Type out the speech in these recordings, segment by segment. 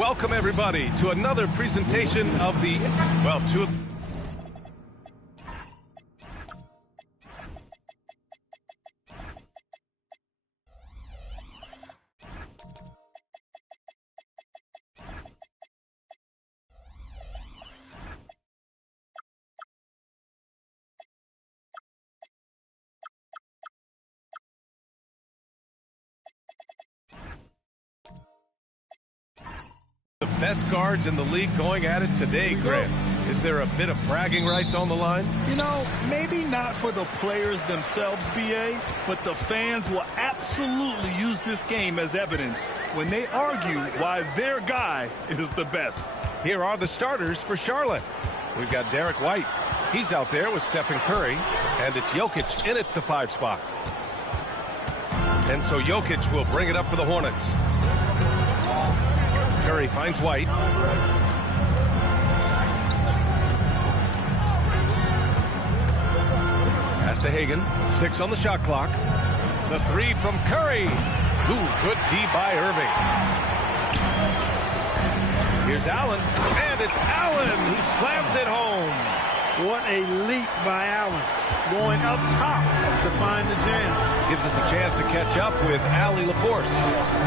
welcome everybody to another presentation of the, well, the best guards in the league going at it today, Grant. Is there a bit of bragging rights on the line? You know, maybe not for the players themselves, BA, but the fans will absolutely use this game as evidence when they argue why their guy is the best. Here are the starters for Charlotte. We've got Derek White. He's out there with Stephen Curry, and it's Jokic in at the 5 spot. And so Jokic will bring it up for the Hornets. Curry finds White. Pass to Hagan. 6 on the shot clock. The 3 from Curry. Ooh, good D by Irving. Here's Allen. And it's Allen who slams it home. What a leap by Allen. Going up top to find the jam. Gives us a chance to catch up with Allie LaForce.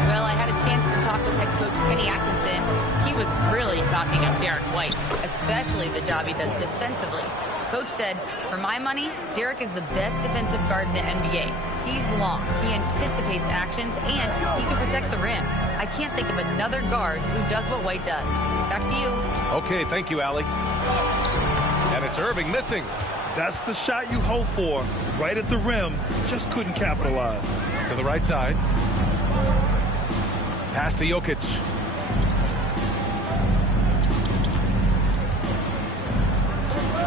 Well, I had a chance to talk with head coach Kenny Atkinson. He was really talking up Derek White, especially the job he does defensively. Coach said, for my money, Derek is the best defensive guard in the NBA. He's long, he anticipates actions, and he can protect the rim. I can't think of another guard who does what White does. Back to you. Okay, thank you, Allie. And it's Irving missing. That's the shot you hope for, right at the rim. Just couldn't capitalize. To the right side. Pass to Jokic.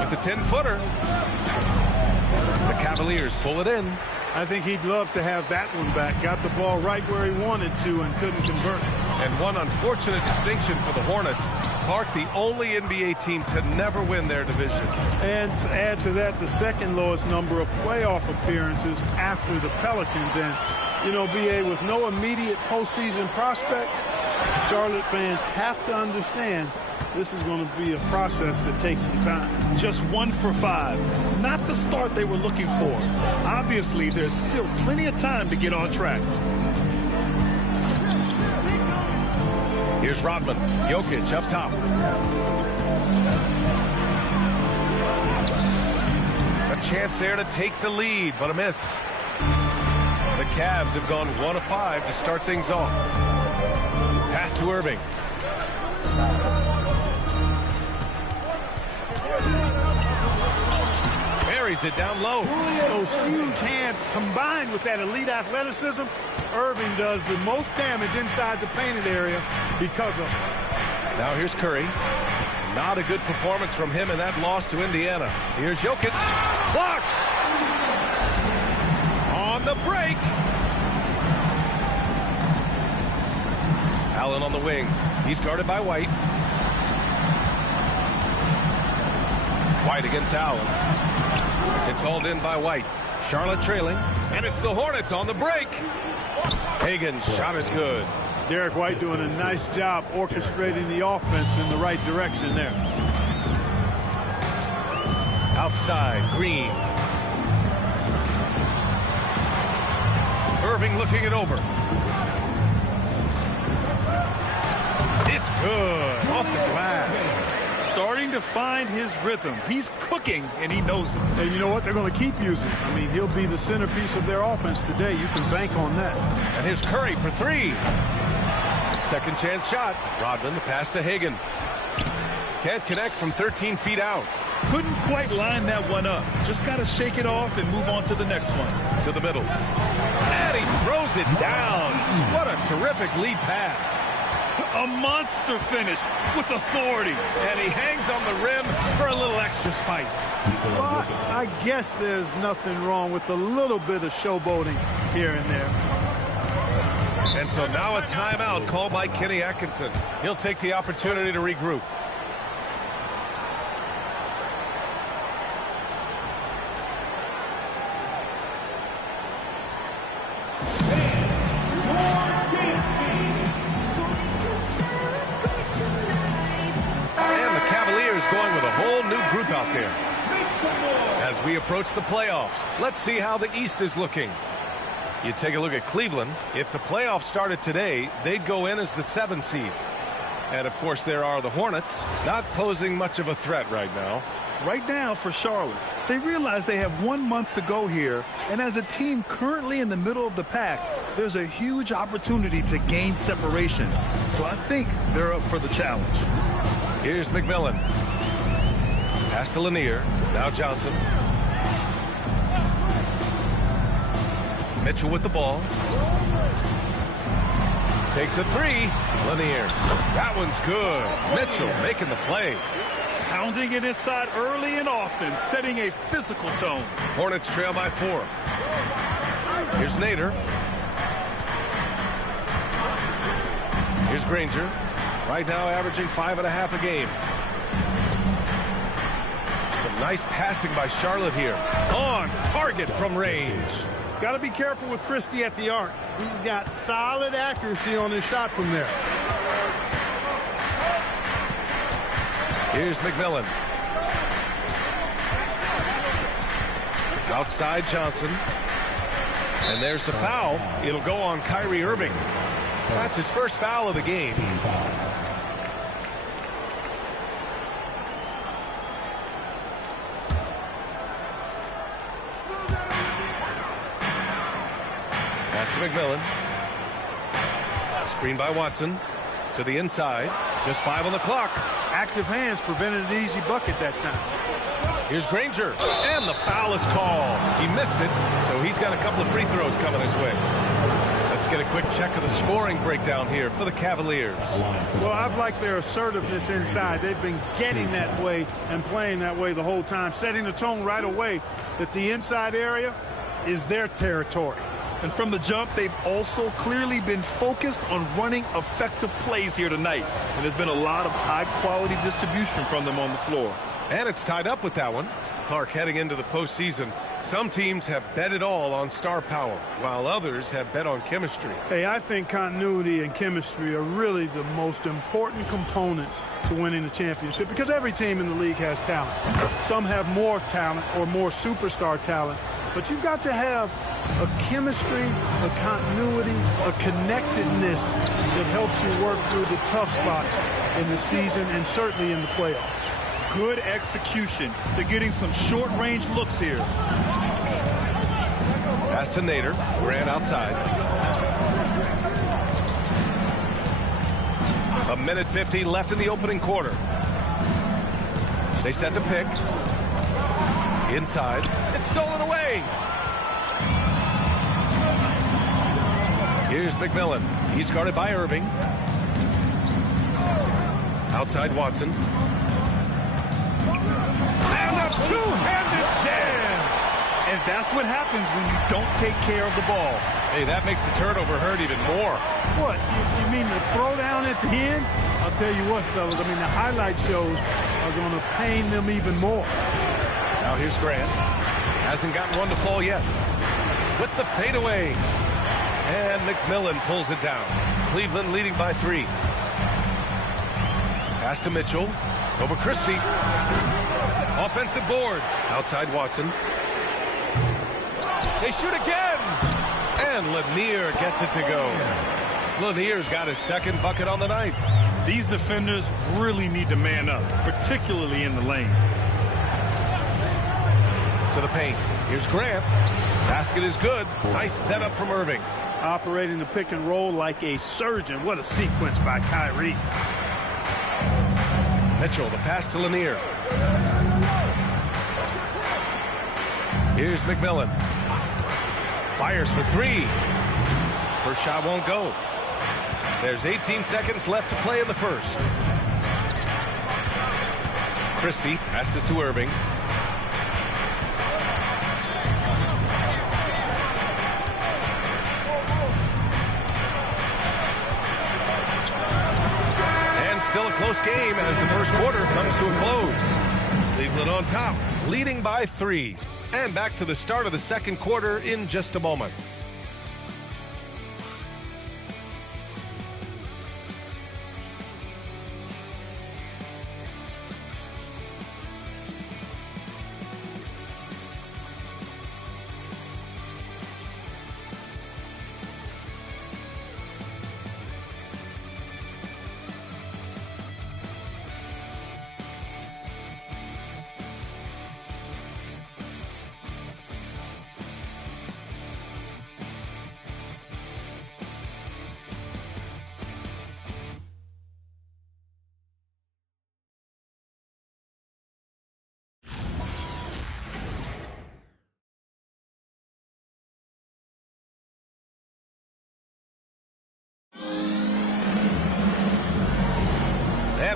With the 10-footer. The Cavaliers pull it in. I think he'd love to have that one back. Got the ball right where he wanted to and couldn't convert. And one unfortunate distinction for the Hornets. Clark, the only NBA team to never win their division. And to add to that, the second lowest number of playoff appearances after the Pelicans. And, you know, BA, with no immediate postseason prospects, Charlotte fans have to understand this is going to be a process that takes some time. Just 1 for 5. Not the start they were looking for. Obviously, there's still plenty of time to get on track. Here's Rodman. Jokic up top. A chance there to take the lead, but a miss. The Cavs have gone 1 of 5 to start things off. Pass to Irving. Buries it down low. Those huge hands combined with that elite athleticism, Irving does the most damage inside the painted area because of it. Now here's Curry. Not a good performance from him in that loss to Indiana. Here's Jokic. Blocked! On the break. Allen on the wing. He's guarded by White. White against Allen. It's hauled in by White. Charlotte trailing. And it's the Hornets on the break. Hagan's shot is good. Derek White doing a nice job orchestrating the offense in the right direction there. Outside, Green. Irving looking it over. It's good. Off the glass. Starting to find his rhythm. He's cooking, and he knows it. And you know what? They're going to keep using him. I mean, he'll be the centerpiece of their offense today. You can bank on that. And here's Curry for 3. Second chance shot. Rodman, the pass to Hagan. Can't connect from 13 feet out. Couldn't quite line that one up. Just got to shake it off and move on to the next one. To the middle. And he throws it down. What a terrific lead pass. A monster finish with authority. And he hangs on the rim for a little extra spice. Well, I guess there's nothing wrong with a little bit of showboating here and there. And so now a timeout called by Kenny Atkinson. He'll take the opportunity to regroup. whole new group out there. As we approach the playoffs, let's see how the East is looking. You take a look at Cleveland. If the playoffs started today, they'd go in as the 7th seed. And, of course, there are the Hornets, not posing much of a threat right now. Right now for Charlotte, they realize they have 1 month to go here, and as a team currently in the middle of the pack, there's a huge opportunity to gain separation. So I think they're up for the challenge. Here's McMillan. Pass to Lanier. Now Johnson. Mitchell with the ball. Takes a 3. Lanier. That one's good. Mitchell making the play. Pounding it inside early and often, setting a physical tone. Hornets trail by 4. Here's Nader. Here's Granger. Right now averaging 5.5 a game. Some nice passing by Charlotte here. On target from range. Got to be careful with Christie at the arc. He's got solid accuracy on his shot from there. Here's McMillan. Outside Johnson. And there's the foul. It'll go on Kyrie Irving. That's his first foul of the game. Pass to McMillan. Screen by Watson. To the inside. Just 5 on the clock. Active hands prevented an easy bucket that time. Here's Granger. And the foul is called. He missed it, so he's got a couple of free throws coming his way. Let's get a quick check of the scoring breakdown here for the Cavaliers. Well, I've liked their assertiveness inside. They've been getting that way and playing that way the whole time, setting the tone right away that the inside area is their territory. And from the jump, they've also clearly been focused on running effective plays here tonight. And there's been a lot of high-quality distribution from them on the floor. And it's tied up with that one. Clark, heading into the postseason, some teams have bet it all on star power, while others have bet on chemistry. Hey, I think continuity and chemistry are really the most important components to winning the championship because every team in the league has talent. Some have more talent or more superstar talent, but you've got to have a chemistry, a continuity, a connectedness that helps you work through the tough spots in the season and certainly in the playoffs. Good execution. They're getting some short-range looks here. Pass to Nader. Grant outside. 1:50 left in the opening quarter. They set the pick. Inside. It's stolen away. Here's McMillan. He's guarded by Irving. Outside Watson. And a two-handed jam. And that's what happens when you don't take care of the ball. Hey, that makes the turnover hurt even more. What? You mean the throwdown at the end? I'll tell you what, fellas. I mean, the highlight shows are going to pain them even more. Now here's Grant. Hasn't gotten one to fall yet. With the fadeaway. And McMillan pulls it down. Cleveland leading by 3. Pass to Mitchell. Over Christie. Offensive board. Outside Watson. They shoot again. And Lanier gets it to go. Lanier's got his second bucket on the night. These defenders really need to man up, particularly in the lane. To the paint. Here's Grant. Basket is good. Nice setup from Irving. Operating the pick and roll like a surgeon. What a sequence by Kyrie. Mitchell, the pass to Lanier. Here's McMillan. Fires for 3. First shot won't go. There's 18 seconds left to play in the first. Christie passes to Irving. And still a close game as the first quarter comes to a close. Cleveland on top, leading by 3. And back to the start of the second quarter in just a moment.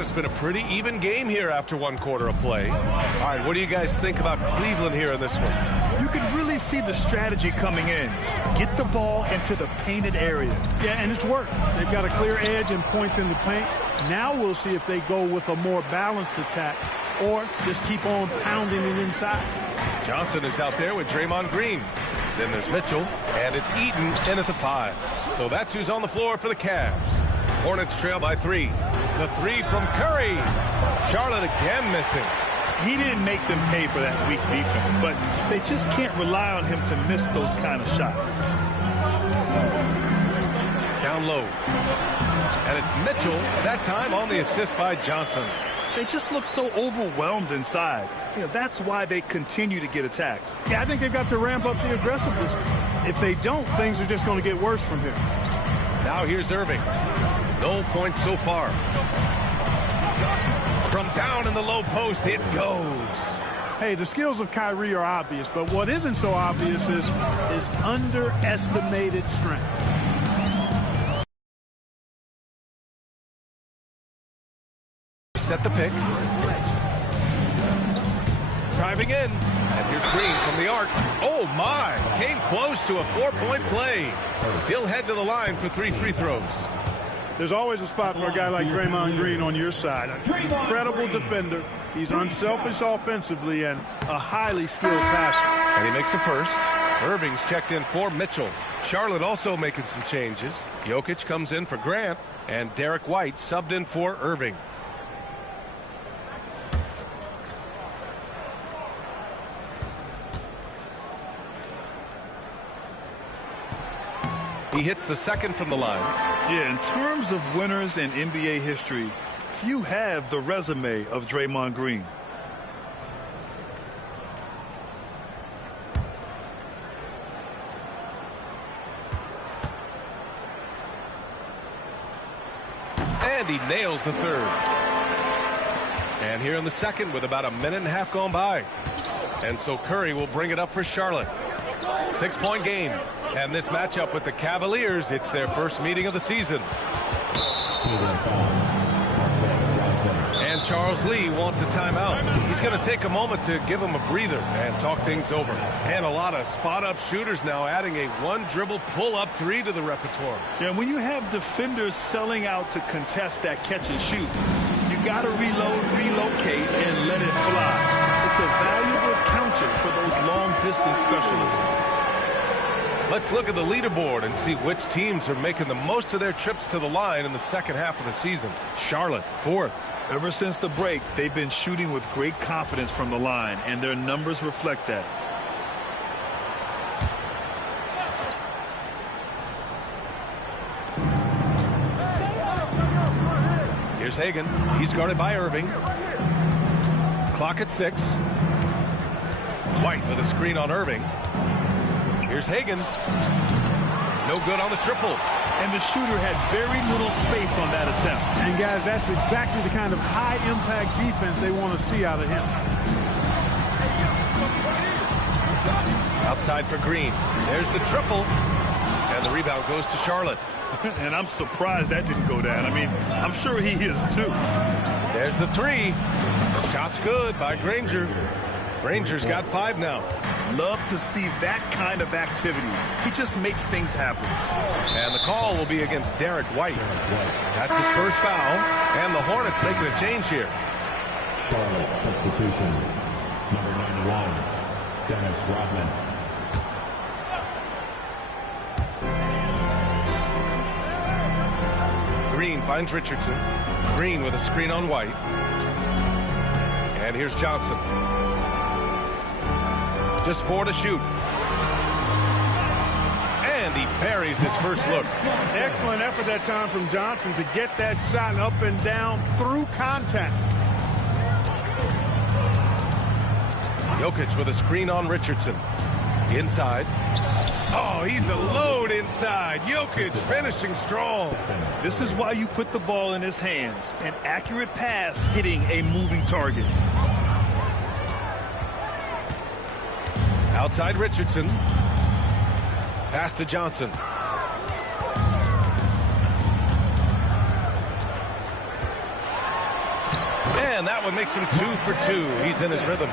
it's been a pretty even game here after one quarter of play. All right, what do you guys think about Cleveland here in this one? You can really see the strategy coming in. Get the ball into the painted area. Yeah, and it's worked. They've got a clear edge and points in the paint. Now we'll see if they go with a more balanced attack or just keep on pounding it inside. Johnson is out there with Draymond Green. Then there's Mitchell, and it's Eaton in at the 5. So that's who's on the floor for the Cavs. Hornets trail by 3. The 3 from Curry. Charlotte again missing. He didn't make them pay for that weak defense, but they just can't rely on him to miss those kind of shots. Down low. And it's Mitchell, that time on the assist by Johnson. They just look so overwhelmed inside. You know, that's why they continue to get attacked. Yeah, I think they've got to ramp up the aggressiveness. If they don't, things are just going to get worse from here. Now here's Irving. No points so far. From down in the low post, it goes. Hey, the skills of Kyrie are obvious, but what isn't so obvious is underestimated strength. Set the pick. Driving in. And here's Green from the arc. Oh, my. Came close to a 4-point play. He'll head to the line for 3 free throws. There's always a spot for a guy like Draymond Green on your side. An incredible defender. He's unselfish offensively and a highly skilled passer. And he makes the first. Irving's checked in for Mitchell. Charlotte also making some changes. Jokic comes in for Grant. And Derek White subbed in for Irving. He hits the second from the line. Yeah, in terms of winners in NBA history, few have the resume of Draymond Green. And he nails the third. And here in the second with about a minute and a half gone by. And so Curry will bring it up for Charlotte. 6-point game. And this matchup with the Cavaliers, it's their first meeting of the season. And Charles Lee wants a timeout. He's going to take a moment to give him a breather and talk things over. And a lot of spot-up shooters now adding a one-dribble pull-up 3 to the repertoire. Yeah, when you have defenders selling out to contest that catch and shoot, you got to reload, relocate, and let it fly. It's a valuable counter for those long-distance specialists. Let's look at the leaderboard and see which teams are making the most of their trips to the line in the second half of the season. Charlotte, 4th. Ever since the break, they've been shooting with great confidence from the line, and their numbers reflect that. Here's Hagan. He's guarded by Irving. Clock at 6. White with a screen on Irving. Here's Hagan. No good on the triple. And the shooter had very little space on that attempt. And, guys, that's exactly the kind of high-impact defense they want to see out of him. Outside for Green. There's the triple. And the rebound goes to Charlotte. And I'm surprised that didn't go down. I mean, I'm sure he is, too. There's the 3. Shot's good by Granger. Granger's got 5 now. Love to see that kind of activity. He just makes things happen. And the call will be against Derek White. That's his first foul. And the Hornets making a change here. Charlotte substitution. Number 91, Dennis Rodman. Green finds Richardson. Green with a screen on White. And here's Johnson. Just 4 to shoot. And he buries his first look. Excellent effort that time from Johnson to get that shot up and down through contact. Jokic with a screen on Richardson. Inside. Oh, he's a load inside. Jokic finishing strong. This is why you put the ball in his hands. An accurate pass hitting a moving target. Outside Richardson. Pass to Johnson. And that one makes him 2 for 2. He's in his rhythm.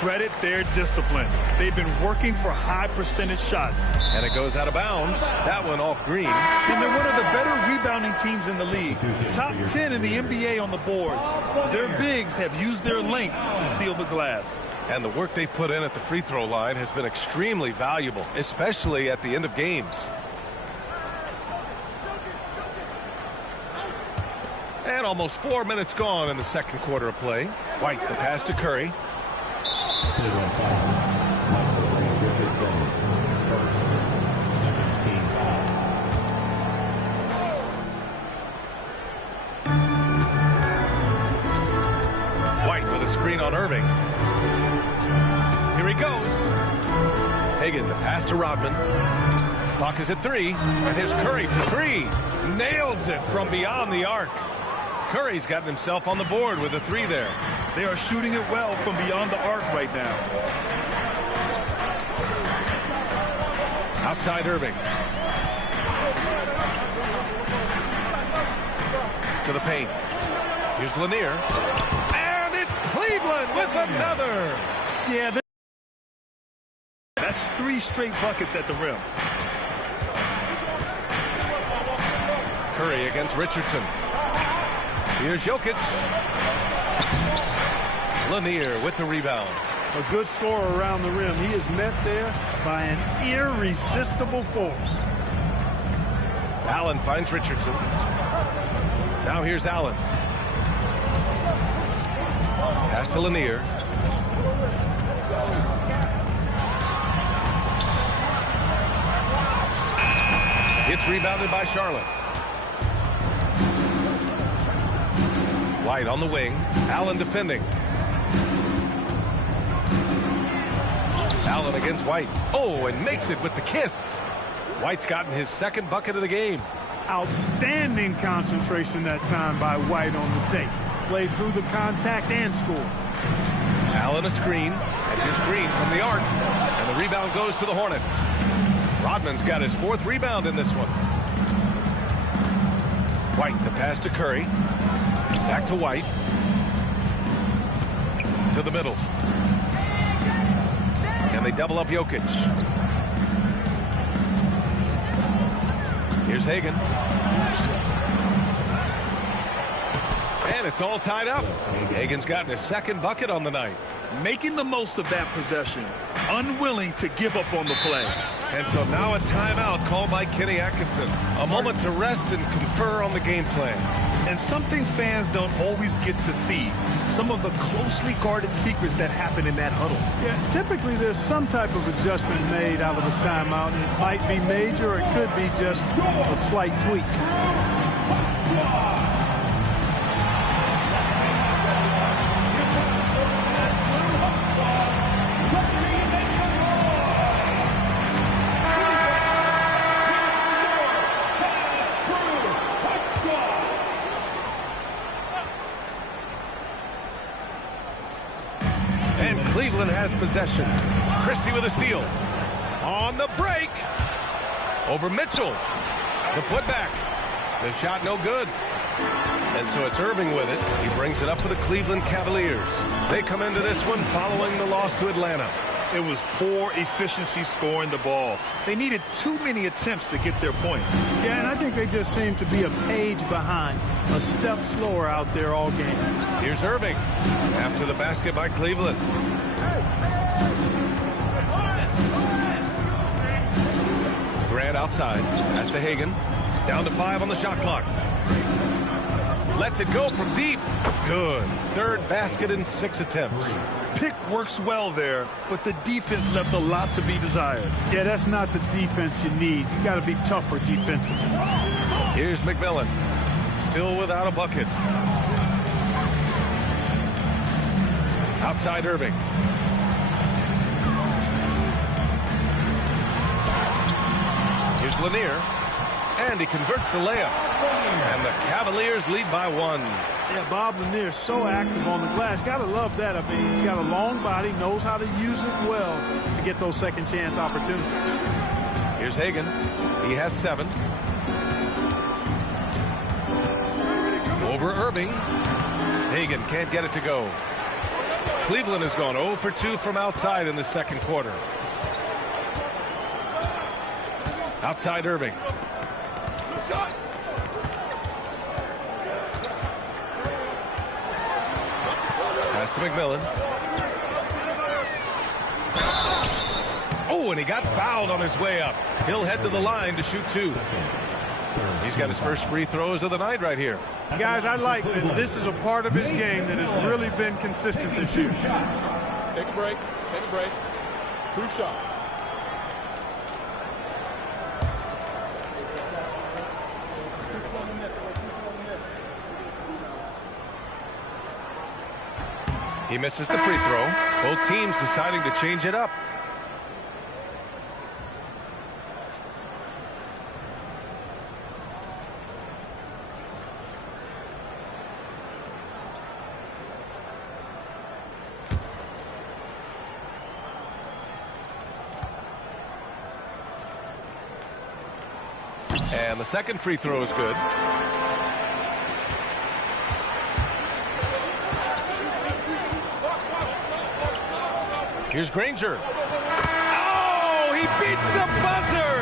Credit their discipline. They've been working for high percentage shots. And it goes out of bounds. That one off green. And they're one of the better rebounding teams in the league. Top 10 in the NBA on the boards. Their bigs have used their length to seal the glass. And the work they put in at the free throw line has been extremely valuable, especially at the end of games. And almost 4 minutes gone in the second quarter of play. White, the pass to Curry. Cleveland foul. Michael Richardson. First. Second team foul. White with a screen on Irving. Here he goes. Hagan, the pass to Rodman. Clock is at 3. And here's Curry for 3. Nails it from beyond the arc. Curry's gotten himself on the board with a 3 there. They are shooting it well from beyond the arc right now. Outside Irving. To the paint. Here's Lanier. And it's Cleveland with another. Yeah, that's 3 straight buckets at the rim. Curry against Richardson. Here's Jokic. Lanier with the rebound. A good scorer around the rim. He is met there by an irresistible force. Allen finds Richardson. Now here's Allen. Pass to Lanier. It's rebounded by Charlotte. White on the wing. Allen defending. Allen against White. Oh, and makes it with the kiss. White's gotten his second bucket of the game. Outstanding concentration that time by White on the tape. Played through the contact and scored. Allen a screen. And here's Green from the arc. And the rebound goes to the Hornets. Rodman's got his 4th rebound in this one. White, the pass to Curry. Back to White. To the middle. And they double up Jokic. Here's Hagan. And it's all tied up. Hagan's gotten his second bucket on the night. Making the most of that possession. Unwilling to give up on the play. And so now a timeout called by Kenny Atkinson. A moment to rest and confer on the game plan. And something fans don't always get to see. Some of the closely guarded secrets that happen in that huddle. Yeah, typically there's some type of adjustment made out of a timeout. It might be major, or it could be just a slight tweak. Cleveland has possession. Christie with a steal. On the break. Over Mitchell. The putback. The shot no good. And so it's Irving with it. He brings it up for the Cleveland Cavaliers. They come into this one following the loss to Atlanta. It was poor efficiency scoring the ball. They needed too many attempts to get their points. Yeah, and I think they just seem to be a page behind, a step slower out there all game. Here's Irving after the basket by Cleveland. Grant outside. Pass to Hagan. Down to 5 on the shot clock. Lets it go from deep. Good. Third basket in 6 attempts. Pick works well there, but the defense left a lot to be desired. Yeah, that's not the defense you need. You got to be tougher defensively. Here's McMillan. Still without a bucket. Outside Irving. Here's Lanier. And he converts the layup. And the Cavaliers lead by 1. Yeah, Bob Lanier is so active on the glass. Got to love that. I mean, he's got a long body, knows how to use it well to get those second chance opportunities. Here's Hagan. He has 7. Over Irving. Hagan can't get it to go. Cleveland has gone 0 for 2 from outside in the second quarter. Outside Irving. Pass to McMillan. Oh, and he got fouled on his way up. He'll head to the line to shoot 2. He's got his first free throws of the night right here. Guys, I like that this is a part of his game that has really been consistent this year. Take a break. Take a break. 2 shots. He misses the free throw. Both teams deciding to change it up. And the second free throw is good. Here's Granger. Oh, he beats the buzzer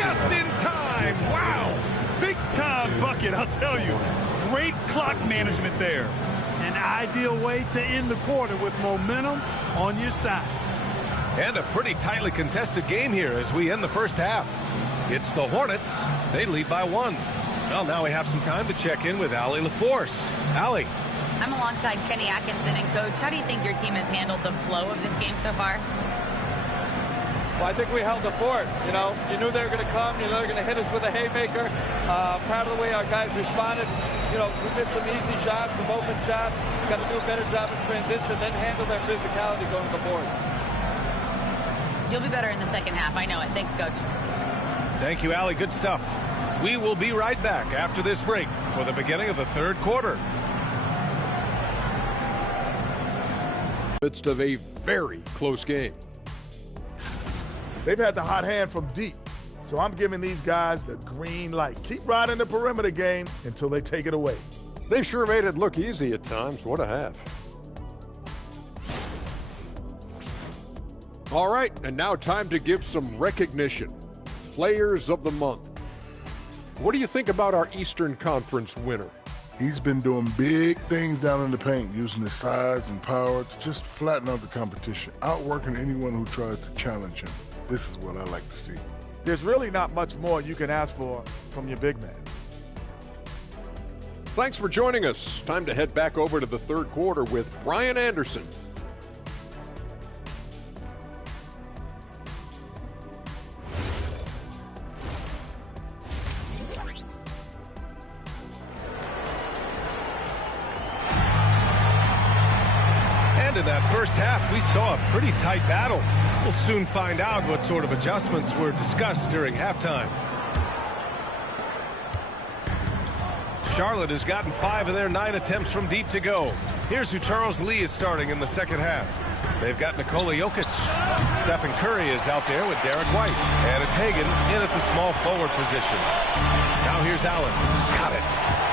just in time. Wow. Big time bucket, I'll tell you. Great clock management there. An ideal way to end the quarter with momentum on your side. And a pretty tightly contested game here as we end the first half. It's the Hornets. They lead by 1. Well, now we have some time to check in with Allie LaForce. Allie. I'm alongside Kenny Atkinson. And, Coach, how do you think your team has handled the flow of this game so far? Well, I think we held the fort. You know, you knew they were going to come. You know, they were going to hit us with a haymaker. Proud of the way our guys responded. You know, we missed some easy shots, some open shots. Got to do a better job in transition, then handle their physicality going to the board. You'll be better in the second half. I know it. Thanks, Coach. Thank you, Allie. Good stuff. We will be right back after this break for the beginning of the third quarter. Midst of a very close game. They've had the hot hand from deep, so I'm giving these guys the green light. Keep riding the perimeter game until they take it away. They sure made it look easy at times. What a half. All right, and now time to give some recognition. Players of the Month. What do you think about our Eastern Conference winner? He's been doing big things down in the paint, using his size and power to just flatten out the competition, outworking anyone who tries to challenge him. This is what I like to see. There's really not much more you can ask for from your big man. Thanks for joining us. Time to head back over to the third quarter with Brian Anderson. In that first half, we saw a pretty tight battle. We'll soon find out what sort of adjustments were discussed during halftime. Charlotte has gotten 5 of their 9 attempts from deep to go. Here's who Charles Lee is starting in the second half. They've got Nikola Jokic. Stephen Curry is out there with Derek White. And it's Hagan in at the small forward position. Now here's Allen. Got it.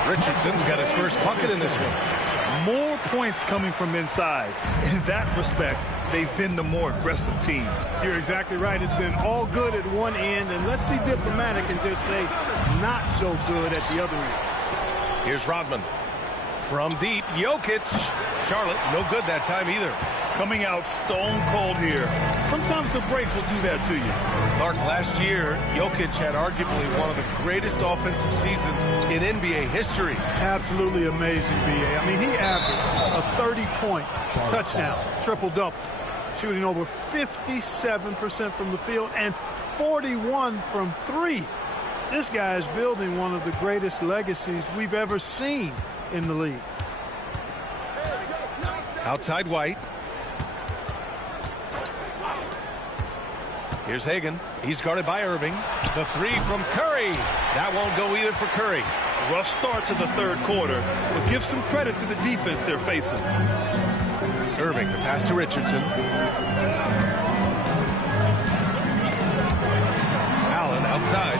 Richardson's got his first bucket in this one. More points coming from inside. In that respect, they've been the more aggressive team. You're exactly right. It's been all good at one end, and let's be diplomatic and just say not so good at the other end. Here's Rodman. From deep, Jokic. Charlotte, no good that time either. Coming out stone cold here. Sometimes the break will do that to you. Clark, last year, Jokic had arguably one of the greatest offensive seasons in NBA history. Absolutely amazing, B.A. I mean, he averaged a 30-point touchdown, triple-double, shooting over 57% from the field and 41 from 3. This guy is building one of the greatest legacies we've ever seen in the league. Outside White. Here's Hagan. He's guarded by Irving. The 3 from Curry. That won't go either for Curry. Rough start to the third quarter, but give some credit to the defense they're facing. Irving, the pass to Richardson. Allen outside.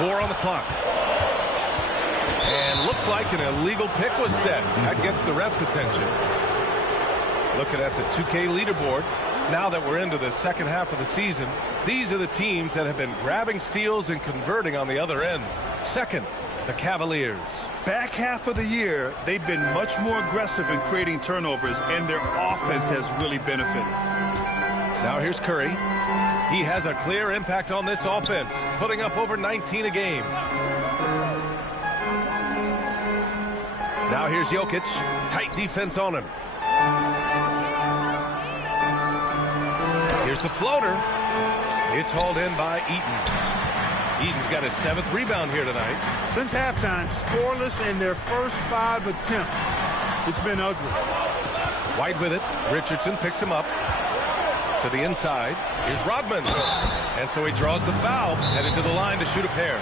4 on the clock. And looks like an illegal pick was set. That gets the ref's attention. Looking at the 2K leaderboard, now that we're into the second half of the season, these are the teams that have been grabbing steals and converting on the other end. Second, the Cavaliers. Back half of the year, they've been much more aggressive in creating turnovers, and their offense has really benefited. Now here's Curry. He has a clear impact on this offense, putting up over 19 a game. Now here's Jokic. Tight defense on him. Here's the floater. It's hauled in by Eaton. Eaton's got his 7th rebound here tonight. Since halftime, scoreless in their first 5 attempts. It's been ugly. White with it. Richardson picks him up to the inside. Here's Rodman. And so he draws the foul, headed to the line to shoot a pair.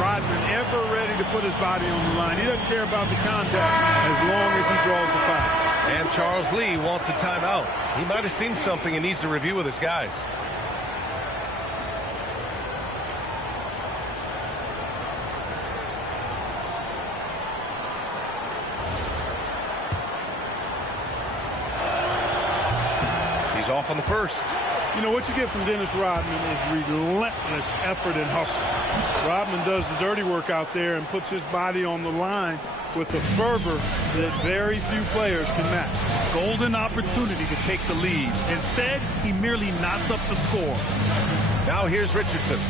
Rodman ever ready to put his body on the line. He doesn't care about the contact as long as he draws the foul. And Charles Lee wants a timeout. He might have seen something and needs to review with his guys. He's off on the first. You know, what you get from Dennis Rodman is relentless effort and hustle. Rodman does the dirty work out there and puts his body on the line with a fervor that very few players can match. Golden opportunity to take the lead. Instead, he merely knots up the score. Now here's Richardson.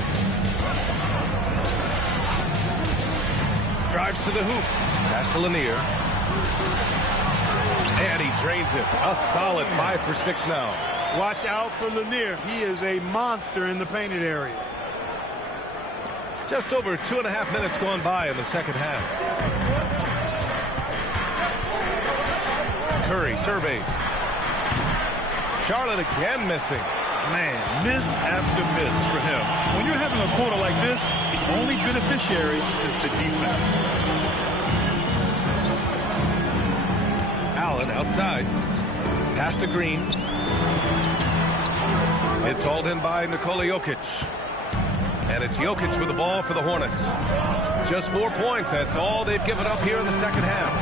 Drives to the hoop. Pass to Lanier. And he drains it. A solid 5 for 6 now. Watch out for Lanier. He is a monster in the painted area. Just over 2.5 minutes gone by in the second half. Curry surveys. Charlotte again missing. Man, miss after miss for him. When you're having a quarter like this, the only beneficiary is the defense. Allen outside. Pass to Green. It's hauled in by Nikola Jokic. And it's Jokic with the ball for the Hornets. Just 4 points. That's all they've given up here in the second half.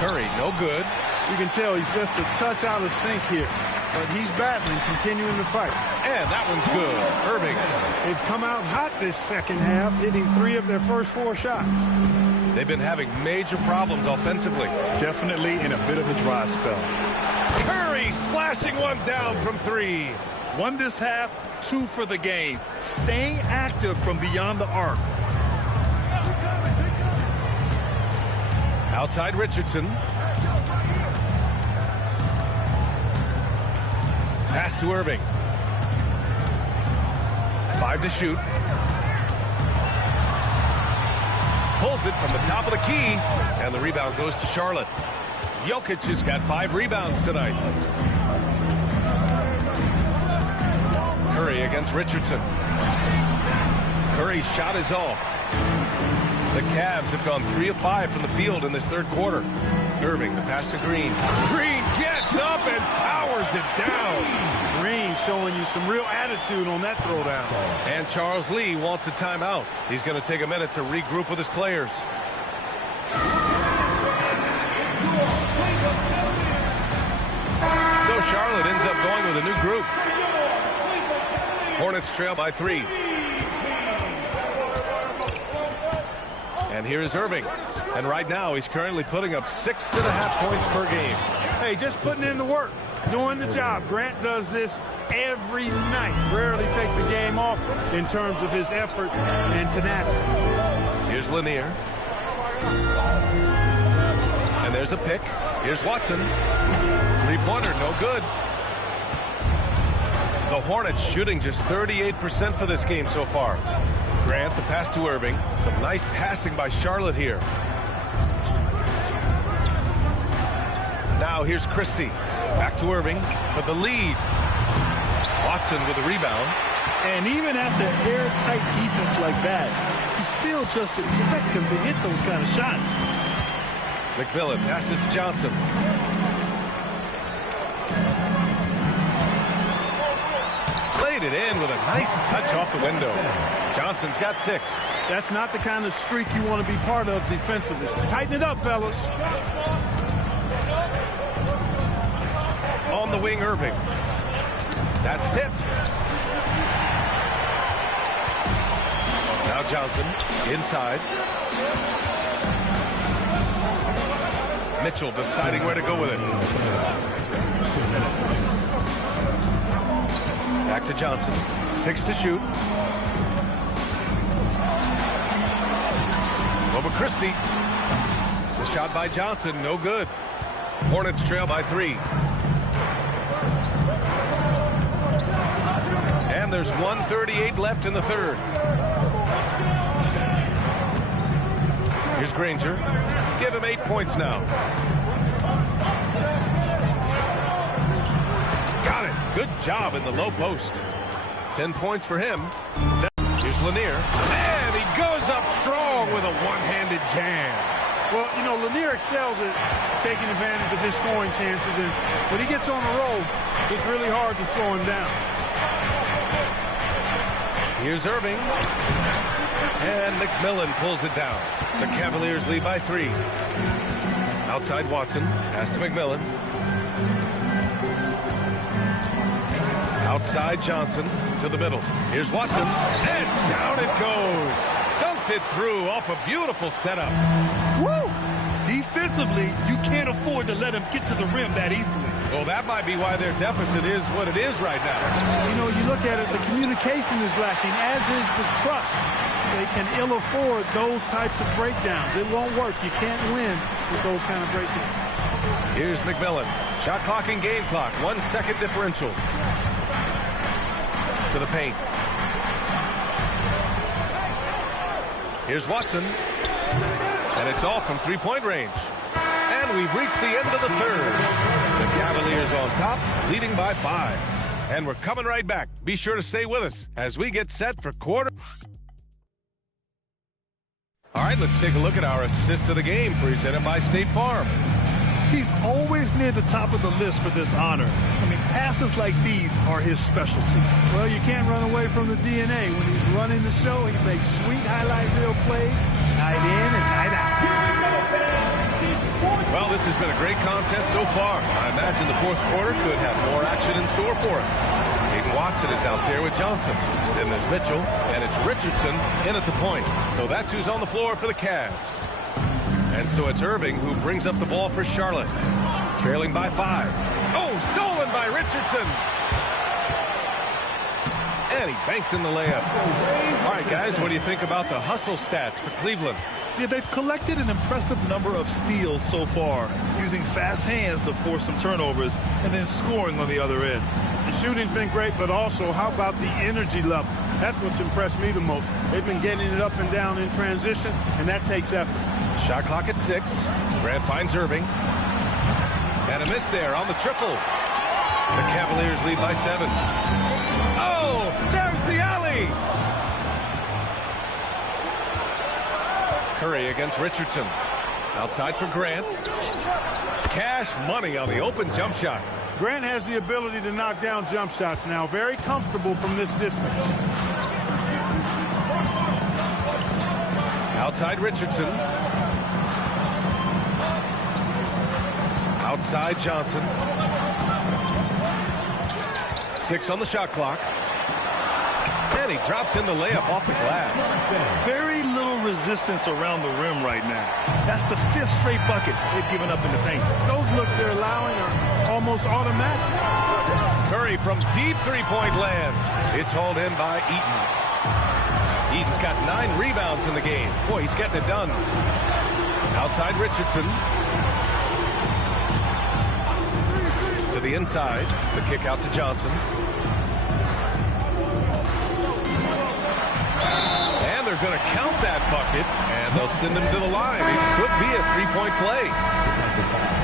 Curry, no good. You can tell he's just a touch out of sync here. But he's battling, continuing to fight. And that one's good. Irving. They've come out hot this second half, hitting 3 of their first 4 shots. They've been having major problems offensively. Definitely in a bit of a dry spell. Curry splashing one down from 3. 1 this half, 2 for the game. Staying active from beyond the arc. Outside Richardson. Pass to Irving. 5 to shoot. Pulls it from the top of the key. And the rebound goes to Charlotte. Jokic has got 5 rebounds tonight. Curry against Richardson. Curry's shot is off. The Cavs have gone 3 of 5 from the field in this third quarter. Irving, the pass to Green. Green gets up and powers it down. Green showing you some real attitude on that throwdown. And Charles Lee wants a timeout. He's going to take a minute to regroup with his players. So Charlotte ends up going with a new group. Hornets trail by 3. And here is Irving. And right now he's currently putting up 6.5 points per game. Hey, just putting in the work, doing the job. Grant does this every night. Rarely takes a game off in terms of his effort and tenacity. Here's Lanier. And there's a pick. Here's Watson. 3-pointer, no good. The Hornets shooting just 38% for this game so far. Grant, the pass to Irving. Some nice passing by Charlotte here. Now here's Christie. Back to Irving for the lead. Watson with a rebound. And even after airtight defense like that, you still just expect him to hit those kind of shots. McMillan passes to Johnson. Played it in with a nice touch off the window. Johnson's got 6. That's not the kind of streak you want to be part of defensively. Tighten it up, fellas. On the wing, Irving. That's tipped. Now Johnson inside. Mitchell deciding where to go with it. Back to Johnson. 6 to shoot. Over Christie. The shot by Johnson, no good. Hornets trail by 3. And there's 1:38 left in the third. Here's Granger. Give him 8 points now. Got it. Good job in the low post. 10 points for him. Here's Lanier. And he goes up strong with a one-handed jam. Well, you know, Lanier excels at taking advantage of his scoring chances, and when he gets on the roll, it's really hard to slow him down. Here's Irving. And McMillan pulls it down. The Cavaliers lead by 3. Outside Watson. Pass to McMillan. Outside Johnson to the middle. Here's Watson. And down it goes. Dunked it through off a beautiful setup. Woo! Defensively, you can't afford to let him get to the rim that easily. Well, that might be why their deficit is what it is right now. You know, you look at it, the communication is lacking, as is the trust. They can ill afford those types of breakdowns. It won't work. You can't win with those kind of breakdowns. Here's McMillan. Shot clock and game clock. 1 second differential. To the paint. Here's Watson. And it's off from three-point range. And we've reached the end of the third. The Cavaliers on top, leading by 5. And we're coming right back. Be sure to stay with us as we get set for quarter. All right, let's take a look at our assist of the game presented by State Farm. He's always near the top of the list for this honor. I mean, passes like these are his specialty. Well, you can't run away from the DNA. When he's running the show, he makes sweet highlight reel plays, night in and night out. Well, this has been a great contest so far. I imagine the fourth quarter could have more action in store for us. Aiden Watson is out there with Johnson. Then there's Mitchell, and it's Richardson in at the point. So that's who's on the floor for the Cavs. And so it's Irving who brings up the ball for Charlotte. Trailing by 5. Oh, stolen by Richardson. And he banks in the layup. All right, guys, what do you think about the hustle stats for Cleveland? Yeah, they've collected an impressive number of steals so far, using fast hands to force some turnovers and then scoring on the other end. The shooting's been great, but also how about the energy level? That's what's impressed me the most. They've been getting it up and down in transition, and that takes effort. Shot clock at 6. Grant finds Irving. And a miss there on the triple. The Cavaliers lead by 7. Oh, there's the alley. Curry against Richardson. Outside for Grant. Cash money on the open jump shot. Grant has the ability to knock down jump shots now. Very comfortable from this distance. Outside Richardson. Outside Johnson. 6 on the shot clock. And he drops in the layup off the glass. Very little resistance around the rim right now. That's the 5th straight bucket they've given up in the paint. Those looks they're allowing are almost automatic. Curry from deep three-point land. It's hauled in by Eaton. Eaton's got 9 rebounds in the game. Boy, he's getting it done. Outside Richardson. To the inside. The kick out to Johnson. And they're going to count that bucket, and they'll send him to the line. It could be a three-point play.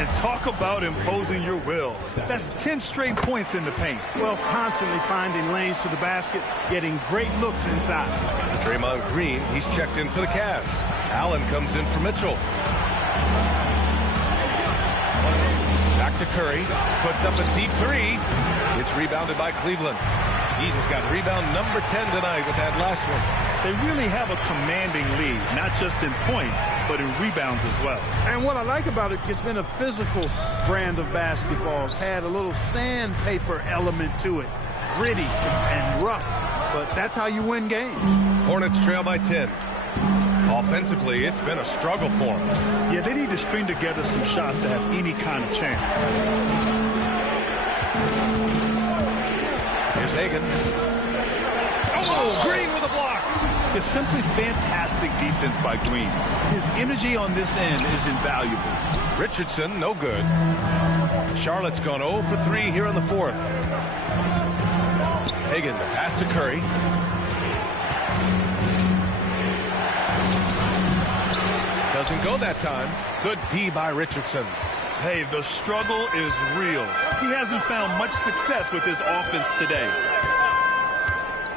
And talk about imposing your will. That's 10 straight points in the paint. Well, constantly finding lanes to the basket, getting great looks inside. Draymond Green, he's checked in for the Cavs. Allen comes in for Mitchell. Back to Curry. Puts up a deep 3. It's rebounded by Cleveland. Eaton's got rebound number 10 tonight with that last one. They really have a commanding lead, not just in points, but in rebounds as well. And what I like about it, it's been a physical brand of basketball. It's had a little sandpaper element to it, gritty and rough, but that's how you win games. Hornets trail by 10. Offensively, it's been a struggle for them. Yeah, they need to string together some shots to have any kind of chance. Here's Hagan. Oh, Green with a block. It's simply fantastic defense by Green. His energy on this end is invaluable. Richardson, no good. Charlotte's gone 0 for 3 here in the fourth. Hagan, the pass to Curry. Doesn't go that time. Good D by Richardson. Hey, the struggle is real. He hasn't found much success with his offense today.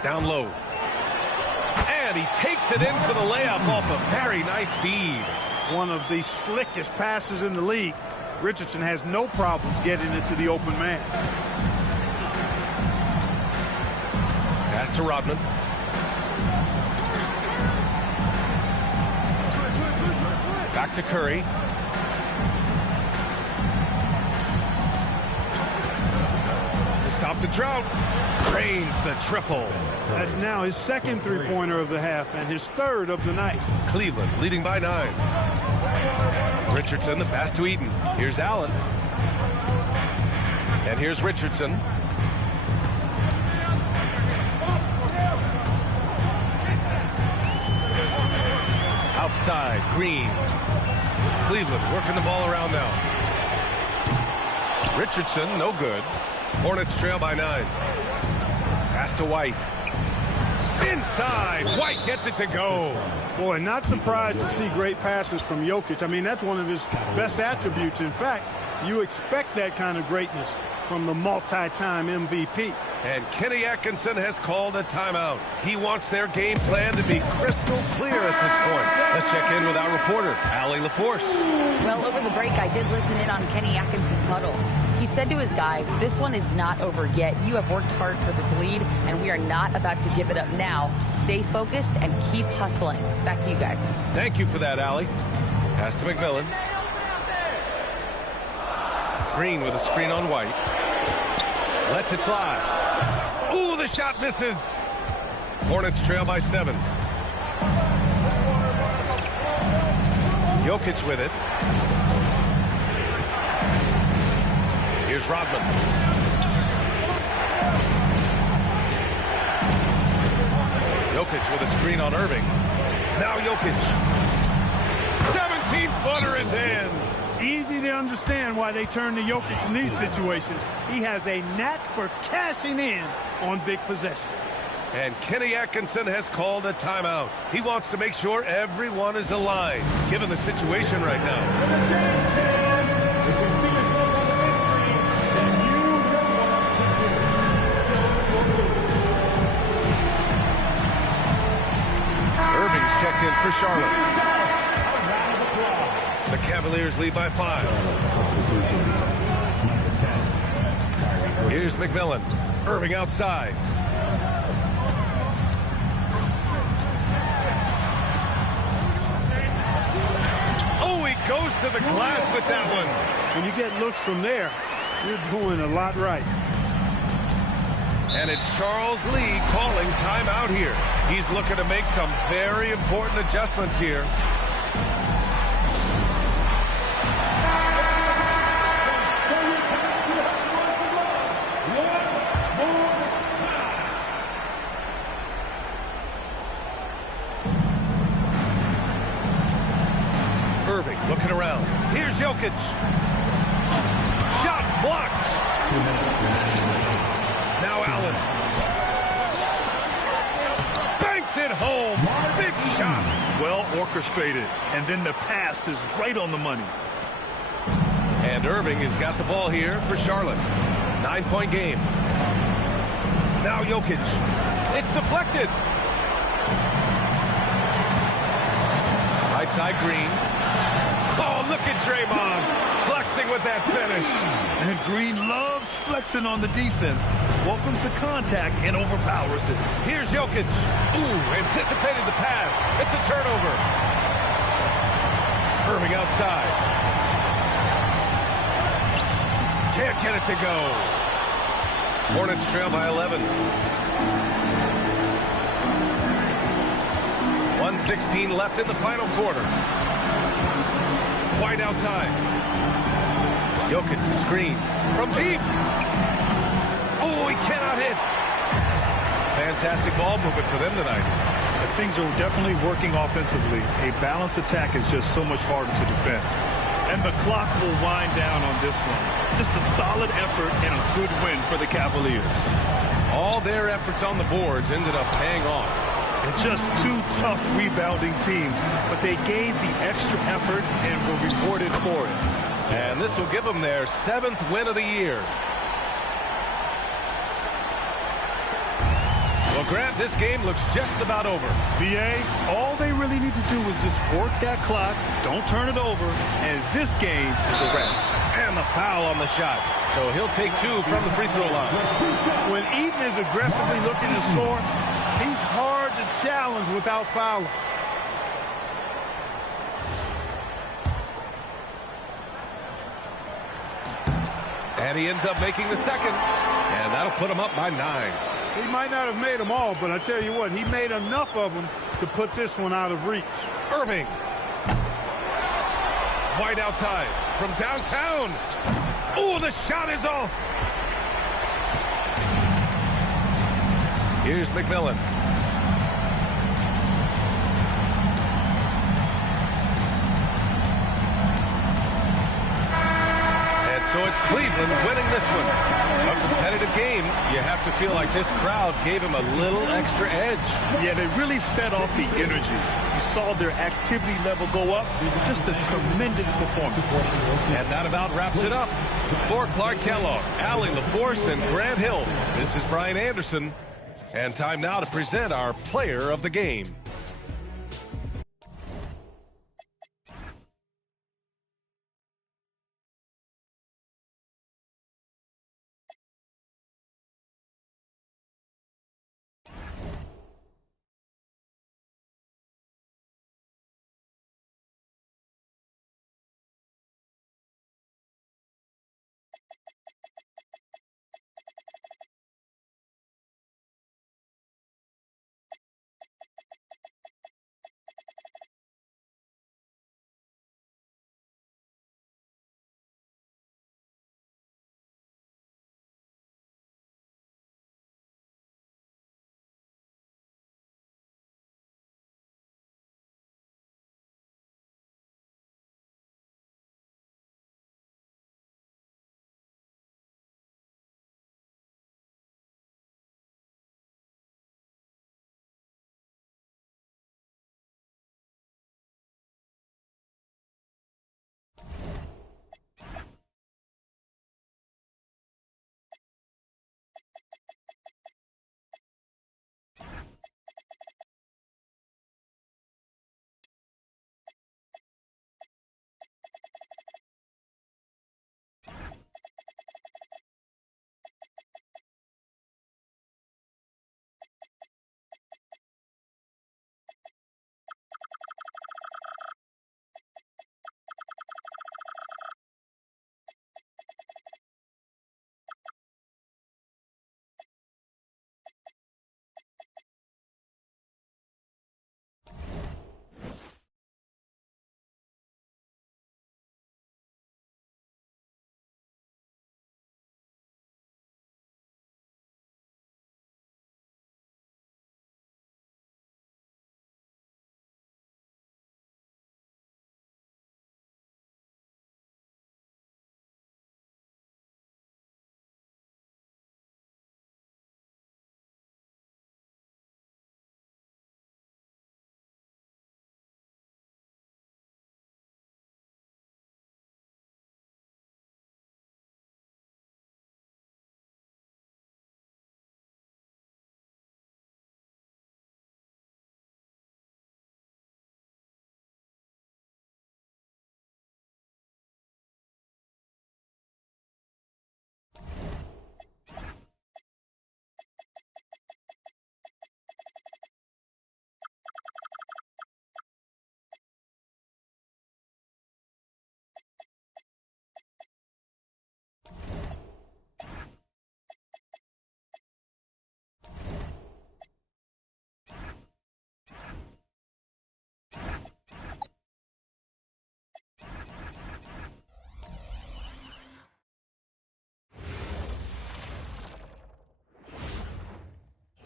Down low. And he takes it in for the layup off a very nice feed. One of the slickest passers in the league. Richardson has no problems getting it to the open man. Pass to Rodman. Back to Curry. To stop the drought. Drains the triple. That's now his second three-pointer of the half and his third of the night. Cleveland leading by 9. Richardson, the pass to Eaton. Here's Allen. And here's Richardson. Outside, Green. Cleveland working the ball around now. Richardson, no good. Hornets trail by 9. Pass to White. Inside, White gets it to go. Boy, not surprised to see great passes from Jokic. I mean, that's one of his best attributes. In fact, you expect that kind of greatness from the multi-time MVP. And Kenny Atkinson has called a timeout. He wants their game plan to be crystal clear at this point. Let's check in with our reporter, Allie LaForce. Well, over the break, I did listen in on Kenny Atkinson's huddle. He said to his guys, this one is not over yet. You have worked hard for this lead, and we are not about to give it up now. Stay focused and keep hustling. Back to you guys. Thank you for that, Allie. Pass to McMillan. Green with a screen on White. Lets it fly. Ooh, the shot misses. Hornets trail by 7. Jokic with it. Here's Rodman. Jokic with a screen on Irving. Now Jokic. 17-footer is in. Easy to understand why they turn to Jokic in these situations. He has a knack for cashing in on big possessions. And Kenny Atkinson has called a timeout. He wants to make sure everyone is aligned, given the situation right now. Irving's checked in for Charlotte. The Cavaliers lead by 5. Here's McMillan. Irving outside. Oh, he goes to the glass with that one. When you get looks from there, you're doing a lot right. And it's Charles Lee calling timeout here. He's looking to make some very important adjustments here. Irving looking around. Here's Jokic. Shot blocked. Now Allen. Banks it home. Big shot. Well orchestrated. And then the pass is right on the money. And Irving has got the ball here for Charlotte. 9-point game. Now Jokic. It's deflected. Right side Green. Oh, look at Draymond. Flex flexing with that finish. And Green loves flexing on the defense. Welcomes the contact and overpowers it. Here's Jokic. Ooh, anticipated the pass. It's a turnover. Irving outside. Can't get it to go. Hornets trail by 11. 1:16 left in the final quarter. White outside. Jokic the screen from deep. Oh, he cannot hit. Fantastic ball movement for them tonight. Things are definitely working offensively. A balanced attack is just so much harder to defend. And the clock will wind down on this one. Just a solid effort and a good win for the Cavaliers. All their efforts on the boards ended up paying off. And just two tough rebounding teams, but they gave the extra effort and were rewarded for it. And this will give them their 7th win of the year. Well, Grant, this game looks just about over. B.A., all they really need to do is just work that clock, don't turn it over, and this game is a wrap. And the foul on the shot. So he'll take 2 from the free throw line. When Eaton is aggressively looking to score, he's hard to challenge without fouling. And he ends up making the second. And that'll put him up by 9. He might not have made them all, but I tell you what, he made enough of them to put this one out of reach. Irving. White outside from downtown. Oh, the shot is off. Here's McMillan. And so it's Cleveland winning this one. A competitive game. You have to feel like this crowd gave him a little extra edge. Yeah, they really fed off the energy. You saw their activity level go up. Just a tremendous performance. And that about wraps it up. For Clark Kellogg, Allie LaForce, and Grant Hill, this is Brian Anderson. And time now to present our player of the game.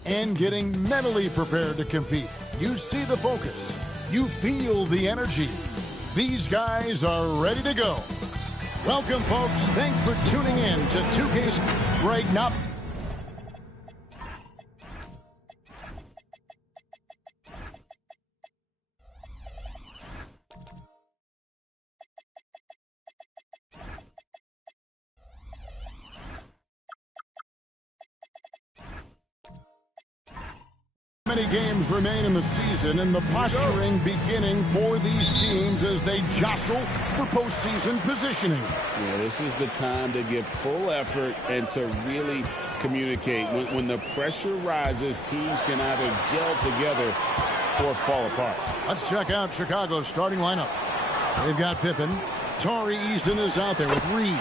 and getting mentally prepared to compete. You see the focus. You feel the energy. These guys are ready to go. Welcome, folks. Thanks for tuning in to 2K's Break Up. Many games remain in the season, and the posturing beginning for these teams as they jostle for postseason positioning. Yeah, this is the time to give full effort and to really communicate. When the pressure rises, teams can either gel together or fall apart. Let's check out Chicago's starting lineup. They've got Pippen. Tari Eason is out there with Reed.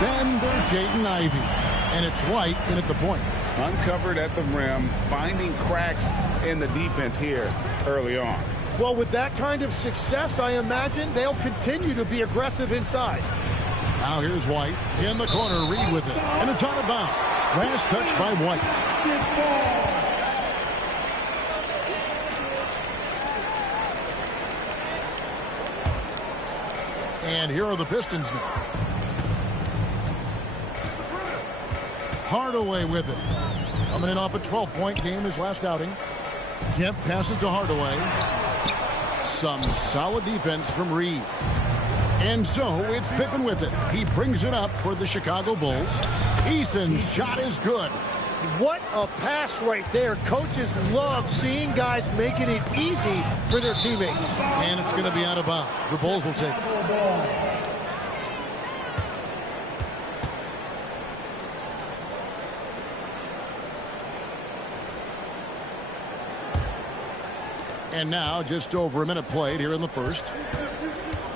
Then there's Jaden Ivey. And it's White in at the point. Uncovered at the rim, finding cracks in the defense here early on. Well, with that kind of success, I imagine they'll continue to be aggressive inside. Now here's White in the corner. Reed with it. And it's out of bounds. Last touch by White. And here are the Pistons now. Hardaway with it. Coming in off a 12-point game his last outing. Kemp passes to Hardaway. Some solid defense from Reed. And so it's Pippen with it. He brings it up for the Chicago Bulls. Eason's shot is good. What a pass right there. Coaches love seeing guys making it easy for their teammates. And it's going to be out of bounds. The Bulls will take it. And now just over a minute played here in the first.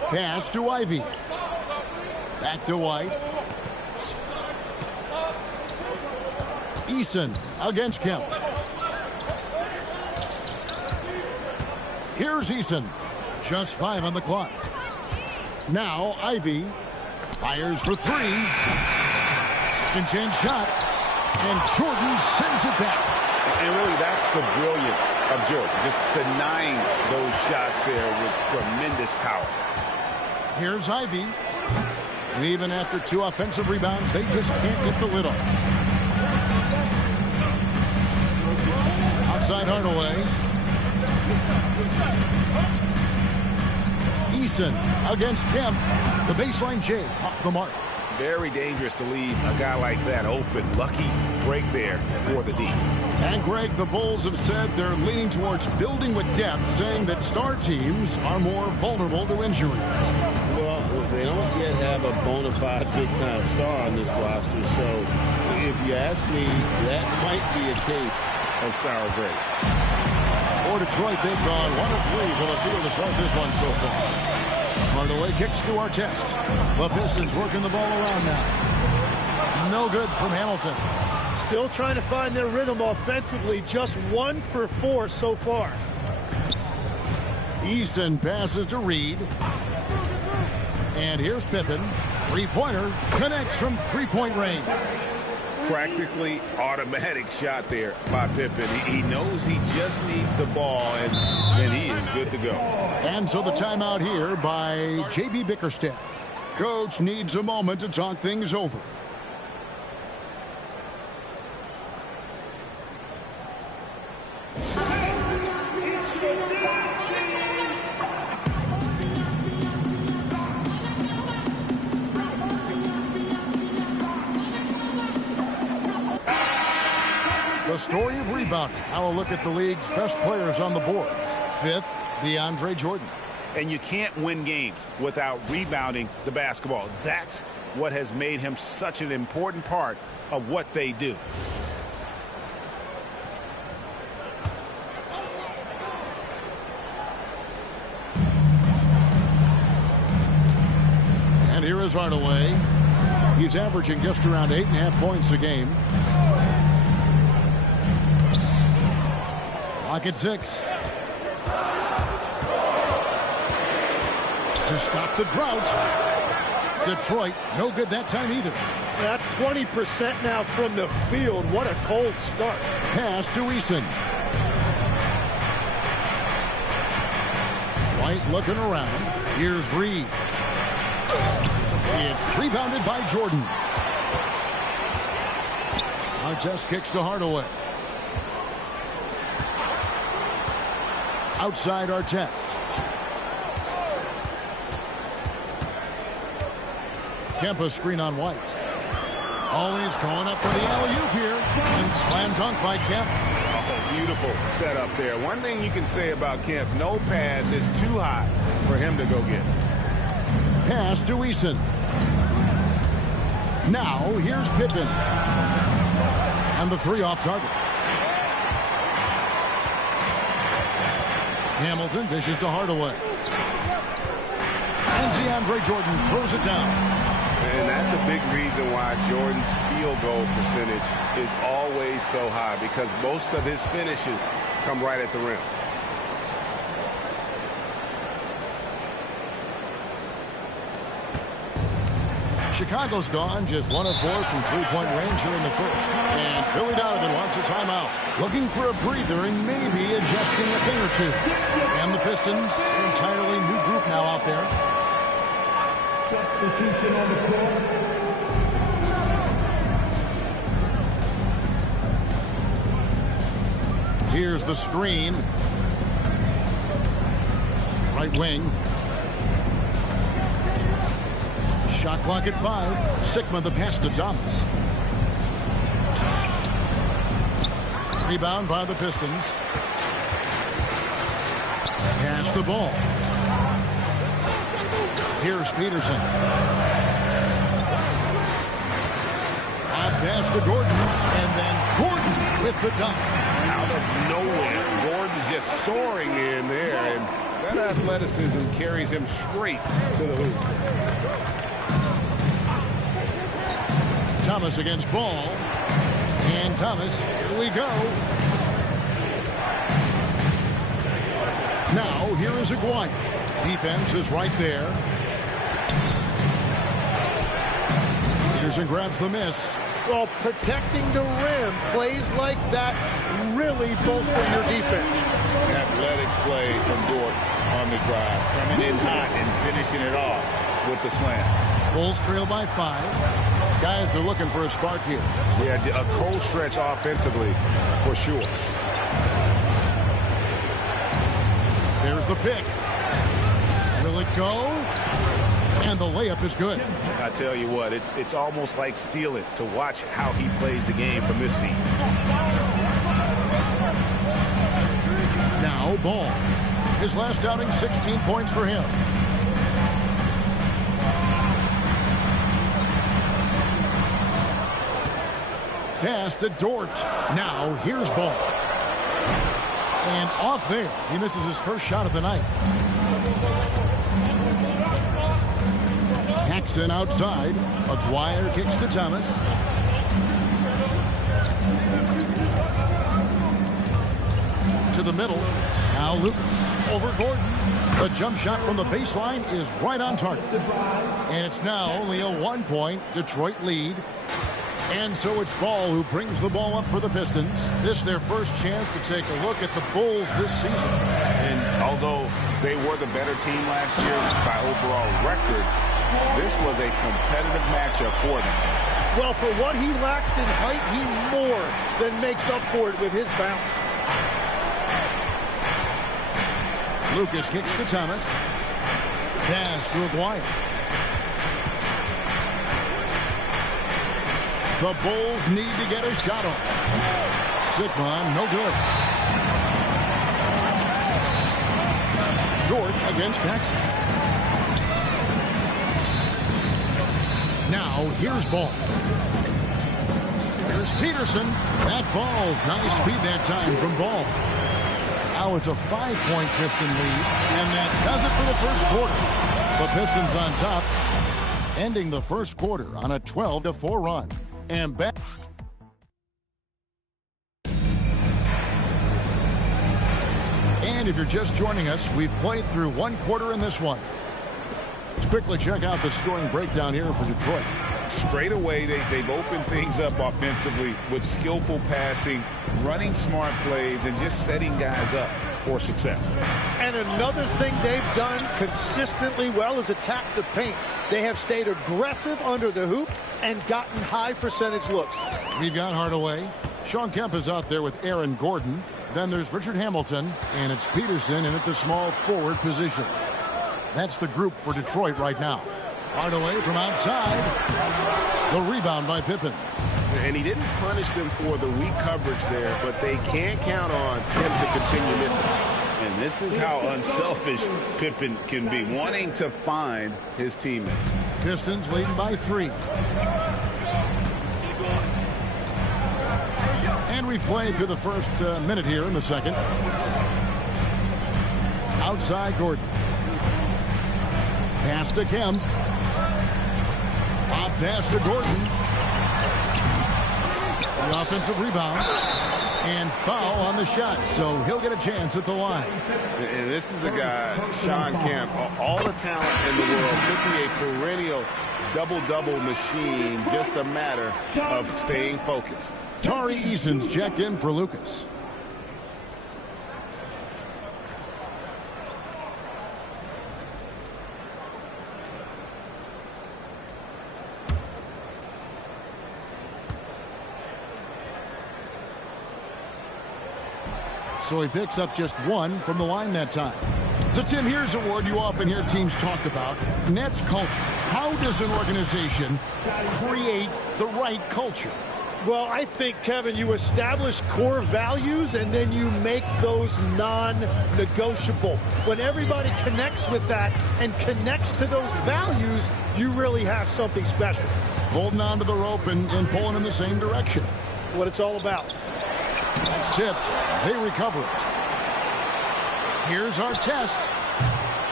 Pass to Ivey. Back to White. Eason against Kemp. Here's Eason. Just 5 on the clock. Now Ivey fires for 3. Second chance shot. And Jordan sends it back. And really, that's the brilliance of Jordan, just denying those shots there with tremendous power. Here's Ivey. And even after 2 offensive rebounds, they just can't get the lid off. Outside Hardaway. Eason against Kemp. The baseline J off the mark. Very dangerous to leave a guy like that open. Lucky break there for the D. And Greg, the Bulls have said they're leaning towards building with depth, saying that star teams are more vulnerable to injury. Well, they don't yet have a bona fide big-time star on this roster, so if you ask me, that might be a case of sour grapes. For Detroit, they've gone 1 of 3 for the field to start this one so far. Hardaway kicks to our test. The Pistons working the ball around now. No good from Hamilton. Still trying to find their rhythm offensively. Just 1 for 4 so far. Eason passes to Reed. And here's Pippen. 3-pointer connects from 3-point range. Practically automatic shot there by Pippen. He knows he just needs the ball, and he is good to go. And so the timeout here by J.B. Bickerstaff. Coach needs a moment to talk things over. The story of rebounding. Now a look at the league's best players on the boards. 5th, DeAndre Jordan. And you can't win games without rebounding the basketball. That's what has made him such an important part of what they do. And here is Hardaway. He's averaging just around 8.5 points a game. Clock at 6. To stop the drought. Detroit, no good that time either. That's 20% now from the field. What a cold start. Pass to Eason. White looking around. Here's Reed. It's rebounded by Jordan. Artest kicks to Hardaway. Outside Artest. Kempa screen on White. Always going up for the alley-oop here. And slam dunk by Kemp. Oh, beautiful setup there. One thing you can say about Kemp, no pass is too high for him to go get. Pass to Eason. Now here's Pippen. And the three off target. Hamilton dishes to Hardaway. And DeAndre Jordan throws it down. And that's a big reason why Jordan's field goal percentage is always so high, because most of his finishes come right at the rim. Chicago's gone just 1 of 4 from three-point range here in the first. And Billy Donovan wants a timeout. Looking for a breather and maybe adjusting a thing or two. And the Pistons, an entirely new group now out there. Substitution on the court. Here's the screen. Right wing. Shot clock at 5. Sigma the pass to Thomas. Rebound by the Pistons. Pass the ball. Here's Peterson. Pass to Gordon. And then Gordon with the dunk. Out of nowhere, Gordon just soaring in there, and that athleticism carries him straight to the hoop. Thomas against Ball. And Thomas, here we go. Now, here is Aguirre. Defense is right there. Peterson grabs the miss. Well, protecting the rim, plays like that really bolster your defense. Athletic play from Dort on the drive, coming in hot and finishing it off with the slam. Bulls trail by 5. Guys are looking for a spark here. Yeah, a cold stretch offensively for sure. There's the pick. Will it go? And the layup is good. I tell you what, it's almost like stealing to watch how he plays the game from this seat. Now Ball. His last outing, 16 points for him. Pass to Dort. Now here's Ball. And off there. He misses his first shot of the night. Paxson outside. Aguirre kicks to Thomas. To the middle. Now Lucas over Gordon. The jump shot from the baseline is right on target. And it's now only a 1-point Detroit lead. And so it's Ball who brings the ball up for the Pistons. This is their first chance to take a look at the Bulls this season. And although they were the better team last year by overall record, this was a competitive matchup for them. Well, for what he lacks in height, he more than makes up for it with his bounce. Lucas kicks to Thomas. Pass to Aguirre. The Bulls need to get a shot off. Sigma, no good. Dort against Paxson. Now, here's Ball. Here's Peterson. That falls. Nice feed that time from Ball. Now it's a 5-point Piston lead, and that does it for the first quarter. The Pistons on top, ending the first quarter on a 12-4 run. And back. And if you're just joining us, we've played through one quarter in this one. Let's quickly check out the scoring breakdown here for Detroit. straight away, they've opened things up offensively with skillful passing, running smart plays, and just setting guys up for success. And another thing they've done consistently well is attack the paint. They have stayed aggressive under the hoop and gotten high percentage looks. We've got Hardaway. Sean Kemp is out there with Aaron Gordon. Then there's Richard Hamilton, and it's Peterson in at the small forward position. That's the group for Detroit right now. Hardaway from outside. The rebound by Pippen. And he didn't punish them for the weak coverage there, but they can't count on him to continue missing. And this is how unselfish Pippen can be, wanting to find his teammate. Pistons leading by 3. And we've played through the first minute here in the second. Outside Gordon. Pass to Kemp. Pop pass to Gordon. The offensive rebound. And foul on the shot, so he'll get a chance at the line. And this is a guy, Sean Kemp, all the talent in the world, could be a perennial double-double machine, just a matter of staying focused. Tari Eason's checked in for Lucas. So he picks up just 1 from the line that time. So, Tim, here's a word you often hear teams talk about, Nets culture. How does an organization create the right culture? Well, I think, Kevin, you establish core values and then you make those non-negotiable. When everybody connects with that and connects to those values, you really have something special. Holding on to the rope and pulling in the same direction. That's what it's all about. That's tipped. They recover it. Here's our test.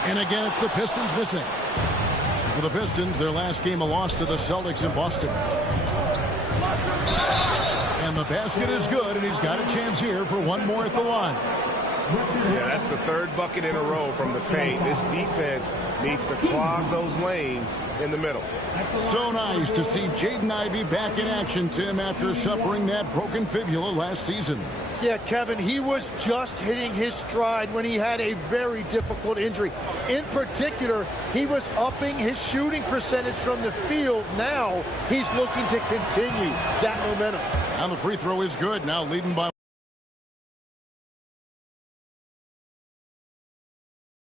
And again, it's the Pistons missing. So for the Pistons, their last game a loss to the Celtics in Boston. And the basket is good, and he's got a chance here for 1 more at the line. Yeah, that's the 3rd bucket in a row from the paint. This defense needs to clog those lanes in the middle. So nice to see Jaden Ivey back in action, Tim, after suffering that broken fibula last season. Yeah, Kevin, he was just hitting his stride when he had a very difficult injury. In particular, he was upping his shooting percentage from the field. Now he's looking to continue that momentum. And the free throw is good, now leading by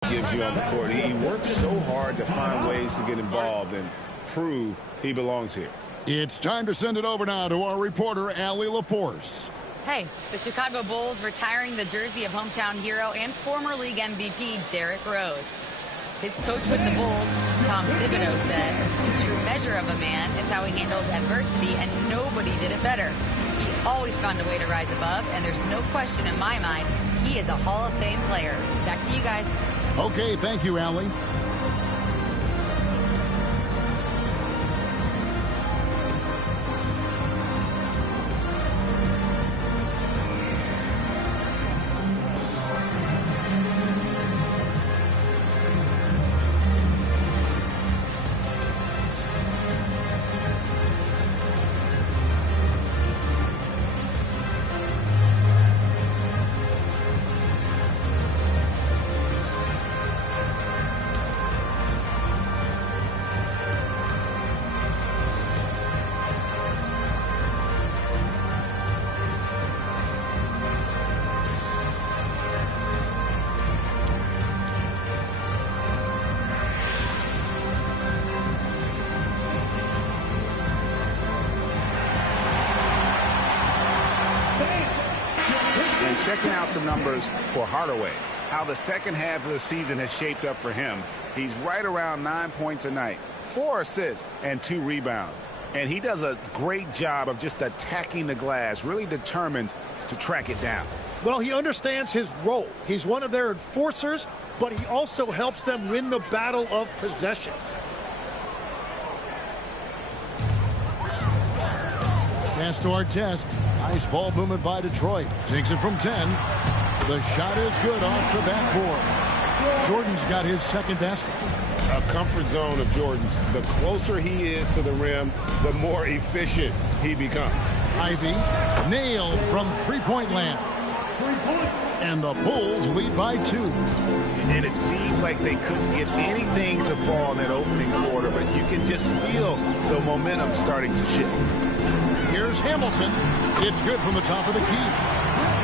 gives you on the court. He works so hard to find ways to get involved and prove he belongs here. It's time to send it over now to our reporter, Allie LaForce. Hey, the Chicago Bulls retiring the jersey of hometown hero and former league MVP Derrick Rose. His coach with the Bulls, Tom Thibodeau, said, "The true measure of a man is how he handles adversity, and nobody did it better. He always found a way to rise above, and there's no question in my mind he is a Hall of Fame player." Back to you guys. Okay, thank you, Allie. Checking out some numbers for Hardaway, how the second half of the season has shaped up for him. He's right around 9 points a night, 4 assists, and 2 rebounds. And he does a great job of just attacking the glass, really determined to track it down. Well, he understands his role. He's one of their enforcers, but he also helps them win the battle of possessions. Pass to our test. Nice ball movement by Detroit. Takes it from 10. The shot is good off the backboard. Jordan's got his second basket. a comfort zone of Jordan's. The closer he is to the rim, the more efficient he becomes. Ivy nailed from three-point land. And the Bulls lead by 2. And it seemed like they couldn't get anything to fall in that opening quarter, but you can just feel the momentum starting to shift. Here's Hamilton. It's good from the top of the key.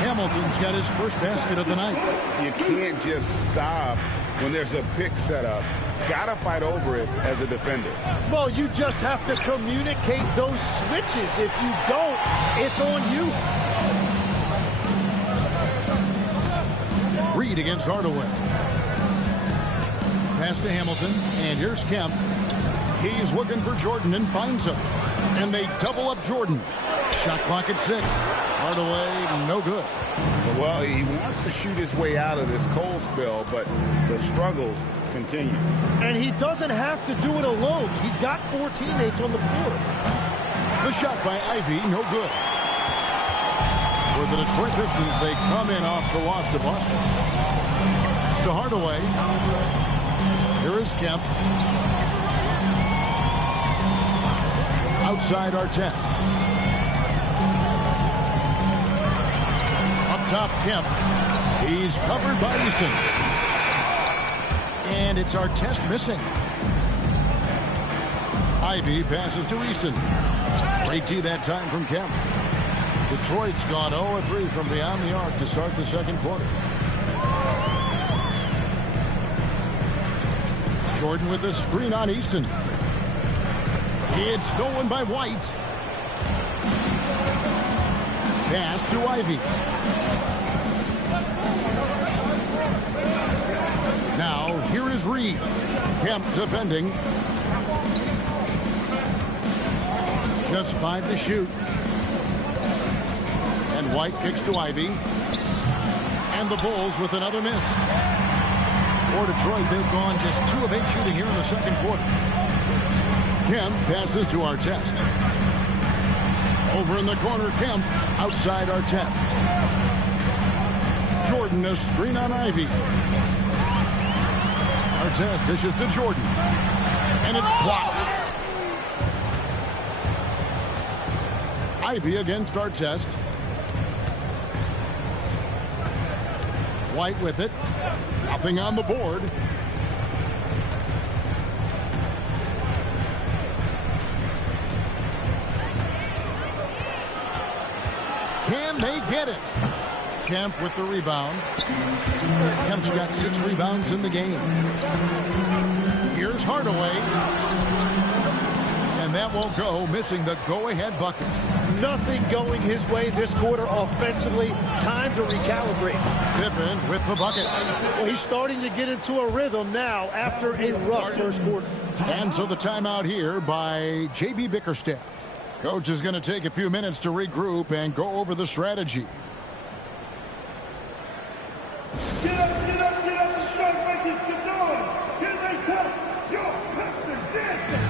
Hamilton's got his first basket of the night. You can't just stop when there's a pick set up. Gotta fight over it as a defender. Well, you just have to communicate those switches. If you don't, it's on you. Reed against Hardaway. Pass to Hamilton, and here's Kemp. He's looking for Jordan and finds him. And they double up Jordan. Shot clock at 6. Hardaway, no good. Well, he wants to shoot his way out of this cold spell, but the struggles continue. And he doesn't have to do it alone. He's got 4 teammates on the floor. The shot by Ivy, no good. For the Detroit Pistons, they come in off the loss to Boston. Pass to Hardaway. Here is Kemp. Outside Artest. Up top, Kemp. He's covered by Easton. And it's Artest missing. Ivy passes to Easton. Great D that time from Kemp. Detroit's gone 0-3 from beyond the arc to start the second quarter. Jordan with the screen on Easton. It's stolen by White. Pass to Ivy. Now, here is Reed. Kemp defending. Just 5 to shoot. And White kicks to Ivy. And the Bulls with another miss. For Detroit, they've gone just 2 of 8 shooting here in the second quarter. Kemp passes to Artest. Over in the corner, Kemp outside Artest. Jordan a screen on Ivy. Artest dishes to Jordan. And it's blocked. Ivy against Artest. White with it. Nothing on the board. Can they get it? Kemp with the rebound. Kemp's got 6 rebounds in the game. Here's Hardaway. And that won't go, missing the go-ahead bucket. Nothing going his way this quarter offensively. Time to recalibrate. Pippen with the bucket. Well, he's starting to get into a rhythm now after a rough first quarter. And so the timeout here by J.B. Bickerstaff. Coach is going to take a few minutes to regroup and go over the strategy. Get up, get up, get up and start making some noise. Here they come, your Piston dancing.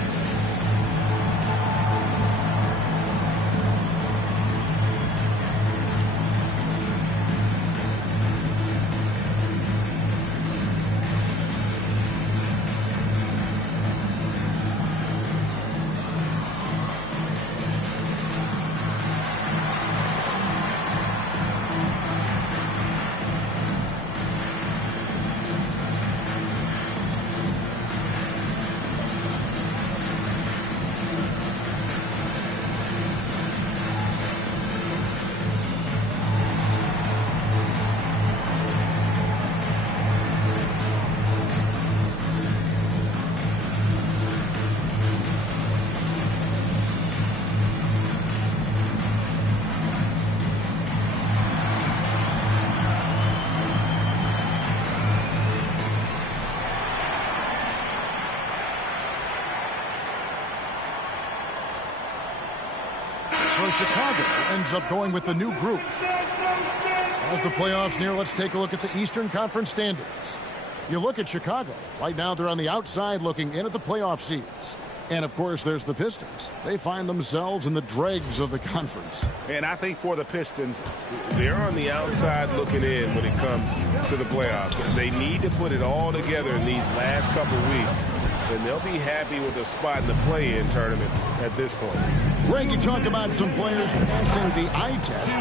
Chicago ends up going with the new group. As the playoffs near, let's take a look at the Eastern Conference standings. You look at Chicago. Right now, they're on the outside looking in at the playoff seeds. And, of course, there's the Pistons. They find themselves in the dregs of the conference. And I think for the Pistons, they're on the outside looking in when it comes to the playoffs. They need to put it all together in these last couple weeks, and they'll be happy with a spot in the play-in tournament at this point. Greg, you talk about some players passing the eye test.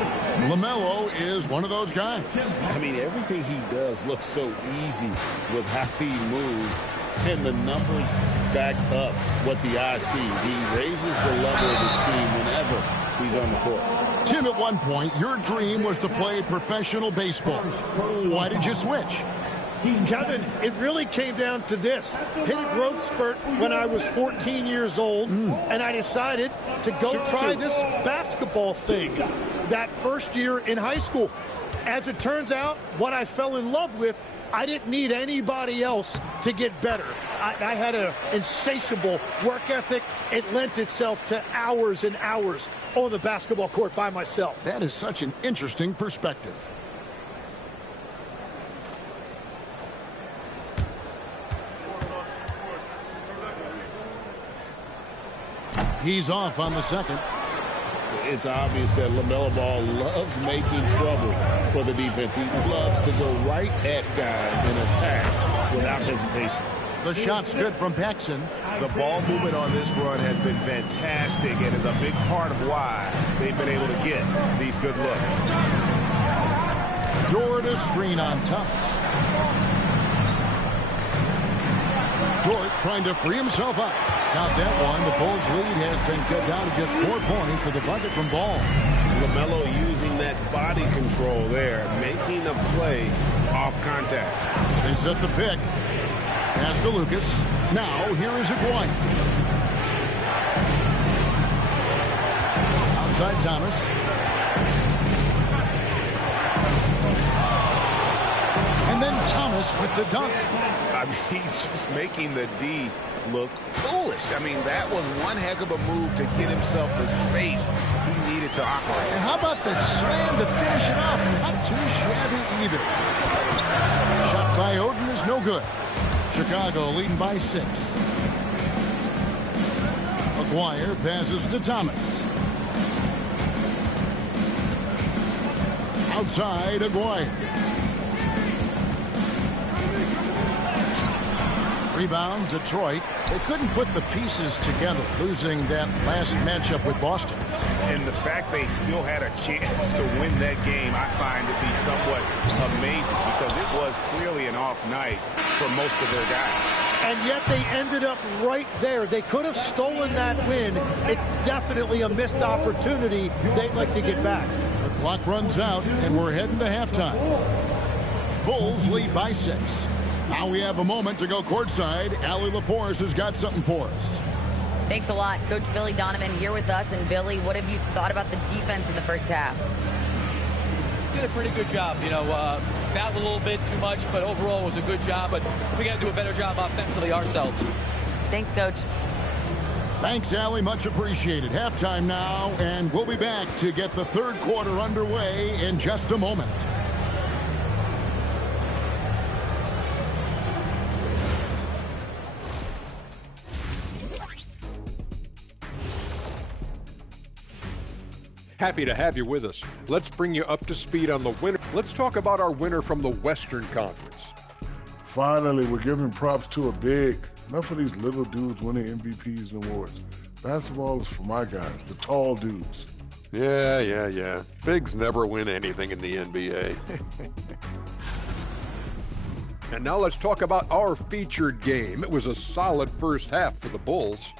LaMelo is one of those guys. I mean, everything he does looks so easy with how he moves. And the numbers back up what the eye sees. He raises the level of his team whenever he's on the court. Tim, at one point, your dream was to play professional baseball. Why did you switch? Kevin, it really came down to this. Hit a growth spurt when I was 14 years old, and I decided to go try this basketball thing that first year in high school. As it turns out, what I fell in love with, I didn't need anybody else to get better. I had an insatiable work ethic. It lent itself to hours and hours on the basketball court by myself. That is such an interesting perspective. He's off on the second. It's obvious that LaMelo Ball loves making trouble for the defense. He loves to go right at guys and attacks without hesitation. The shot's good from Paxson. The ball movement on this run has been fantastic and is a big part of why they've been able to get these good looks. Dort a screen on Thomas. Dort trying to free himself up. Got that one. The Bulls' lead has been cut down to just 4 points with the bucket from Ball. LaMelo using that body control there, making a play off contact. They set the pick. Pass to Lucas. Now here is Aguirre. Outside Thomas. And then Thomas with the dunk. I mean, he's just making the D look foolish. I mean, that was one heck of a move to get himself the space he needed to operate. And how about the slam to finish it off? Not too shabby either. Shot by Oden is no good. Chicago leading by 6. Aguirre passes to Thomas. Outside Aguirre. Rebound, Detroit. They couldn't put the pieces together, losing that last matchup with Boston. And the fact they still had a chance to win that game, I find to be somewhat amazing because it was clearly an off night for most of their guys. And yet they ended up right there. They could have stolen that win. It's definitely a missed opportunity they'd like to get back. The clock runs out, and we're heading to halftime. Bulls lead by 6. Now we have a moment to go courtside. Allie LaForce has got something for us. Thanks a lot. Coach Billy Donovan here with us. And Billy, what have you thought about the defense in the first half? Did a pretty good job. You know, fouled a little bit too much, but overall it was a good job. But we got to do a better job offensively ourselves. Thanks, Coach. Thanks, Allie. Much appreciated. Halftime now, and we'll be back to get the third quarter underway in just a moment. Happy to have you with us. Let's bring you up to speed on the winner. Let's talk about our winner from the Western Conference. Finally, we're giving props to a big. Enough of these little dudes winning MVPs and awards. Basketball is for my guys, the tall dudes. Yeah. Bigs never win anything in the NBA. And now let's talk about our featured game. It was a solid first half for the Bulls.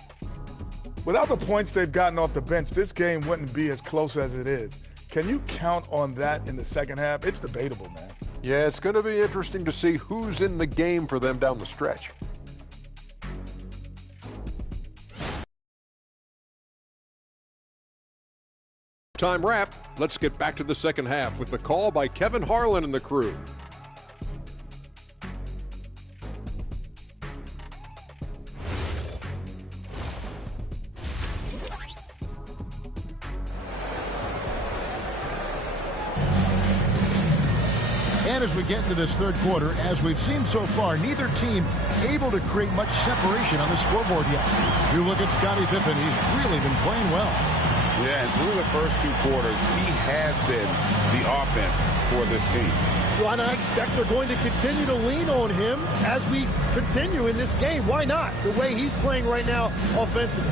Without the points they've gotten off the bench, this game wouldn't be as close as it is. Can you count on that in the second half? It's debatable, man. Yeah, it's going to be interesting to see who's in the game for them down the stretch. Time wrap. Let's get back to the second half with the call by Kevin Harlan and the crew. And as we get into this third quarter, as we've seen so far, neither team able to create much separation on the scoreboard yet. You look at Scottie Pippen, he's really been playing well. Yeah, and through the first 2 quarters, he has been the offense for this team. Well, and I expect they're going to continue to lean on him as we continue in this game. Why not? The way he's playing right now offensively.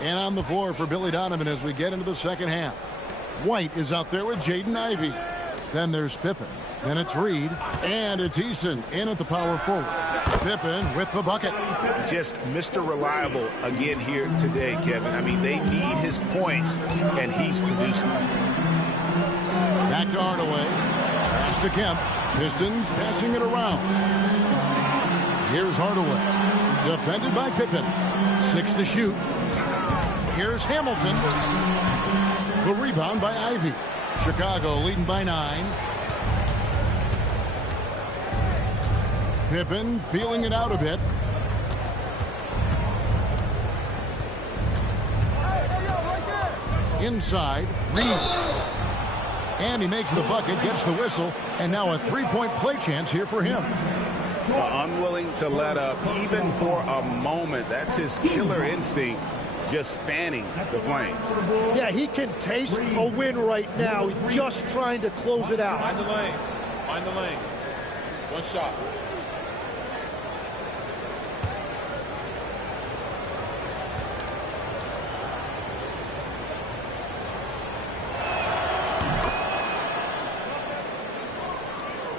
And on the floor for Billy Donovan as we get into the second half. White is out there with Jaden Ivey. Then there's Pippen. Then it's Reed. And it's Easton in at the power forward. Pippen with the bucket. Just Mr. Reliable again here today, Kevin. I mean, they need his points, and he's producing. Back to Hardaway. Pass to Kemp. Pistons passing it around. Here's Hardaway. Defended by Pippen. 6 to shoot. Here's Hamilton. The rebound by Ivey. Chicago leading by 9. Pippen feeling it out a bit. Inside, Reed. And he makes the bucket, gets the whistle, and now a 3-point play chance here for him. Unwilling to let up even for a moment. That's his killer instinct, just fanning the flames. Yeah, he can taste a win right now. He's just trying to close it out. Find the lanes. Find the lanes. One shot.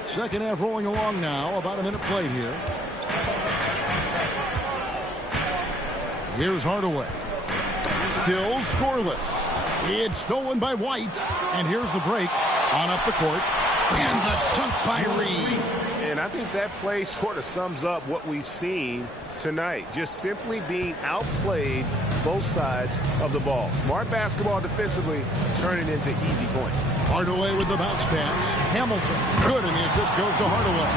Second half rolling along now. About a minute played here. Here's Hardaway. Still scoreless. It's stolen by White. And here's the break. On up the court. And the dunk by Reed. And I think that play sort of sums up what we've seen tonight. Just simply being outplayed both sides of the ball. Smart basketball defensively, turning into easy points. Hardaway with the bounce pass. Hamilton. Good, and the assist goes to Hardaway.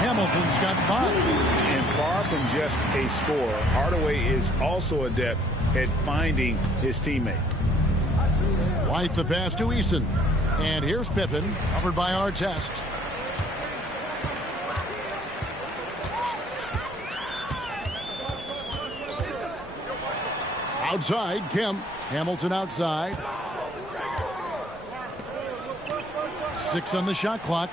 Hamilton's got 5. And far from just a scorer, Hardaway is also adept at finding his teammate. White the pass to Easton. And here's Pippen, covered by Artest. Outside, Kemp. Hamilton outside. 6 on the shot clock.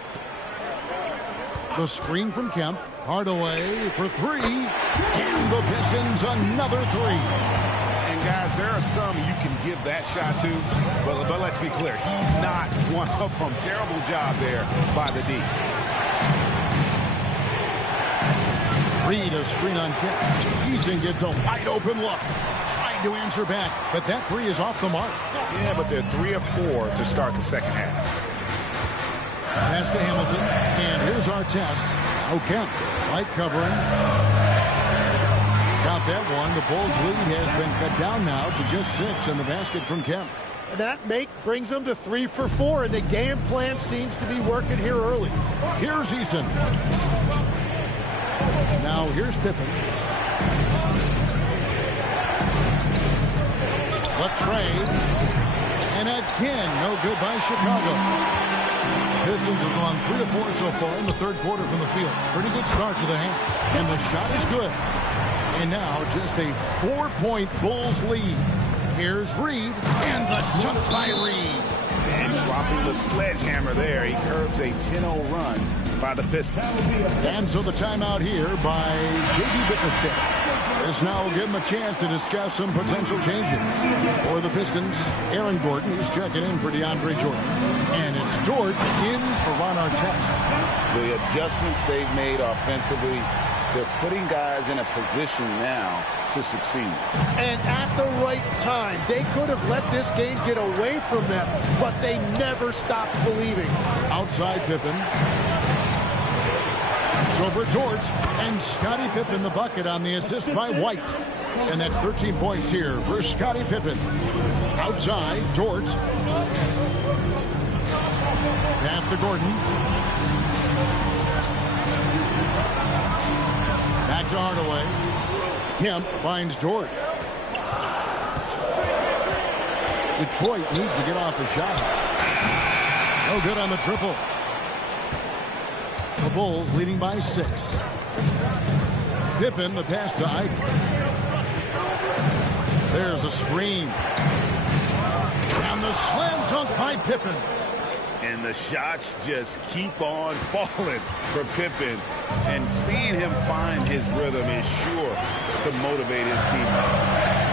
The screen from Kemp. Hardaway for 3. And the Pistons another 3. And guys, there are some you can give that shot to, but let's be clear, he's not one of them. Terrible job there by the D. Reed a screen on Kemp. Easton gets a wide open look. Trying to answer back, but that 3 is off the mark. Yeah, but they're 3 of 4 to start the second half. Pass to Hamilton, and here's Artest. Oh, Kemp, light covering. Got that one. The Bulls' lead has been cut down now to just 6 in the basket from Kemp. And that brings them to 3 for 4, and the game plan seems to be working here early. Here's Easton. Now here's Pippen. The trade. And again, no good by Chicago. Pistons have gone 3 of 4 so far in the third quarter from the field. Pretty good start to the half. And the shot is good. And now just a 4-point Bulls lead. Here's Reed. And the dunk by Reed. And dropping the sledgehammer there. He curbs a 10-0 run by the Pistons. And so the timeout here by J.B. Bickerstaff. This now will give him a chance to discuss some potential changes. For the Pistons, Aaron Gordon, he's checking in for DeAndre Jordan. And it's Dort in for Ron Artest. The adjustments they've made offensively, they're putting guys in a position now to succeed. And at the right time, they could have let this game get away from them, but they never stopped believing. Outside Pippen. It's over Dort, and Scottie Pippen the bucket on the assist by White. And that's 13 points here for Scottie Pippen. Outside, Dort. Pass to Gordon. Back to Hardaway. Kemp finds Dort. Detroit needs to get off a shot. No good on the triple. The Bulls leading by 6. Pippen, the pass to Ike. There's a screen. And the slam dunk by Pippen. And the shots just keep on falling for Pippen. And seeing him find his rhythm is sure to motivate his teammates.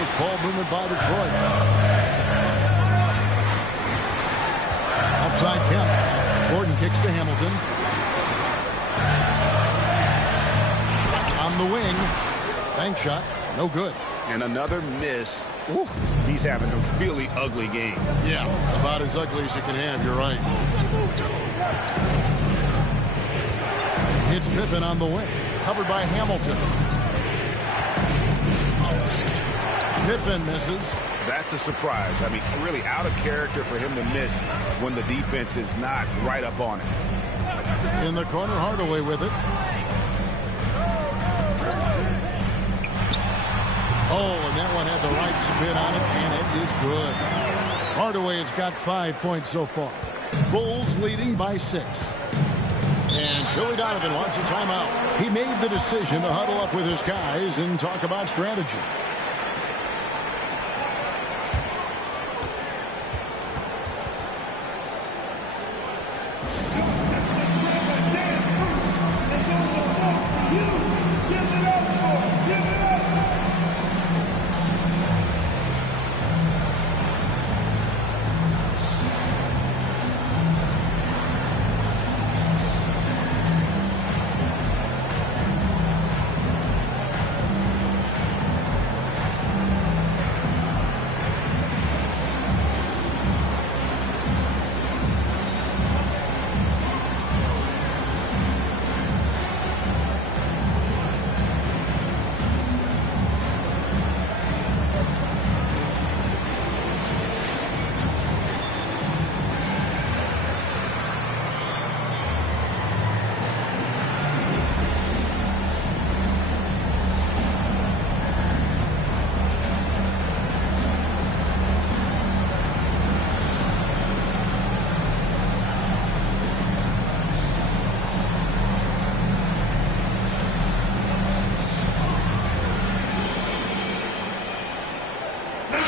Nice ball movement by Detroit. Outside Kemp. Gordon kicks to Hamilton. On the wing. Bank shot. No good. And another miss. Ooh, he's having a really ugly game. Yeah, it's about as ugly as you can have. You're right. It's Pippen on the wing. Covered by Hamilton. Pippen misses. That's a surprise. I mean, really out of character for him to miss when the defense is not right up on it. In the corner, Hardaway with it. Oh, and that one had the right spin on it, and it is good. Hardaway has got 5 points so far. Bulls leading by 6. And Billy Donovan wants a timeout. He made the decision to huddle up with his guys and talk about strategy.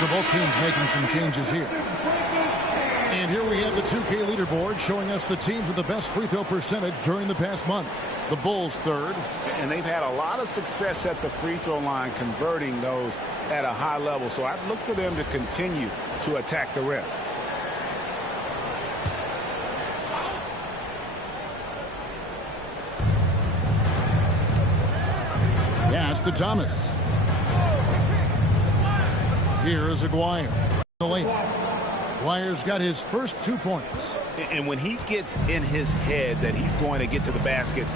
So both teams making some changes here. And here we have the 2K leaderboard showing us the teams with the best free throw percentage during the past month. The Bulls third. And they've had a lot of success at the free throw line converting those at a high level. So I'd look for them to continue to attack the rim. Pass to Thomas. Here's Aguirre. The lane. Aguirre's got his first 2 points. And when he gets in his head that he's going to get to the basket,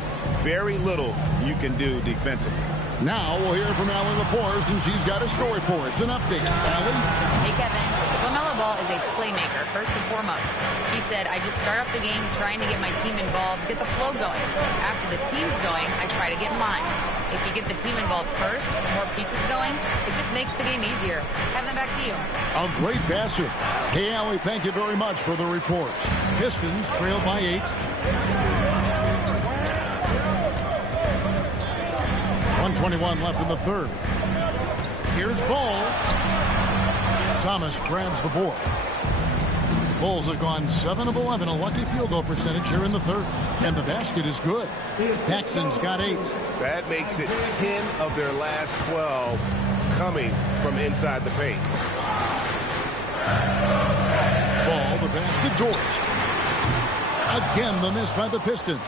very little you can do defensively. Now we'll hear from Allie LaForce, and she's got a story for us. An update. Allie? Hey, Kevin. LaMelo Ball is a playmaker, first and foremost. He said, I just start off the game trying to get my team involved, get the flow going. After the team's going, I try to get mine. If you get the team involved first, more pieces going, it just makes the game easier. Kevin, back to you. A great passer. Hey, Allie, thank you very much for the report. Pistons trail by 8. 1:21 left in the third. Here's Ball. Thomas grabs the board. Bulls have gone 7 of 11, a lucky field goal percentage here in the third. And the basket is good. Paxson's got 8. That makes it 10 of their last 12 coming from inside the paint. Ball, the pass to Dort. Again, the miss by the Pistons.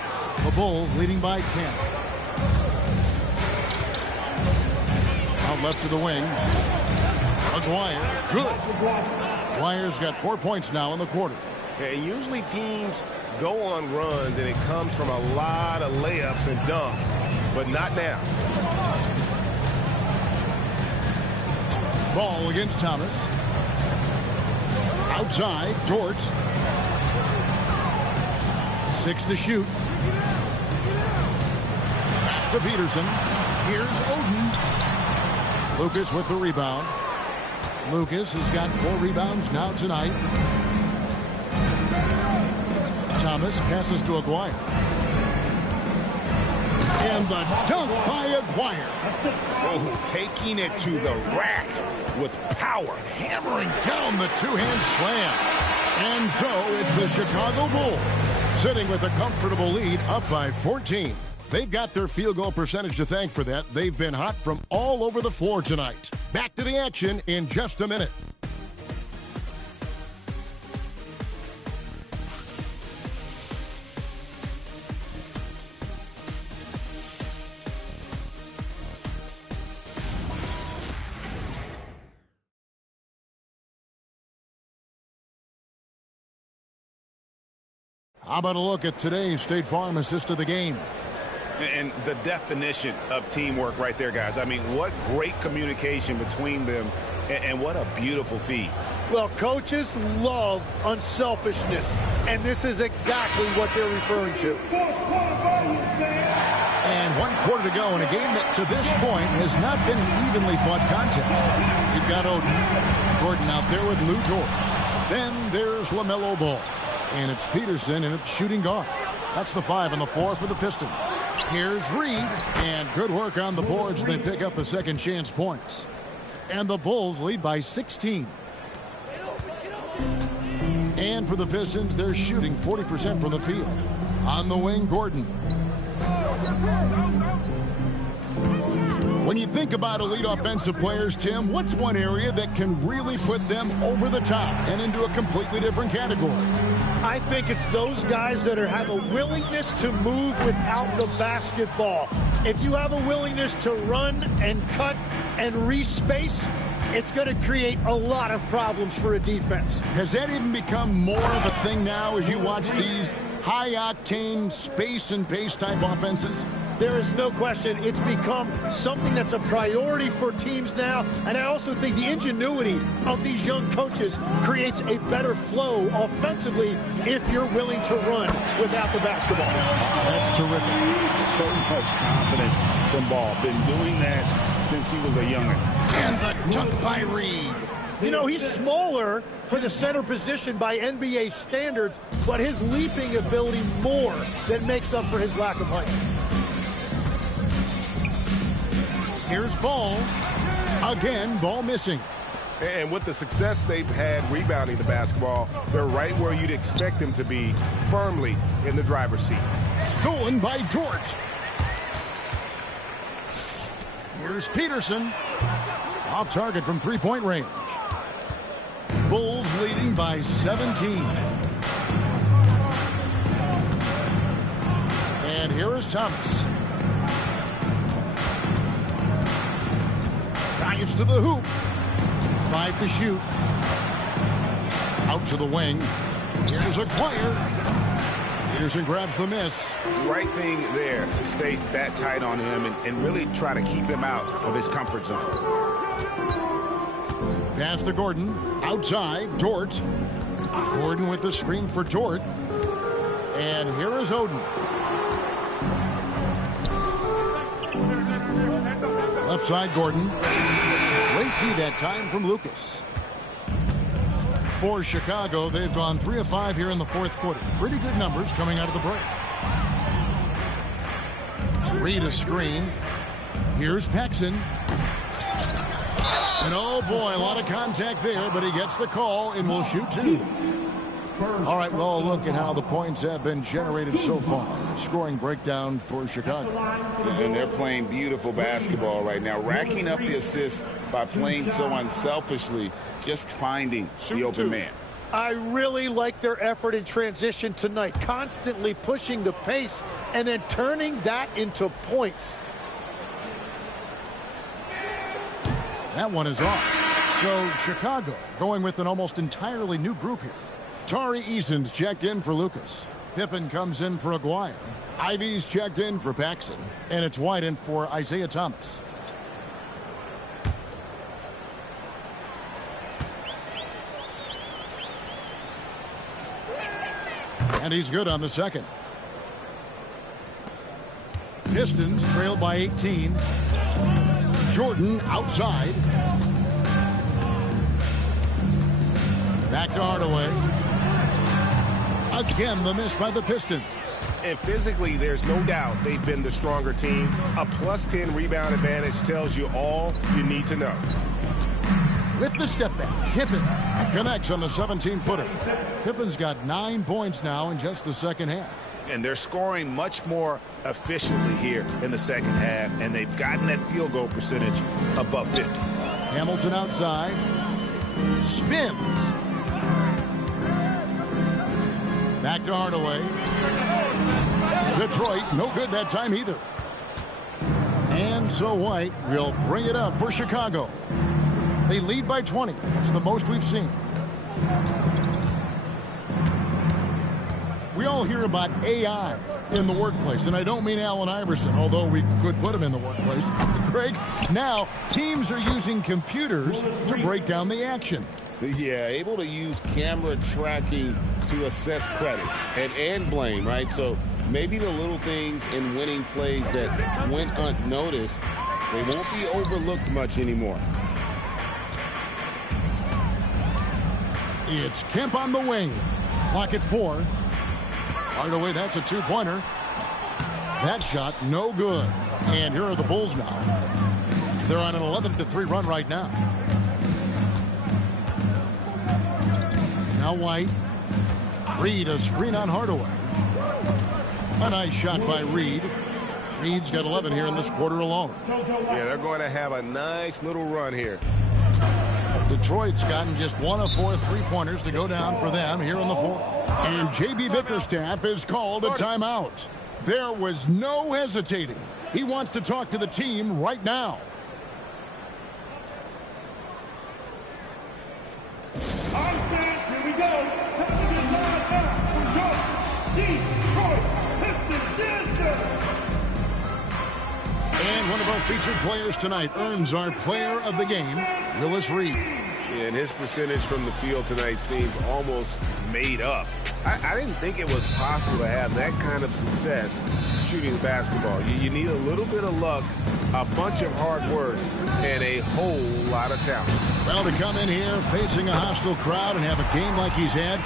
The Bulls leading by 10. Out left to the wing. Aguirre, good. Aguirre's got 4 points now in the quarter. And usually teams go on runs, and it comes from a lot of layups and dunks, but not now. Ball against Thomas. Outside, Dort. 6 to shoot. Pass to Peterson. Here's Oden. Lucas with the rebound. Lucas has got 4 rebounds now tonight. Thomas passes to Aguirre. And the dunk by Aguirre. Oh, taking it to the rack with power. Hammering down the two-hand slam. And so it's the Chicago Bulls sitting with a comfortable lead up by 14. They've got their field goal percentage to thank for that. They've been hot from all over the floor tonight. Back to the action in just a minute. How about a look at today's State Farm assist of the game? And the definition of teamwork right there, guys. I mean, what great communication between them, and what a beautiful feed. Well, coaches love unselfishness, and this is exactly what they're referring to. And 1 quarter to go in a game that to this point has not been an evenly fought contest. You've got Gordon out there with Lou George. Then there's LaMelo Ball. And it's Peterson and it's shooting guard. That's the 5 and the 4 for the Pistons. Here's Reed, and good work on the boards. They pick up the second chance points. And the Bulls lead by 16. And for the Pistons, they're shooting 40% from the field. On the wing, Gordon. When you think about elite offensive players, Tim, what's one area that can really put them over the top and into a completely different category? I think it's those guys that have a willingness to move without the basketball. If you have a willingness to run and cut and respace, it's going to create a lot of problems for a defense. Has that even become more of a thing now as you watch these high-octane space and pace type offenses? There is no question it's become something that's a priority for teams now. And I also think the ingenuity of these young coaches creates a better flow offensively if you're willing to run without the basketball. That's terrific. So much confidence from Ball. Been doing that since he was a youngin'. And the dunk by Reed. You know, he's smaller for the center position by NBA standards, but his leaping ability more than makes up for his lack of height. Here's Ball. Again, Ball missing. And with the success they've had rebounding the basketball, they're right where you'd expect them to be, firmly in the driver's seat. Stolen by George. Here's Peterson. Off target from three-point range. Bulls leading by 17. And here is Thomas. Drives to the hoop. 5 to shoot. Out to the wing. Here's Aguirre. Peterson grabs the miss. Right thing there to stay that tight on him and really try to keep him out of his comfort zone. Pass to Gordon. Outside, Dort. Gordon with the screen for Dort. And here is Oden. Left side, Gordon. Great D that time from Lucas. For Chicago, they've gone 3 of 5 here in the fourth quarter. Pretty good numbers coming out of the break. Reed a screen. Here's Paxson. And oh boy, a lot of contact there, but he gets the call and will shoot 2. All right, well, look at how the points have been generated so far. Scoring breakdown for Chicago. And they're playing beautiful basketball right now, racking up the assists by playing so unselfishly, just finding the open man. I really like their effort in transition tonight, constantly pushing the pace and then turning that into points. That one is off. So Chicago going with an almost entirely new group here. Tari Eason's checked in for Lucas. Pippen comes in for Aguirre. Ivy's checked in for Paxson. And it's White in for Isaiah Thomas. And he's good on the second. Pistons trailed by 18. Jordan outside. Back to Hardaway. Again, the miss by the Pistons. And physically, there's no doubt they've been the stronger team. A +10 rebound advantage tells you all you need to know. With the step back, Pippen connects on the 17-footer. Pippen's got 9 points now in just the second half. And they're scoring much more efficiently here in the second half, and they've gotten that field goal percentage above 50. Hamilton outside. Spins. Back to Hardaway. Detroit, no good that time either. And so White will bring it up for Chicago. They lead by 20. It's the most we've seen. We all hear about AI in the workplace, and I don't mean Allen Iverson, although we could put him in the workplace. Greg, now teams are using computers to break down the action. Yeah, able to use camera tracking to assess credit and blame, right? So maybe the little things in winning plays that went unnoticed, they won't be overlooked much anymore. It's Kemp on the wing. Clock at 4. Hardaway, that's a 2-pointer. That shot, no good. And here are the Bulls now. They're on an 11-3 run right now. Now White. Reed, a screen on Hardaway. A nice shot by Reed. Reed's got 11 here in this quarter alone. Yeah, they're going to have a nice little run here. Detroit's gotten just 1 of 4 3-pointers to go down for them here in the fourth. And J.B. Bickerstaff has called a timeout. There was no hesitating. He wants to talk to the team right now. Here we go. And one of our featured players tonight earns our player of the game, Willis Reed. And his percentage from the field tonight seems almost made up. I didn't think it was possible to have that kind of success shooting the basketball. You need a little bit of luck, a bunch of hard work, and a whole lot of talent. Well, to come in here facing a hostile crowd and have a game like he's had,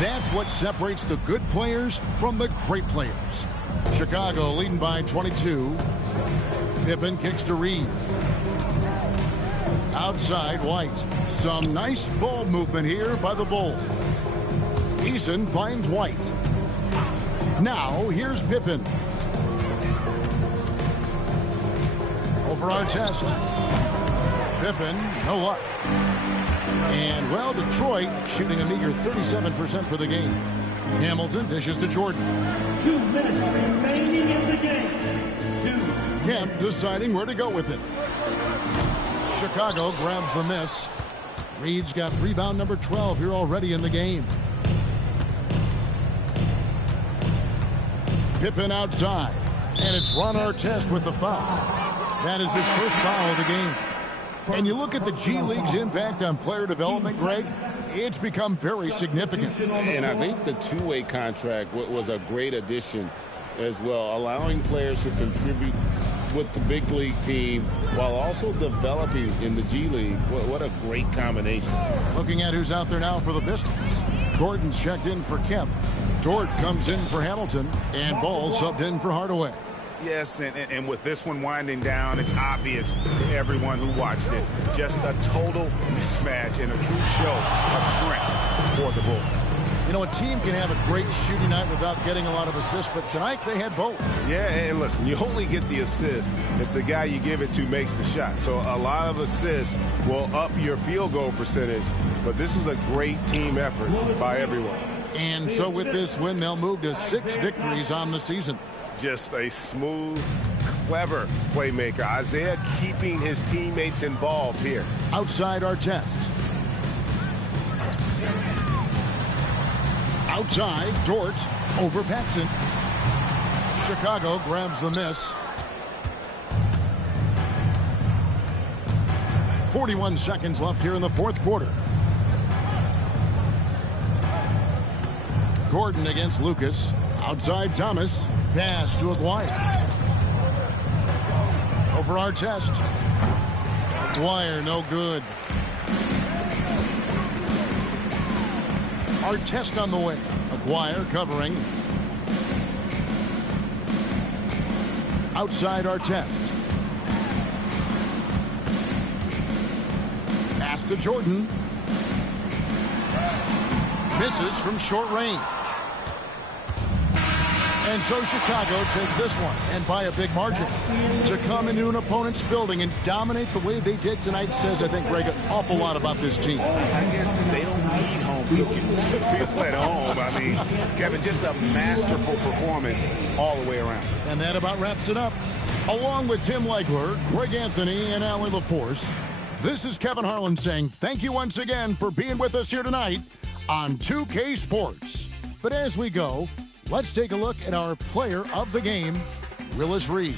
that's what separates the good players from the great players. Chicago leading by 22. Pippen kicks to Reed. Outside, White. Some nice ball movement here by the Bulls. Eason finds White. Now, here's Pippen. Over our test. Pippen, no luck. And, well, Detroit shooting a meager 37% for the game. Hamilton dishes to Jordan. 2 minutes remaining in the game. Kemp deciding where to go with it. Chicago grabs the miss. Reed's got rebound number 12 here already in the game. Pippen outside. And it's Ron Artest with the foul. That is his first foul of the game. And you look at the G League's impact on player development, Greg, it's become very significant. And I think the two-way contract was a great addition as well, allowing players to contribute with the big league team while also developing in the G League. What a great combination. Looking at who's out there now for the Pistons. Gordon's checked in for Kemp. Dort comes in for Hamilton, and Ball subbed in for Hardaway. Yes, and with this one winding down, it's obvious to everyone who watched it. Just a total mismatch and a true show of strength for the Bulls. You know, a team can have a great shooting night without getting a lot of assists, but tonight they had both. Yeah, and listen, you only get the assist if the guy you give it to makes the shot. So a lot of assists will up your field goal percentage, but this was a great team effort by everyone. And so with this win, they'll move to 6 victories on the season. Just a smooth, clever playmaker. Isaiah keeping his teammates involved here. Outside Artest. Outside, Dort over Paxson. Chicago grabs the miss. 41 seconds left here in the fourth quarter. Gordon against Lucas. Outside Thomas. Pass to Aguirre. Over Artest. Aguirre, no good. Artest on the wing. Aguirre covering. Outside Artest. Pass to Jordan. Misses from short range. And so Chicago takes this one, and by a big margin. To come into an opponent's building and dominate the way they did tonight says, I think, Greg, an awful lot about this team. I guess they don't need home field to feel at home. I mean, Kevin, just a masterful performance all the way around. And that about wraps it up. Along with Tim Legler, Greg Anthony, and Allie LaForce, this is Kevin Harlan saying thank you once again for being with us here tonight on 2K Sports. But as we go, let's take a look at our player of the game, Willis Reed.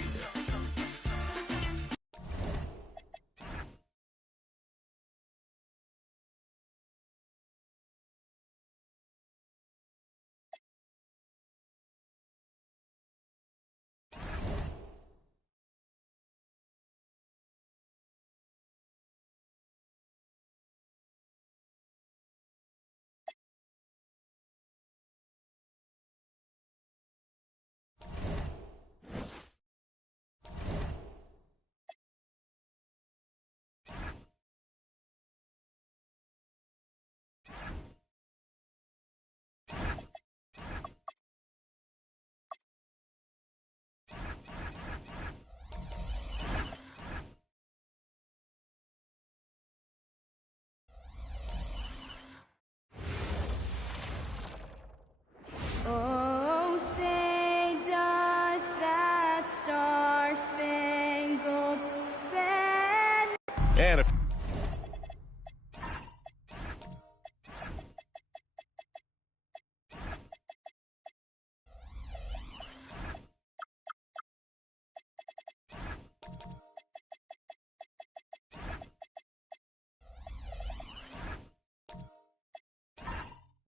And if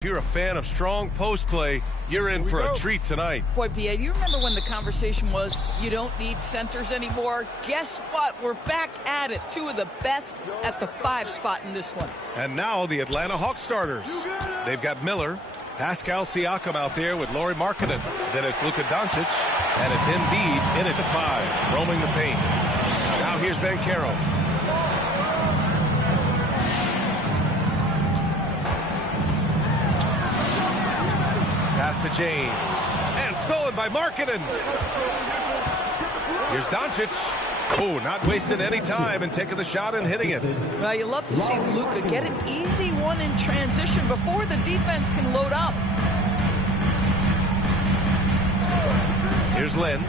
you're a fan of strong post play, you're in for a treat tonight. Boy, Pierre, you remember when the conversation was you don't need centers anymore? Guess what? We're back at it. Two of the best at the 5 spot in this one. And now the Atlanta Hawks starters. They've got Miller, Pascal Siakam out there with Lauri Markkanen. Then it's Luka Doncic, and it's Embiid in at the 5, roaming the paint. Now here's Banchero. Pass to James, and stolen by Markkanen. Here's Doncic. Oh, not wasting any time and taking the shot and hitting it. Well, you love to see Luka get an easy one in transition before the defense can load up. Here's Lynn.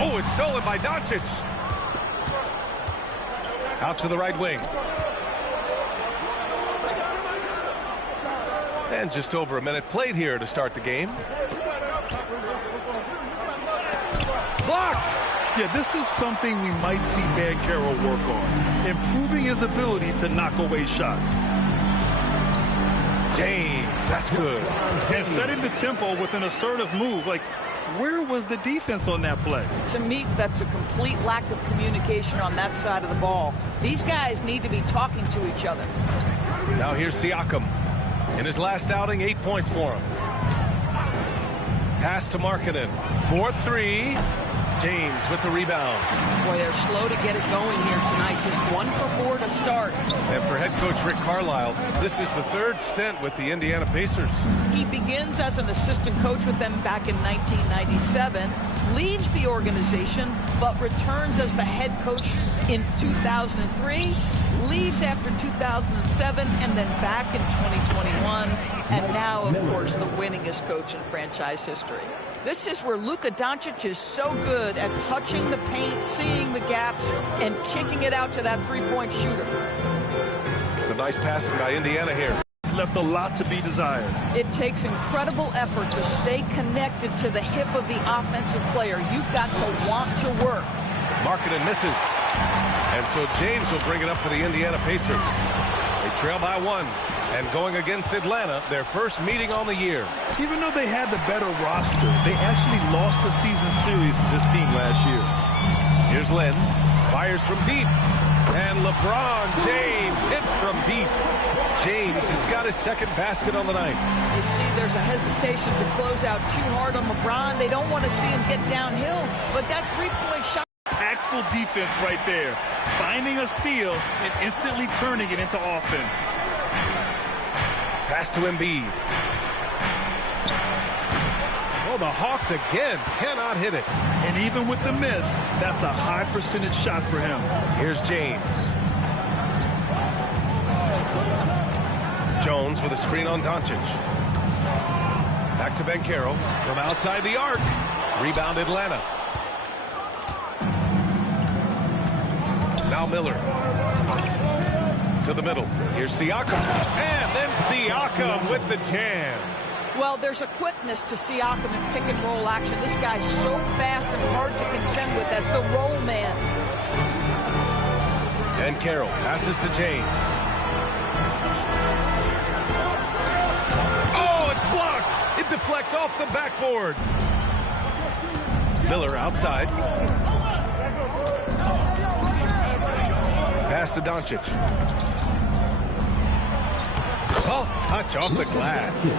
Oh, it's stolen by Doncic. Out to the right wing. And just over a minute played here to start the game. Blocked! Yeah, this is something we might see Banchero work on. Improving his ability to knock away shots. James, that's good. And setting the tempo with an assertive move. Like, where was the defense on that play? To me, that's a complete lack of communication on that side of the ball. These guys need to be talking to each other. Now here's Siakam. In his last outing, 8 points for him. Pass to Markkanen. 4-3. James with the rebound. Boy, they're slow to get it going here tonight. Just 1 for 4 to start. And for head coach Rick Carlisle, this is the 3rd stint with the Indiana Pacers. He begins as an assistant coach with them back in 1997, leaves the organization, but returns as the head coach in 2003, leaves after 2007, and then back in 2021, and now, of course, the winningest coach in franchise history. This is where Luka Doncic is so good at touching the paint, seeing the gaps, and kicking it out to that three-point shooter. Some nice passing by Indiana here. It's left a lot to be desired. It takes incredible effort to stay connected to the hip of the offensive player. You've got to want to work. Markkanen misses. And so James will bring it up for the Indiana Pacers. They trail by 1. And going against Atlanta, their first meeting on the year. Even though they had the better roster, they actually lost the season series to this team last year. Here's Lynn. Fires from deep. And LeBron James hits from deep. James has got his second basket on the night. You see there's a hesitation to close out too hard on LeBron. They don't want to see him get downhill. But that three-point shot. Tactful defense right there. Finding a steal and instantly turning it into offense. Pass to Embiid. Oh, the Hawks again cannot hit it. And even with the miss, that's a high percentage shot for him. Here's James. Jones with a screen on Doncic. Back to Banchero from outside the arc. Rebound Atlanta. Now Miller. To the middle. Here's Siakam. And then Siakam with the jam. Well, there's a quickness to Siakam in pick and roll action. This guy's so fast and hard to contend with as the roll man. And Carroll passes to James. Oh, it's blocked. It deflects off the backboard. Miller outside. Pass to Doncic. Soft touch off the glass.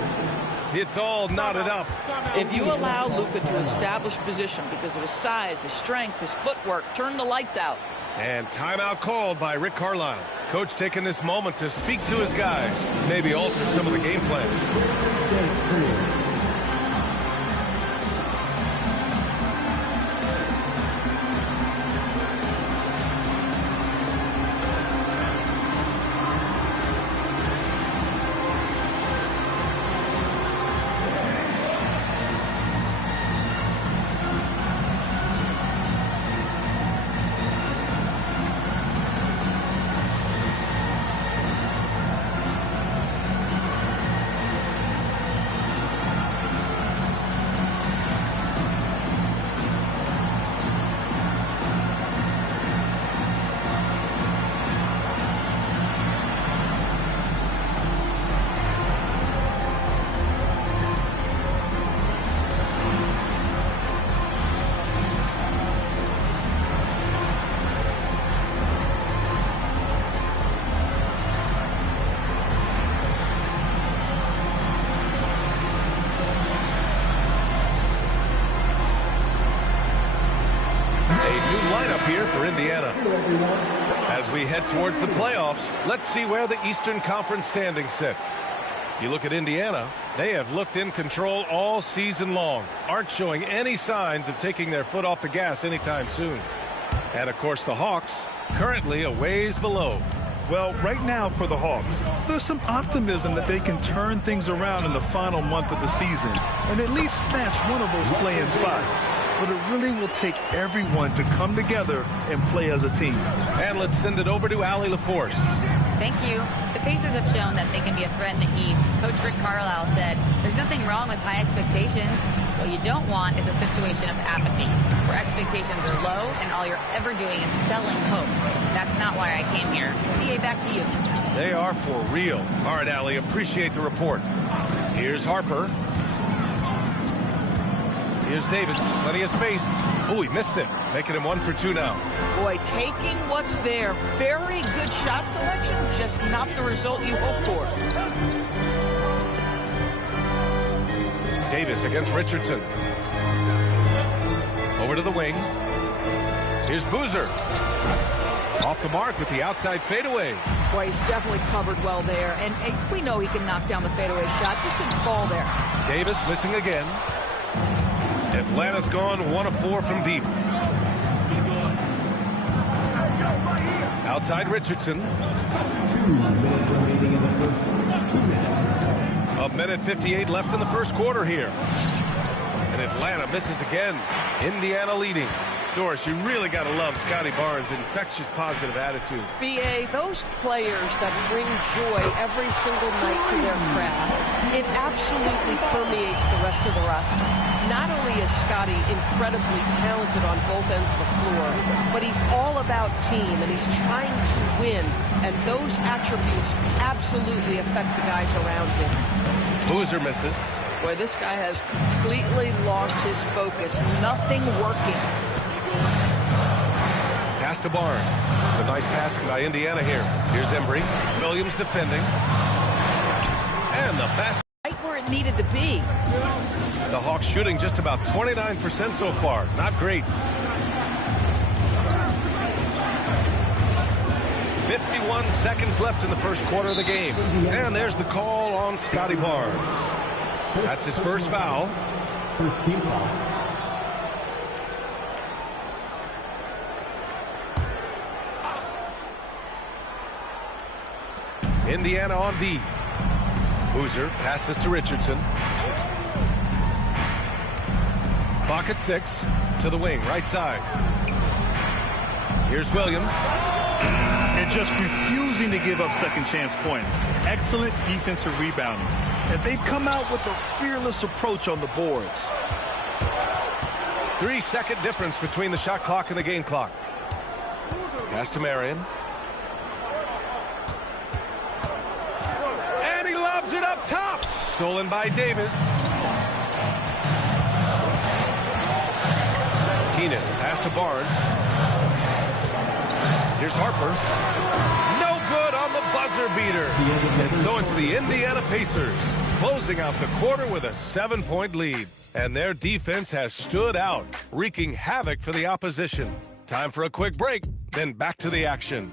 It's all knotted up. If you allow Luka to establish position because of his size, his strength, his footwork, turn the lights out. And timeout called by Rick Carlisle. Coach taking this moment to speak to his guys. Maybe alter some of the game plan. Here for Indiana. As we head towards the playoffs, let's see where the Eastern Conference standings sit. You look at Indiana, they have looked in control all season long, aren't showing any signs of taking their foot off the gas anytime soon. And of course the Hawks, currently a ways below. Well, right now for the Hawks, there's some optimism that they can turn things around in the final month of the season and at least snatch one of those play-in spots. But it really will take everyone to come together and play as a team. And let's send it over to Allie LaForce. Thank you. The Pacers have shown that they can be a threat in the East. Coach Rick Carlisle said, there's nothing wrong with high expectations. What you don't want is a situation of apathy, where expectations are low and all you're ever doing is selling hope. That's not why I came here. BA, back to you. They are for real. All right, Allie, appreciate the report. Here's Harper. Here's Davis, plenty of space. Oh, he missed it, making him 1 for 2 now. Boy, taking what's there. Very good shot selection, just not the result you hoped for. Davis against Richardson. Over to the wing. Here's Boozer. Off the mark with the outside fadeaway. Boy, he's definitely covered well there. And we know he can knock down the fadeaway shot, just didn't fall there. Davis missing again. Atlanta's gone 1 of 4 from deep. Outside Richardson. 2 minutes remaining in the first 2 minutes. A minute 58 left in the first quarter here. And Atlanta misses again. Indiana leading. Doris, you really got to love Scotty Barnes' infectious positive attitude. BA, those players that bring joy every single night to their craft, it absolutely permeates the rest of the roster. Not only is Scotty incredibly talented on both ends of the floor, but he's all about team, and he's trying to win, and those attributes absolutely affect the guys around him. Boozer misses. Boy, this guy has completely lost his focus. Nothing working. Pass to Barnes. The nice passing by Indiana here. Here's Embry. Williams defending. And the basket. Right where it needed to be. The Hawks shooting just about 29% so far. Not great. 51 seconds left in the first quarter of the game. And there's the call on Scotty Barnes. That's his first foul. First team foul. Indiana on D. Boozer passes to Richardson. Clock at 6. To the wing, right side. Here's Williams. And just refusing to give up second chance points. Excellent defensive rebounding. And they've come out with a fearless approach on the boards. 3-second difference between the shot clock and the game clock. Pass to Marion. And he lobs it up top. Stolen by Davis. Keenan, pass to Barnes. Here's Harper. No good on the buzzer beater. And so it's the Indiana Pacers closing out the quarter with a 7-point lead. And their defense has stood out, wreaking havoc for the opposition. Time for a quick break, then back to the action.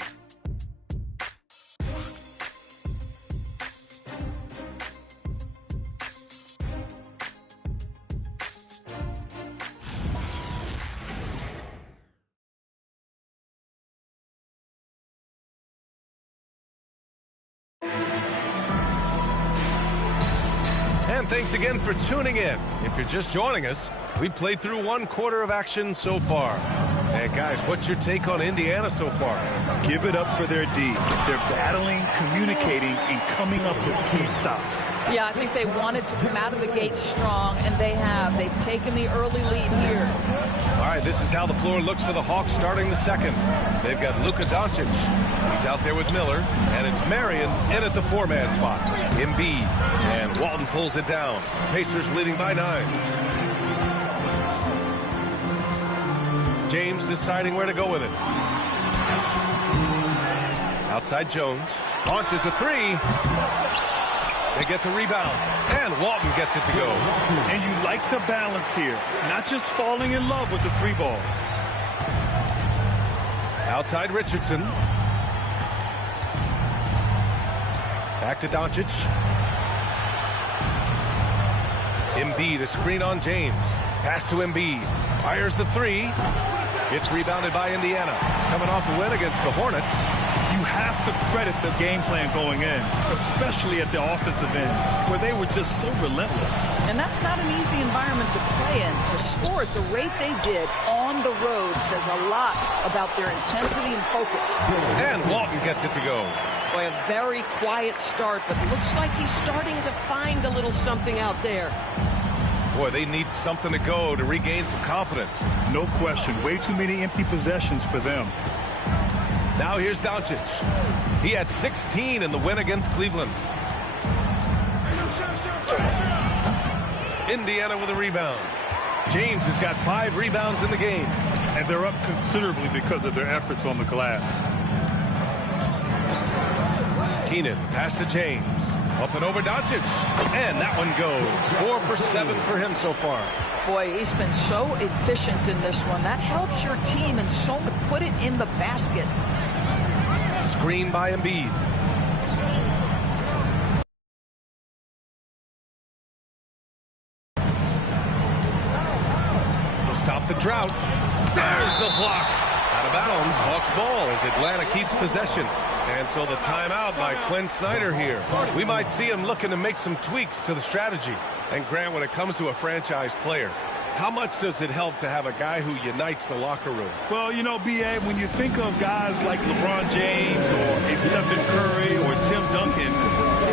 And thanks again for tuning in. If you're just joining us, we played through one quarter of action so far. And guys, what's your take on Indiana so far? Give it up for their D. They're battling, communicating, and coming up with key stops. Yeah, I think they wanted to come out of the gate strong, and they have. They've taken the early lead here. All right, this is how the floor looks for the Hawks starting the second. They've got Luka Doncic. He's out there with Miller, and it's Marion in at the 4-man spot. Embiid, and Walton pulls it down. Pacers leading by 9. James deciding where to go with it. Outside Jones. Launches a 3. They get the rebound. And Walton gets it to go. And you like the balance here. Not just falling in love with the 3 ball. Outside Richardson. Back to Doncic. Embiid, a screen on James. Pass to Embiid. Fires the 3. It's rebounded by Indiana. Coming off a win against the Hornets. You have to credit the game plan going in, especially at the offensive end, where they were just so relentless. And that's not an easy environment to play in. To score at the rate they did on the road says a lot about their intensity and focus. And Walton gets it to go. Boy, a very quiet start, but looks like he's starting to find a little something out there. Boy, they need something to go to regain some confidence. No question. Way too many empty possessions for them. Now here's Doncic. He had 16 in the win against Cleveland. Indiana with a rebound. James has got 5 rebounds in the game. And they're up considerably because of their efforts on the glass. Keenan, pass to James. Up and over Doncic. And that one goes. 4 for 7 for him so far. Boy, he's been so efficient in this one. That helps your team and so put it in the basket. Screen by Embiid. To stop the drought. There's the block. Out of bounds. Hawks ball as Atlanta keeps possession. And so the timeout by Quinn Snyder here. We might see him looking to make some tweaks to the strategy. And Grant, when it comes to a franchise player, how much does it help to have a guy who unites the locker room? Well, you know, B.A., when you think of guys like LeBron James or a Stephen Curry or Tim Duncan,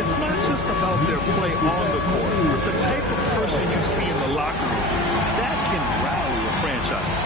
it's not just about their play on the court, but the type of person you see in the locker room. That can rally a franchise.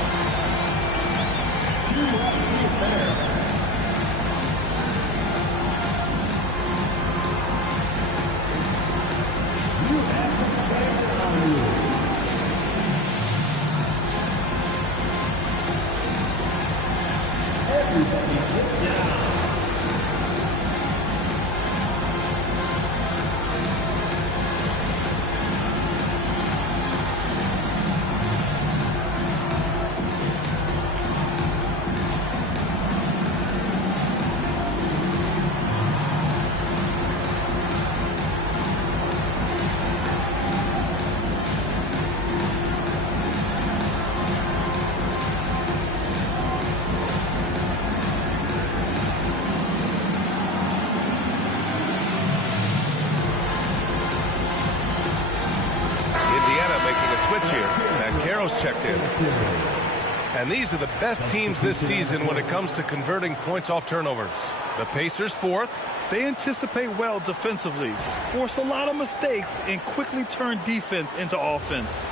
Checked in. And these are the best teams this season when it comes to converting points off turnovers. The Pacers fourth. They anticipate well defensively, force a lot of mistakes, and quickly turn defense into offense.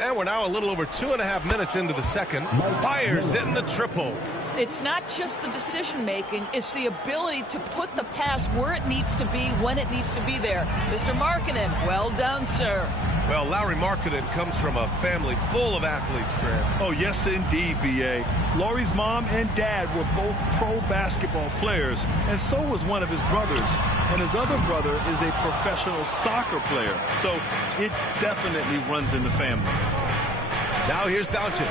And we're now a little over 2.5 minutes into the second. Fires in the triple. It's not just the decision-making, it's the ability to put the pass where it needs to be, when it needs to be there. Mr. Markkanen, well done, sir. Well, Lauri Markkanen comes from a family full of athletes, Grant. Oh, yes, indeed, B.A. Lauri's mom and dad were both pro basketball players, and so was one of his brothers. And his other brother is a professional soccer player, so it definitely runs in the family. Now here's Doncic.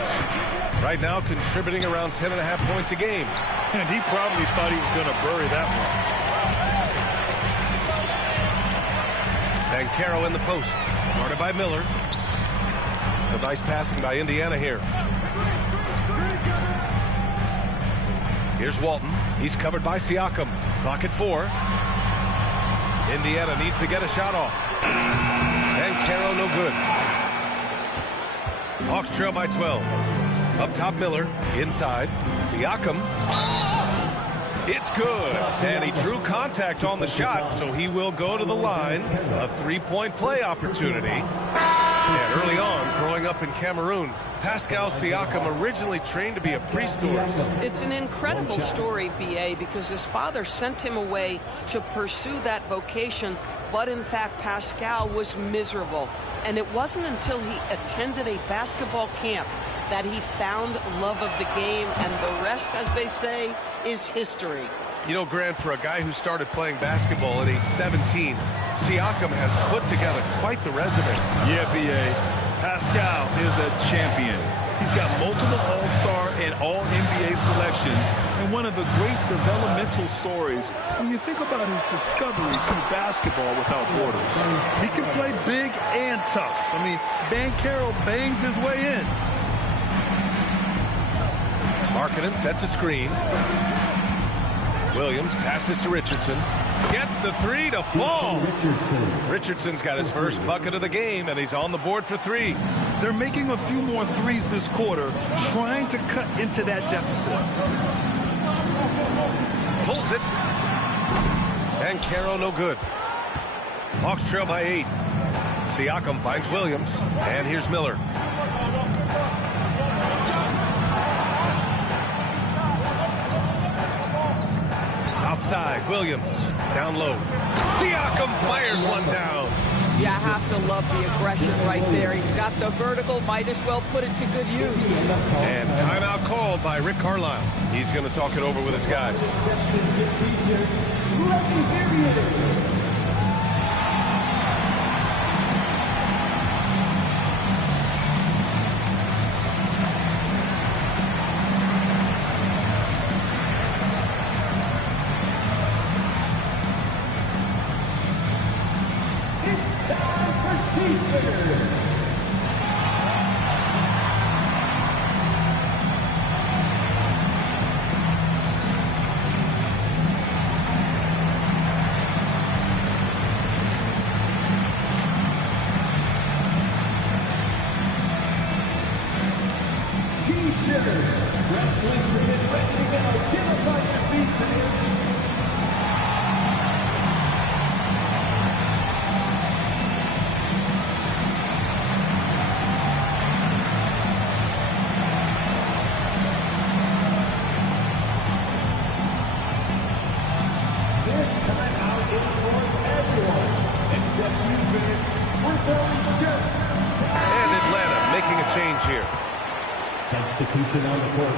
Right now contributing around 10.5 points a game. And he probably thought he was going to bury that one. And Caro in the post. Guarded by Miller. So nice passing by Indiana here. Here's Walton. He's covered by Siakam. Clock at 4. Indiana needs to get a shot off. And Caro no good. Hawks trail by 12. Up top, Miller. Inside. Siakam. It's good. And he drew contact on the shot, so he will go to the line. A three-point play opportunity. And early on, growing up in Cameroon, Pascal Siakam originally trained to be a priest. It's an incredible story, B.A., because his father sent him away to pursue that vocation, but in fact, Pascal was miserable. And it wasn't until he attended a basketball camp that he found love of the game, and the rest, as they say, is history. You know, Grant, for a guy who started playing basketball at age 17, Siakam has put together quite the resume. Yeah, B.A. Pascal is a champion. He's got multiple All-Star and All-NBA selections, and one of the great developmental stories when you think about his discovery through basketball without borders. He can play big and tough. I mean, Caro bangs his way in. Markkanen sets a screen. Williams passes to Richardson. Gets the three to fall. Richardson's got his first bucket of the game, and he's on the board for 3. They're making a few more threes this quarter, trying to cut into that deficit. Pulls it. And Caro no good. Hawks trail by 8. Siakam finds Williams. And here's Miller. Outside, Williams, down low. Siakam fires one down. You have to love the aggression right there. He's got the vertical, might as well put it to good use. And timeout called by Rick Carlisle. He's going to talk it over with his guys. here. Substitution on the court.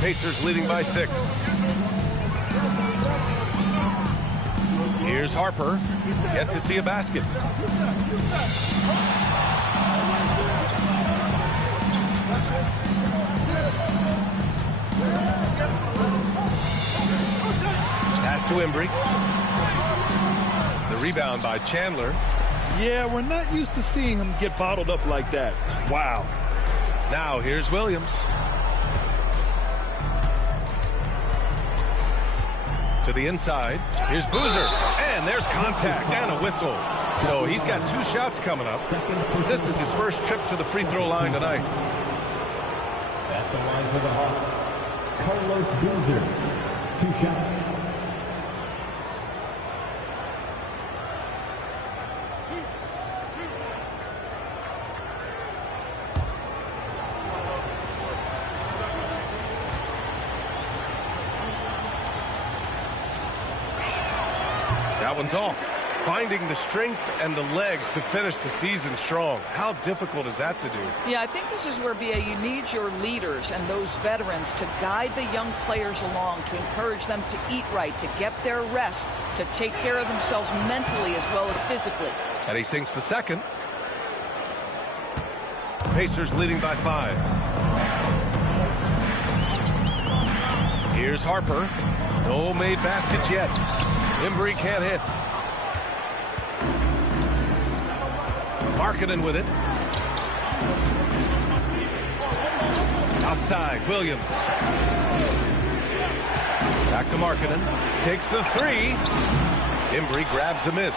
Pacers leading by 6. Here's Harper. Yet to see a basket. Pass to Embry. The rebound by Chandler. Yeah, we're not used to seeing him get bottled up like that. Wow. Now here's Williams. To the inside. Here's Boozer. And there's contact and a whistle. So he's got 2 shots coming up. This is his first trip to the free throw line tonight. At the line for the Hawks, Carlos Boozer. 2 shots. That one's off. Finding the strength and the legs to finish the season strong. How difficult is that to do? Yeah, I think this is where, BA, you need your leaders and those veterans to guide the young players along, to encourage them to eat right, to get their rest, to take care of themselves mentally as well as physically. And he sinks the second. Pacers leading by 5. Here's Harper. No made baskets yet. Embry can't hit. Markkanen with it. Outside, Williams. Back to Markkanen. Takes the 3. Embry grabs a miss.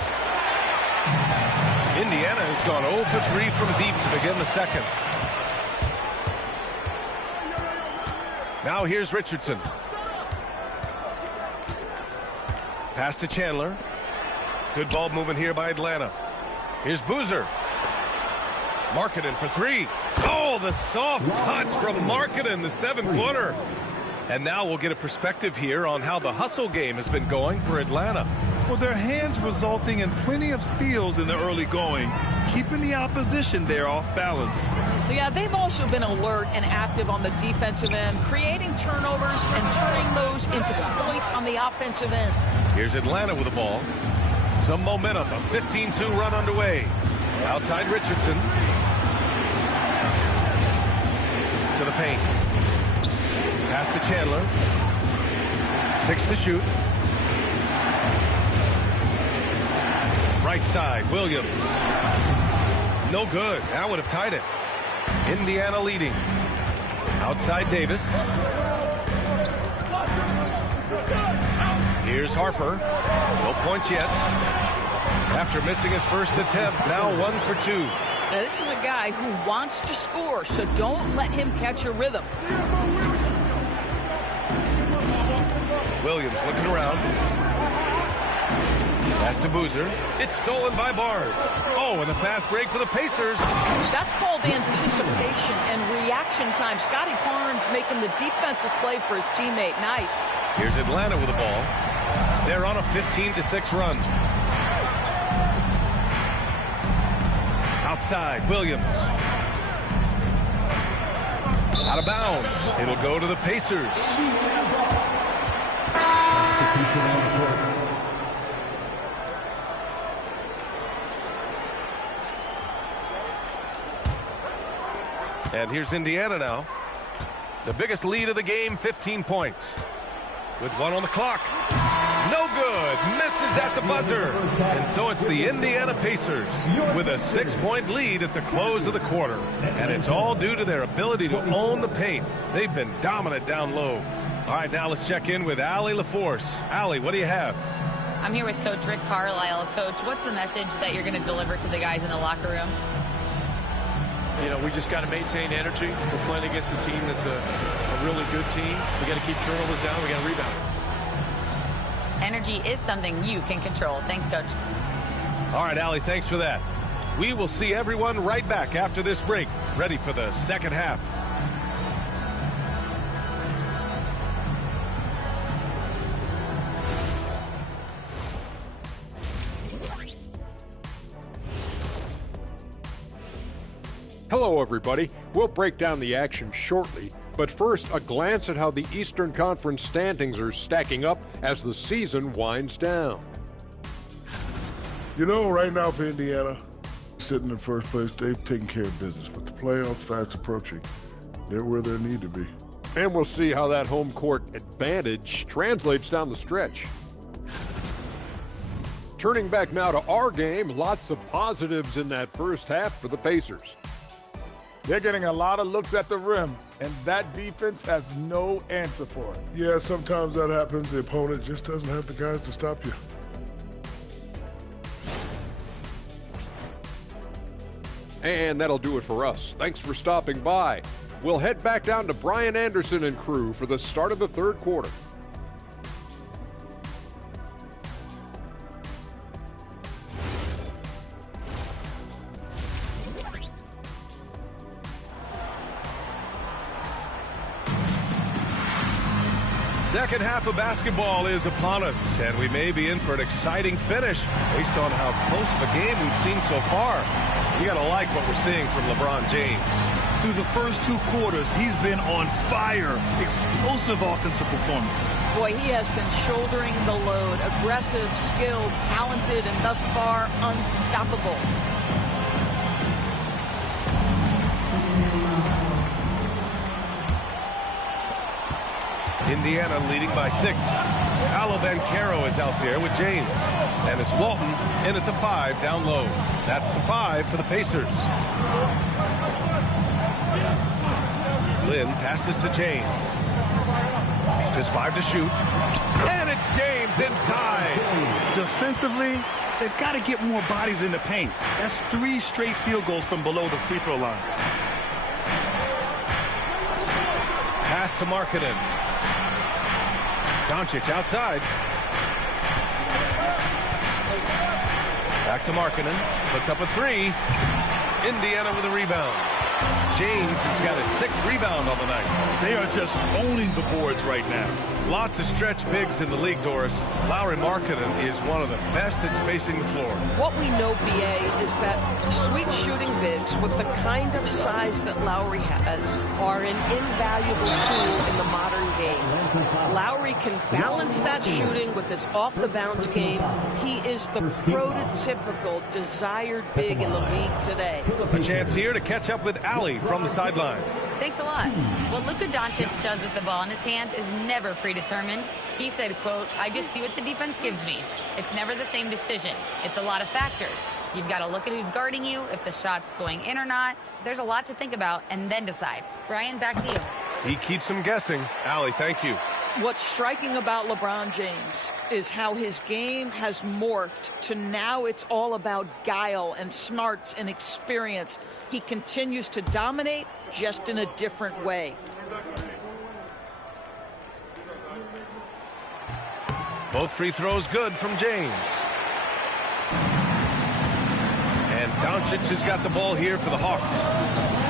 Indiana has gone 0 for 3 from deep to begin the second. Now here's Richardson. Pass to Chandler. Good ball movement here by Atlanta. Here's Boozer. Markkanen for 3. Oh, the soft touch from Markkanen, the 7-footer. And now we'll get a perspective here on how the hustle game has been going for Atlanta. Well, their hands resulting in plenty of steals in the early going, keeping the opposition there off balance. Yeah, they've also been alert and active on the defensive end, creating turnovers and turning those into points on the offensive end. Here's Atlanta with the ball. Some momentum, a 15-2 run underway. Outside Richardson. To the paint. Pass to Chandler. 6 to shoot. Right side, Williams. No good. That would have tied it. Indiana leading. Outside Davis. Here's Harper. No points yet. After missing his first attempt, now 1 for 2. Now, this is a guy who wants to score, so don't let him catch a rhythm. Williams looking around. Pass to Boozer. It's stolen by Barnes. Oh, and the fast break for the Pacers. That's called anticipation and reaction time. Scotty Barnes making the defensive play for his teammate. Nice. Here's Atlanta with the ball. They're on a 15-6 run. Outside, Williams. Out of bounds. It'll go to the Pacers. And here's Indiana now. The biggest lead of the game, 15 points. With 1 on the clock. No good. Misses at the buzzer. And so it's the Indiana Pacers with a 6-point lead at the close of the quarter. And it's all due to their ability to own the paint. They've been dominant down low. All right, now let's check in with Allie LaForce. Allie, what do you have? I'm here with Coach Rick Carlisle. Coach, what's the message that you're going to deliver to the guys in the locker room? You know, we just got to maintain energy. We're playing against a team that's a really good team. We got to keep turnovers down. We got to rebound. Energy is something you can control. Thanks, Coach. All right, Allie, thanks for that. We will see everyone right back after this break, ready for the second half. Hello, everybody. We'll break down the action shortly, but first, a glance at how the Eastern Conference standings are stacking up as the season winds down. You know, right now for Indiana, sitting in first place, they've taken care of business. With the playoffs fast approaching, they're where they need to be. And we'll see how that home court advantage translates down the stretch. Turning back now to our game, lots of positives in that first half for the Pacers. They're getting a lot of looks at the rim, and that defense has no answer for it. Yeah, sometimes that happens. The opponent just doesn't have the guys to stop you. And that'll do it for us. Thanks for stopping by. We'll head back down to Brian Anderson and crew for the start of the third quarter. Second half of basketball is upon us, and we may be in for an exciting finish based on how close of a game we've seen so far. You got to like what we're seeing from LeBron James. Through the first two quarters, he's been on fire. Explosive offensive performance. Boy, he has been shouldering the load. Aggressive, skilled, talented, and thus far unstoppable. Indiana leading by 6. Paolo Banchero is out there with James. And it's Walton in at the 5 down low. That's the 5 for the Pacers. Lynn passes to James. Just 5 to shoot. And it's James inside. Defensively, they've got to get more bodies in the paint. That's 3 straight field goals from below the free throw line. Pass to Markkanen. Doncic outside. Back to Markkanen. Puts up a 3. Indiana with a rebound. James has got his 6th rebound on the night. They are just owning the boards right now. Lots of stretch bigs in the league, Doris. Lauri Markkanen is one of the best at spacing the floor. What we know, BA, is that sweep shooting bigs with the kind of size that Lauri has are an invaluable tool in the modern game. Lauri can balance that shooting with his off-the-bounce game. He is the prototypical desired big in the league today. A chance here to catch up with Allie from the sideline. Thanks a lot. What Luka Doncic does with the ball in his hands is never predetermined. He said, quote, "I just see what the defense gives me. It's never the same decision. It's a lot of factors. You've got to look at who's guarding you, if the shot's going in or not. There's a lot to think about and then decide." Brian, back to you. He keeps him guessing. Allie, thank you. What's striking about LeBron James is how his game has morphed to now it's all about guile and smarts and experience. He continues to dominate, just in a different way. Both free throws good from James. And Doncic has got the ball here for the Hawks.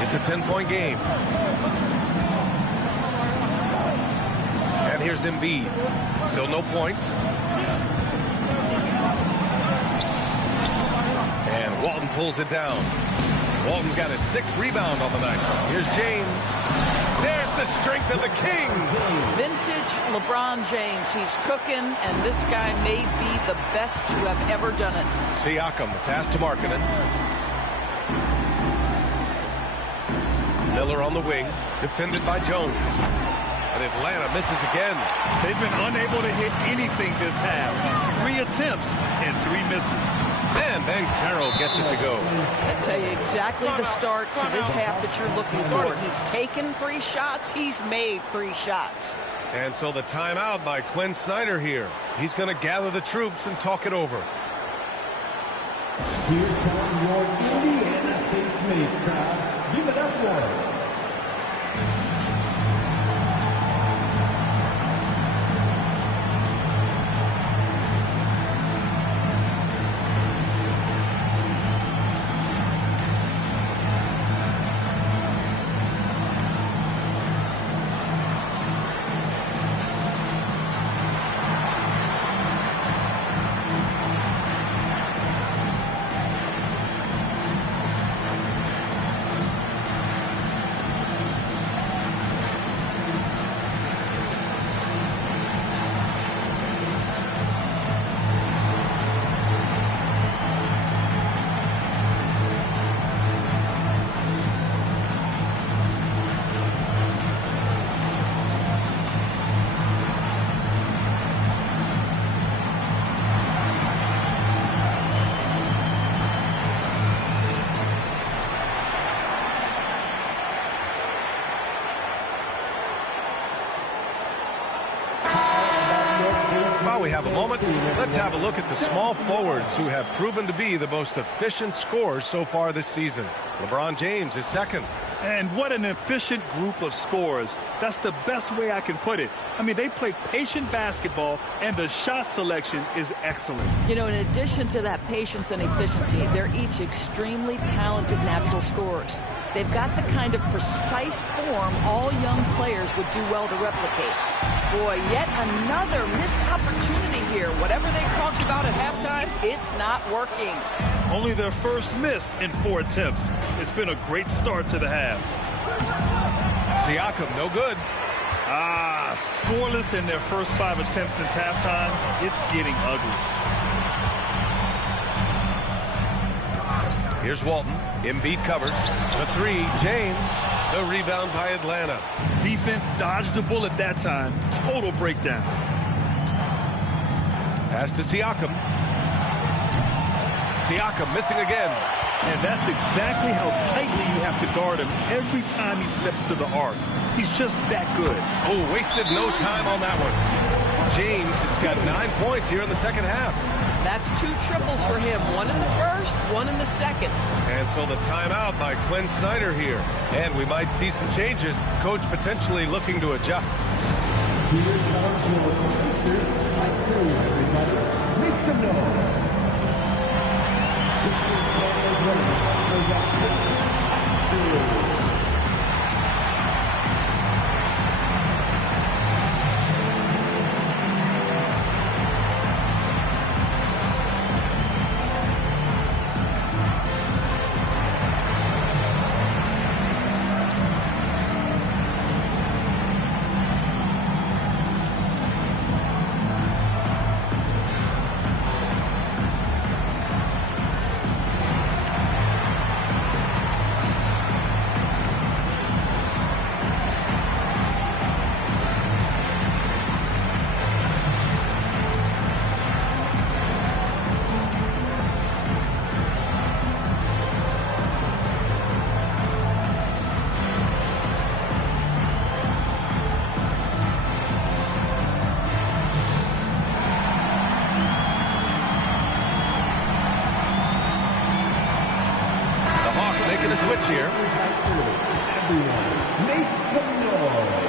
It's a 10-point game. And here's Embiid. Still no points. And Walton pulls it down. Walton's got his 6th rebound on the night. Here's James. There's the strength of the king. Vintage LeBron James. He's cooking, and this guy may be the best to have ever done it. Siakam, the pass to Markkanen. Miller on the wing, defended by Jones. And Atlanta misses again. They've been unable to hit anything this half. 3 attempts and 3 misses. And Banchero gets it to go. I tell you exactly the start to this half that you're looking for. He's taken 3 shots. He's made 3 shots. And so the timeout by Quinn Snyder here. He's going to gather the troops and talk it over. Here comes your Indiana Pacers crowd. Give it up for him. While we have a moment, let's have a look at the small forwards who have proven to be the most efficient scorers so far this season. LeBron James is second. And what an efficient group of scorers. That's the best way I can put it. I mean, they play patient basketball, and the shot selection is excellent. You know, in addition to that patience and efficiency, they're each extremely talented natural scorers. They've got the kind of precise form all young players would do well to replicate. Boy, yet another missed opportunity here. Whatever they've talked about at halftime, it's not working. Only their first miss in 4 attempts. It's been a great start to the half. Siakam, no good. Scoreless in their first 5 attempts since halftime. It's getting ugly. Here's Walton. Embiid covers. The 3, James. The rebound by Atlanta. Defense dodged the bullet that time. Total breakdown. Pass to Siakam. Siakam missing again. And that's exactly how tightly you have to guard him every time he steps to the arc. He's just that good. Oh, wasted no time on that one. James has got 9 points here in the second half. That's 2 triples for him. 1 in the first, 1 in the second. And so the timeout by Quinn Snyder here. And we might see some changes. Coach potentially looking to adjust. Make some noise. Making a switch here. Everyone, make some noise.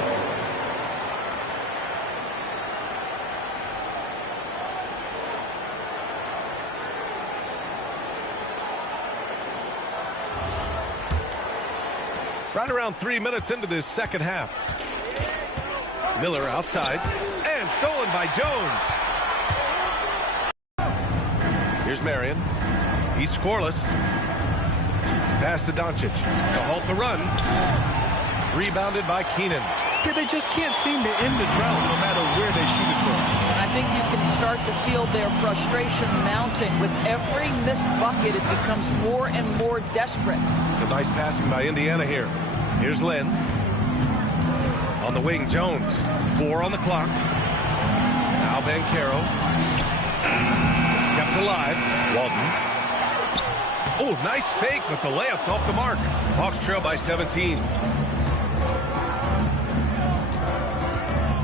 Right around 3 minutes into this second half. Miller outside and stolen by Jones. Here's Marion. He's scoreless. Pass to Doncic to halt the run. Rebounded by Keenan. Yeah, they just can't seem to end the drought no matter where they shoot it from. And I think you can start to feel their frustration mounting. With every missed bucket, it becomes more and more desperate. So nice passing by Indiana here. Here's Lynn. On the wing, Jones. 4 on the clock. Now Banchero. Kept alive. Walton. Oh, nice fake, but the layup's off the mark. Hawks trail by 17.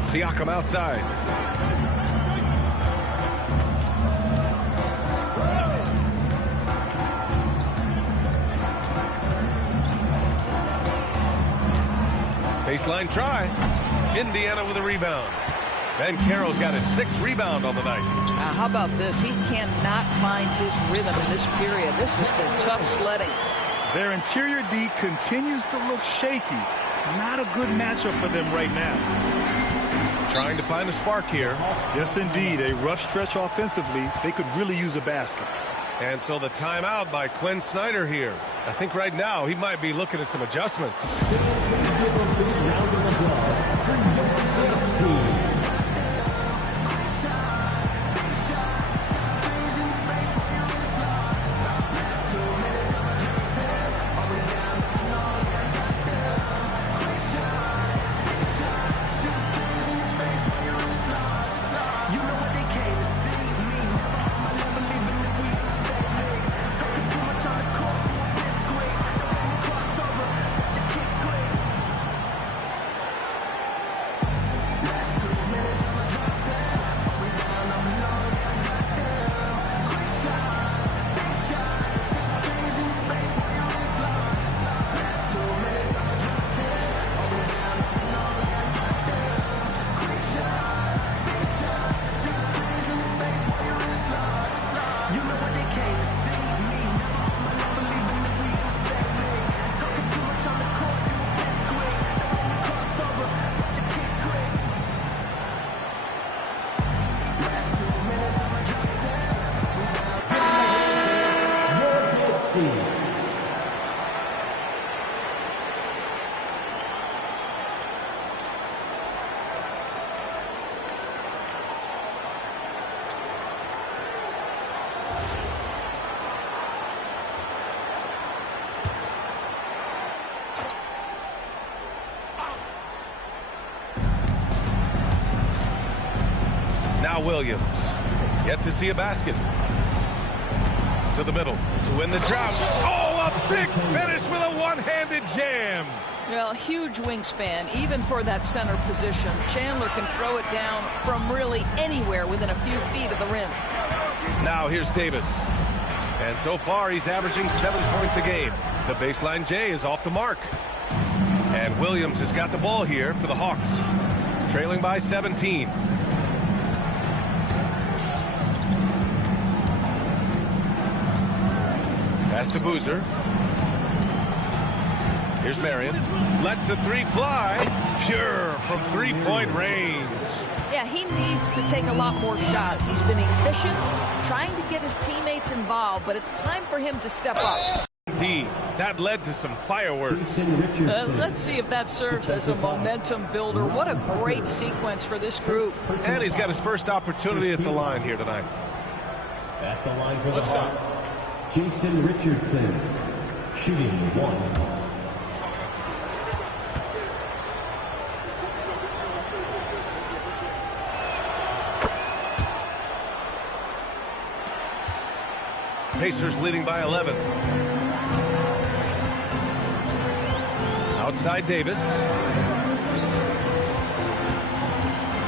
Siakam outside. Baseline try. Indiana with a rebound. Banchero's got his 6th rebound on the night. Now, how about this? He cannot find his rhythm in this period. This has been tough sledding. Their interior D continues to look shaky. Not a good matchup for them right now. Trying to find a spark here. Yes, indeed. A rough stretch offensively. They could really use a basket. And so the timeout by Quinn Snyder here. I think right now he might be looking at some adjustments. Now Williams. Yet to see a basket. To the middle to win the drought. Oh, a big finish with a one-handed jam. Well, huge wingspan, even for that center position. Chandler can throw it down from really anywhere within a few feet of the rim. Now here's Davis. And so far, he's averaging 7 points a game. The baseline J is off the mark. And Williams has got the ball here for the Hawks. Trailing by 17. Pass to Boozer. Here's Marion. Lets the three fly. Pure from three-point range. Yeah, he needs to take a lot more shots. He's been efficient, trying to get his teammates involved, but it's time for him to step up. That led to some fireworks. Let's see if that serves as a momentum builder. What a great sequence for this group. And he's got his first opportunity at the line here tonight. At the line for the Hawks, Jason Richardson, shooting 1. Pacers leading by 11. Outside Davis.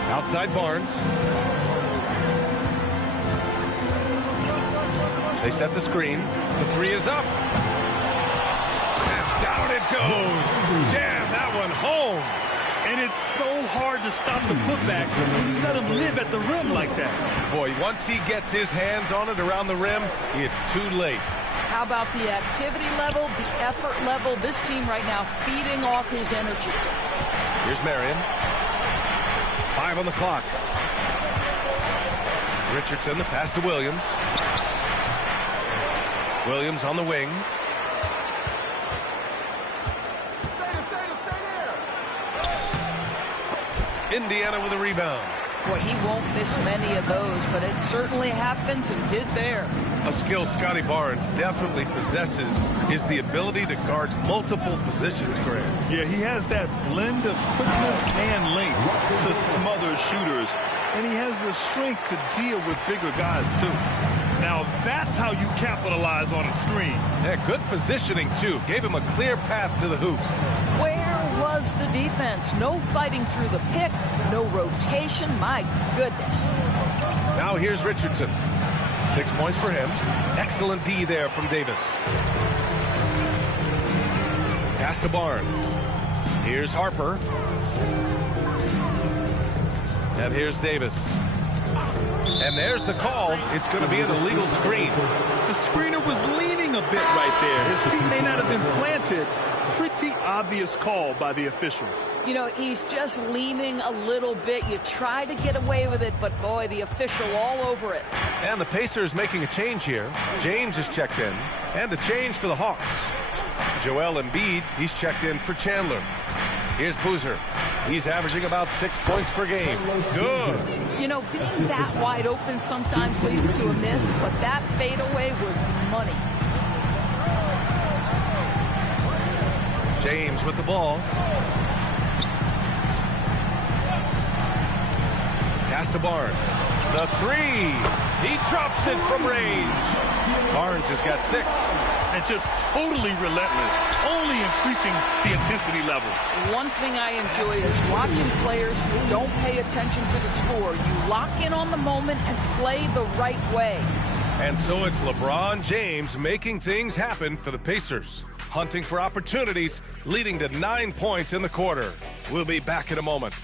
Outside Barnes. They set the screen. The three is up. And down it goes. Jam that one home. And it's so hard to stop the putback when you let him live at the rim like that. Boy, once he gets his hands on it around the rim, it's too late. How about the activity level, the effort level? This team right now feeding off his energy. Here's Marion. 5 on the clock. Richardson, the pass to Williams. Williams on the wing. Indiana with a rebound. Boy, he won't miss many of those, but it certainly happens and did there. A skill Scotty Barnes definitely possesses is the ability to guard multiple positions, Grant. Yeah, he has that blend of quickness and length to smother shooters, and he has the strength to deal with bigger guys, too. Now, that's how you capitalize on a screen. Yeah, good positioning, too. Gave him a clear path to the hoop. Where was the defense? No fighting through the pick, no rotation. My goodness. Now here's Richardson. 6 points for him. Excellent D there from Davis. Pass to Barnes. Here's Harper. And here's Davis. And there's the call. It's going to be an illegal screen. The screener was leaning a bit right there. His feet may not have been planted. Pretty obvious call by the officials. You know, he's just leaning a little bit. You try to get away with it, but boy, the official all over it. And the Pacers making a change here. James is checked in. And a change for the Hawks. Joel Embiid, he's checked in for Chandler. Here's Boozer. He's averaging about 6 points per game. Good. You know, being that wide open sometimes leads to a miss, but that fadeaway was money. James with the ball. Pass to Barnes. The three. He drops it from range. Barnes has got 6. And just totally relentless, only increasing the intensity level. One thing I enjoy is watching players who don't pay attention to the score. You lock in on the moment and play the right way. And so it's LeBron James making things happen for the Pacers. Hunting for opportunities, leading to 9 points in the quarter. We'll be back in a moment.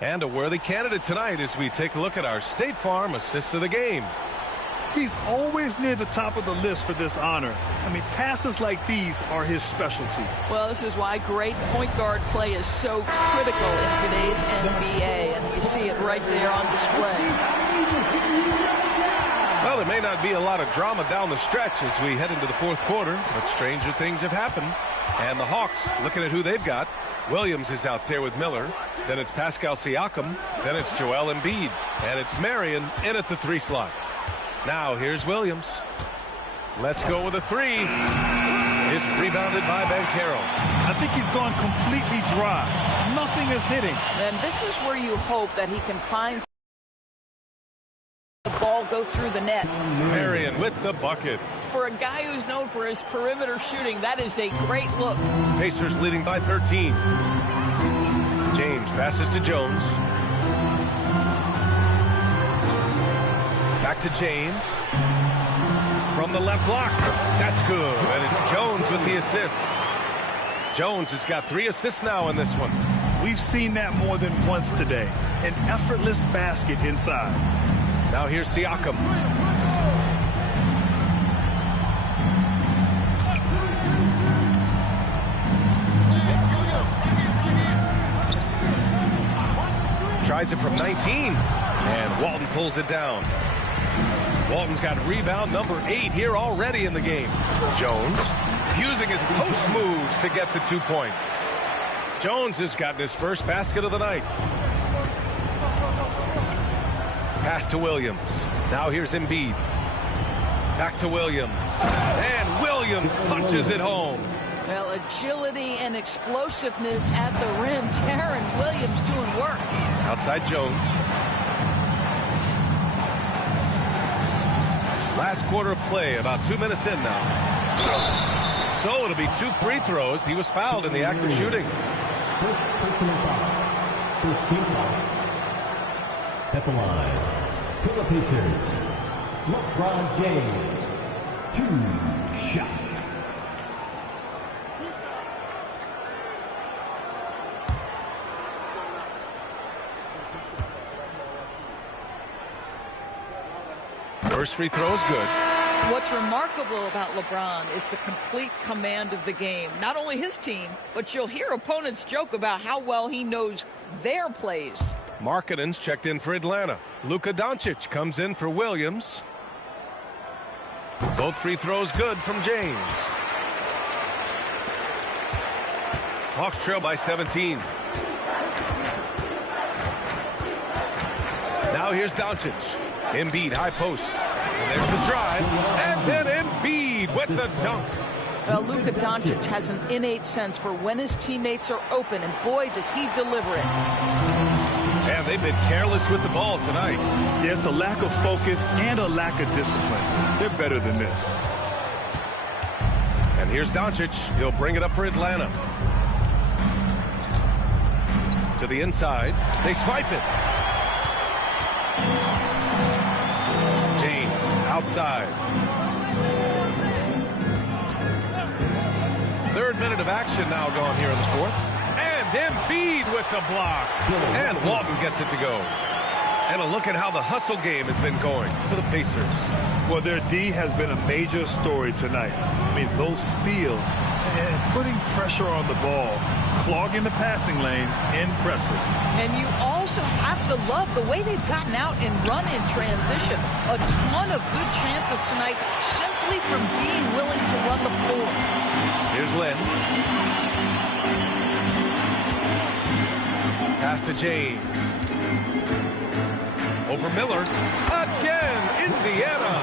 And a worthy candidate tonight as we take a look at our State Farm assists of the game. He's always near the top of the list for this honor. I mean, passes like these are his specialty. Well, this is why great point guard play is so critical in today's NBA, and we see it right there on display. Well, there may not be a lot of drama down the stretch as we head into the fourth quarter, but stranger things have happened. And the Hawks, looking at who they've got, Williams is out there with Miller. Then it's Pascal Siakam. Then it's Joel Embiid. And it's Marion in at the 3 slot. Now here's Williams. Let's go with a three. It's rebounded by Banchero. I think he's gone completely dry. Nothing is hitting. And this is where you hope that he can find the ball go through the net. Marion with the bucket. For a guy who's known for his perimeter shooting, that is a great look. Pacers leading by 13. James passes to Jones. Back to James. From the left block. That's good. And it's Jones with the assist. Jones has got 3 assists now in this one. We've seen that more than once today. An effortless basket inside. Now here's Siakam. Tries it from 19. And Walton pulls it down. Walton's got rebound number 8 here already in the game. Jones using his post moves to get the 2 points. Jones has gotten his first basket of the night. Pass to Williams. Now here's Embiid. Back to Williams. And Williams punches it home. Well, agility and explosiveness at the rim. Taron Williams doing work. Outside Jones. Last quarter of play, about 2 minutes in now. So it'll be 2 free throws. He was fouled in the act of shooting. First personal foul. First team foul. At the line, for the Pacers, LeBron James. 2 shots. First free throw is good. What's remarkable about LeBron is the complete command of the game. Not only his team, but you'll hear opponents joke about how well he knows their plays. Markkanen's checked in for Atlanta. Luka Doncic comes in for Williams. Both free throws good from James. Hawks trail by 17. Now here's Doncic. Embiid, high post. And there's the drive. And then Embiid with the dunk. Well, Luka Doncic has an innate sense for when his teammates are open, and boy, does he deliver it. And they've been careless with the ball tonight. Yeah, it's a lack of focus and a lack of discipline. They're better than this. And here's Doncic. He'll bring it up for Atlanta. To the inside. They swipe it. James outside. 3rd minute of action now gone here in the 4th. And Embiid with the block. And Walton gets it to go. And a look at how the hustle game has been going for the Pacers. Well, their D has been a major story tonight. I mean, those steals and putting pressure on the ball, clogging the passing lanes, impressive. And you also have to love the way they've gotten out and run in transition. A ton of good chances tonight simply from being willing to run the floor. Here's Lynn. Pass to James. Over Miller. Again, Indiana.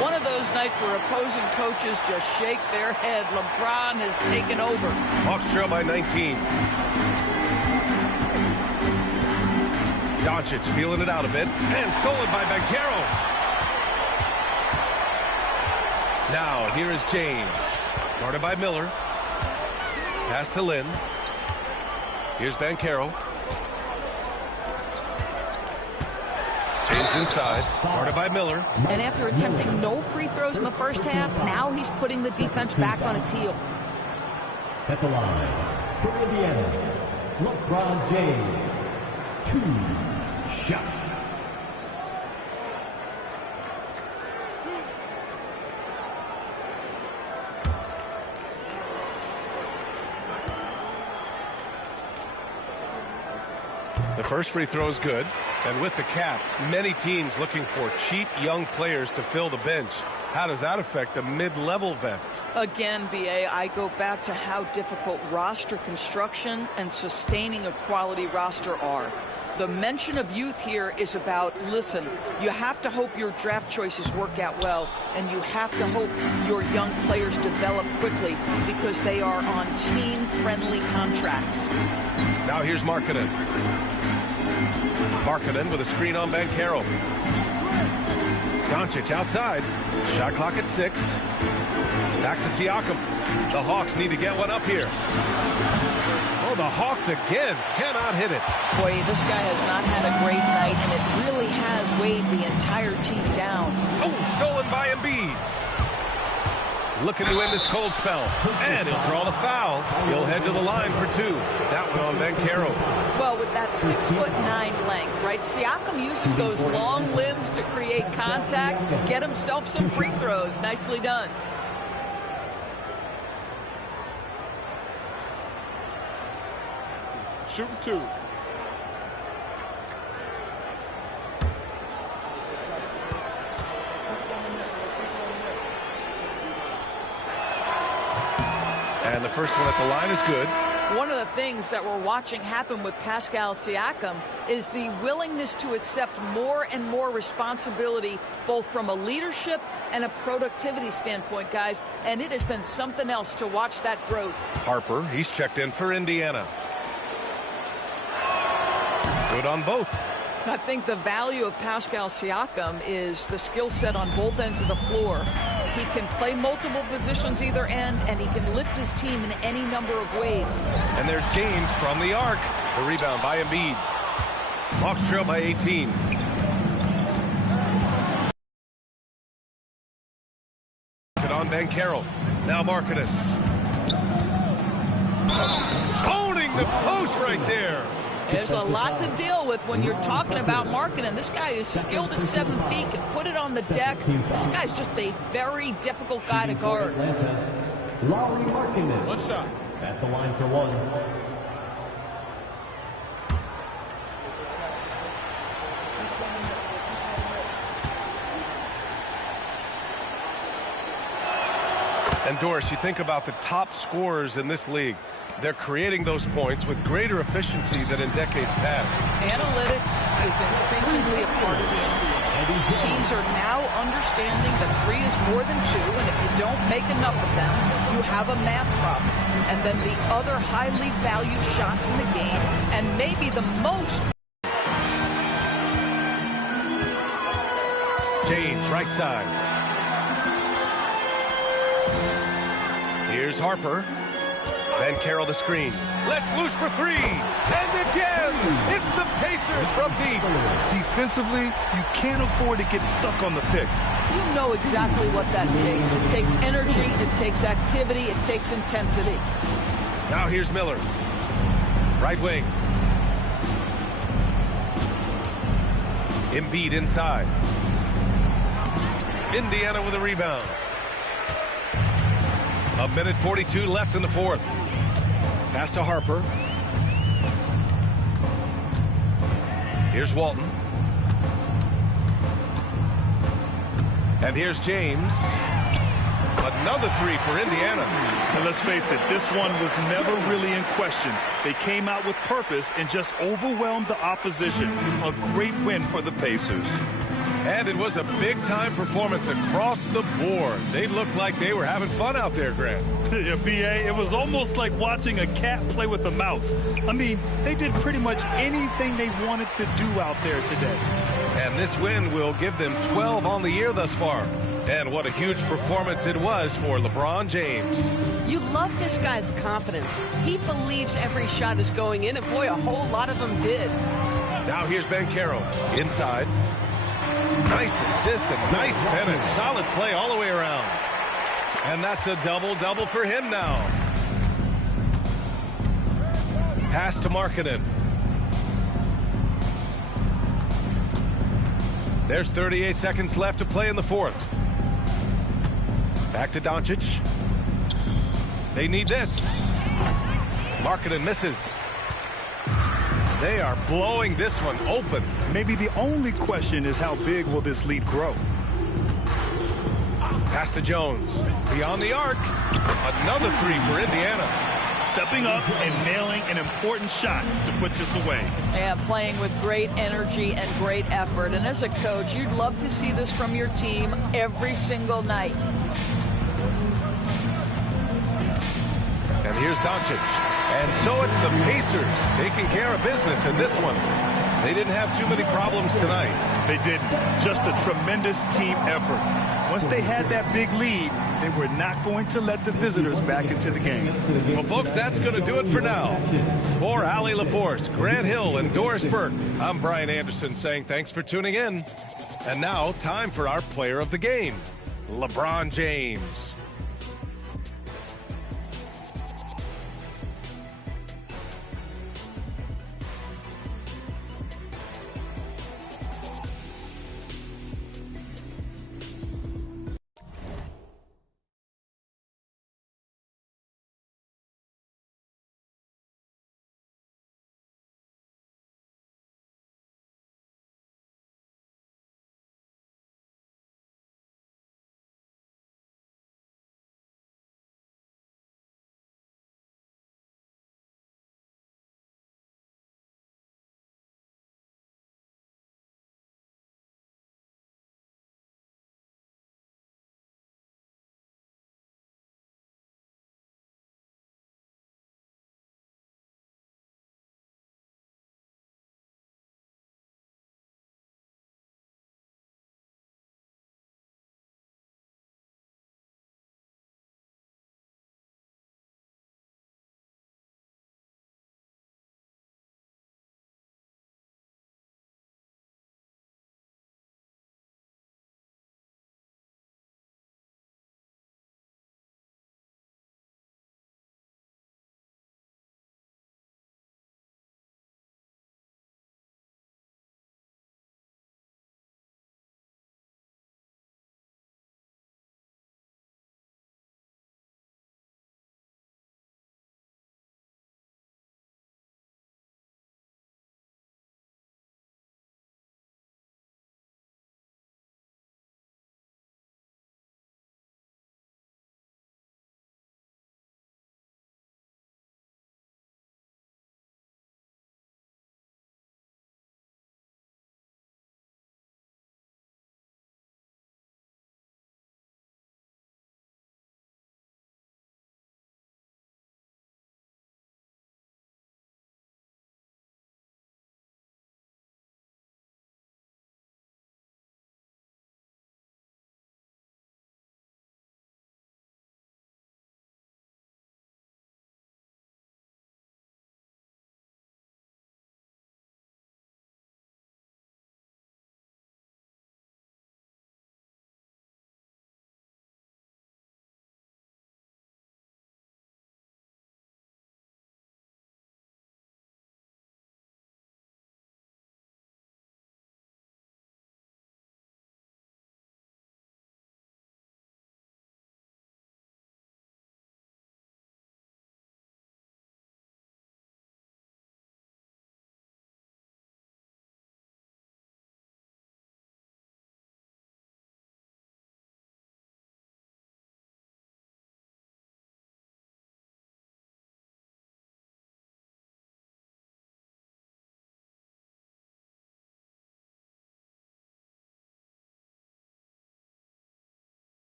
One of those nights where opposing coaches just shake their head. LeBron has taken over. Hawks trail by 19. Doncic feeling it out a bit. And stolen by Banchero. Now, here is James. Guarded by Miller. Pass to Lynn. Here's Banchero. James inside. Guarded by Miller. And after attempting no free throws in the first half, now he's putting the defense back on its heels. At the line, for Indiana, LeBron James. 2 shots. The first free throw is good. And with the cap, many teams looking for cheap young players to fill the bench. How does that affect the mid-level vets? Again, BA, I go back to how difficult roster construction and sustaining a quality roster are. The mention of youth here is about, listen, you have to hope your draft choices work out well, and you have to hope your young players develop quickly because they are on team-friendly contracts. Now here's Markkanen. Markkanen with a screen on Banchero. Doncic outside. Shot clock at 6. Back to Siakam. The Hawks need to get one up here. Oh, the Hawks again cannot hit it. Boy, this guy has not had a great night, and it really has weighed the entire team down. Oh, stolen by Embiid. Looking to end this cold spell. And he'll draw the foul. He'll head to the line for 2. That one on Banchero. Well, with that 6'9" length, right? Siakam uses those long limbs to create contact, get himself some free throws. Nicely done. Shooting 2. And the first one at the line is good. One of the things that we're watching happen with Pascal Siakam is the willingness to accept more and more responsibility, both from a leadership and a productivity standpoint, guys. And it has been something else to watch that growth. Harper, he's checked in for Indiana. Good on both. I think the value of Pascal Siakam is the skill set on both ends of the floor. He can play multiple positions either end, and he can lift his team in any number of ways. And there's James from the arc. The rebound by Embiid. Hawks trail by 18. Good on Banchero. Now Markkanen. Owning the post right there. There's a lot to deal with when you're talking about Markkanen. This guy is skilled at 7 feet, can put it on the deck. This guy's just a very difficult guy to guard. Lauri Markkanen. One shot. At the line for 1. And Doris, you think about the top scorers in this league. They're creating those points with greater efficiency than in decades past. Analytics is increasingly a part of the NBA. Teams are now understanding that 3 is more than 2, and if you don't make enough of them, you have a math problem. And then the other highly valued shots in the game, and maybe the most. James, right side. Here's Harper. Banchero the screen. Let's loose for 3. And again, it's the Pacers from deep. Defensively, you can't afford to get stuck on the pick. You know exactly what that takes. It takes energy, it takes activity, it takes intensity. Now here's Miller. Right wing. Embiid inside. Indiana with a rebound. 1:42 left in the 4th. Pass to Harper. Here's Walton. And here's James. Another 3 for Indiana. And let's face it, this one was never really in question. They came out with purpose and just overwhelmed the opposition. A great win for the Pacers. And it was a big-time performance across the board. They looked like they were having fun out there, Grant. Yeah, B.A., it was almost like watching a cat play with a mouse. I mean, they did pretty much anything they wanted to do out there today. And this win will give them 12 on the year thus far. And what a huge performance it was for LeBron James. You love this guy's confidence. He believes every shot is going in, and boy, a whole lot of them did. Now here's Banchero inside. Nice assist and nice finish. Solid play all the way around. And that's a double-double for him now. Pass to Markkanen. There's 38 seconds left to play in the 4th. Back to Doncic. They need this. Markkanen misses. They are blowing this one open. Maybe the only question is how big will this lead grow? Pass to Jones. Beyond the arc. Another 3 for Indiana. stepping up and nailing an important shot to put this away. Yeah, playing with great energy and great effort. And as a coach, you'd love to see this from your team every single night. And here's Doncic. And so it's the Pacers taking care of business in this one. They didn't have too many problems tonight. They didn't. Just a tremendous team effort. Once they had that big lead, they were not going to let the visitors back into the game. Well, folks, that's going to do it for now. For Allie LaForce, Grant Hill, and Doris Burke, I'm Brian Anderson saying thanks for tuning in. And now, time for our player of the game, LeBron James.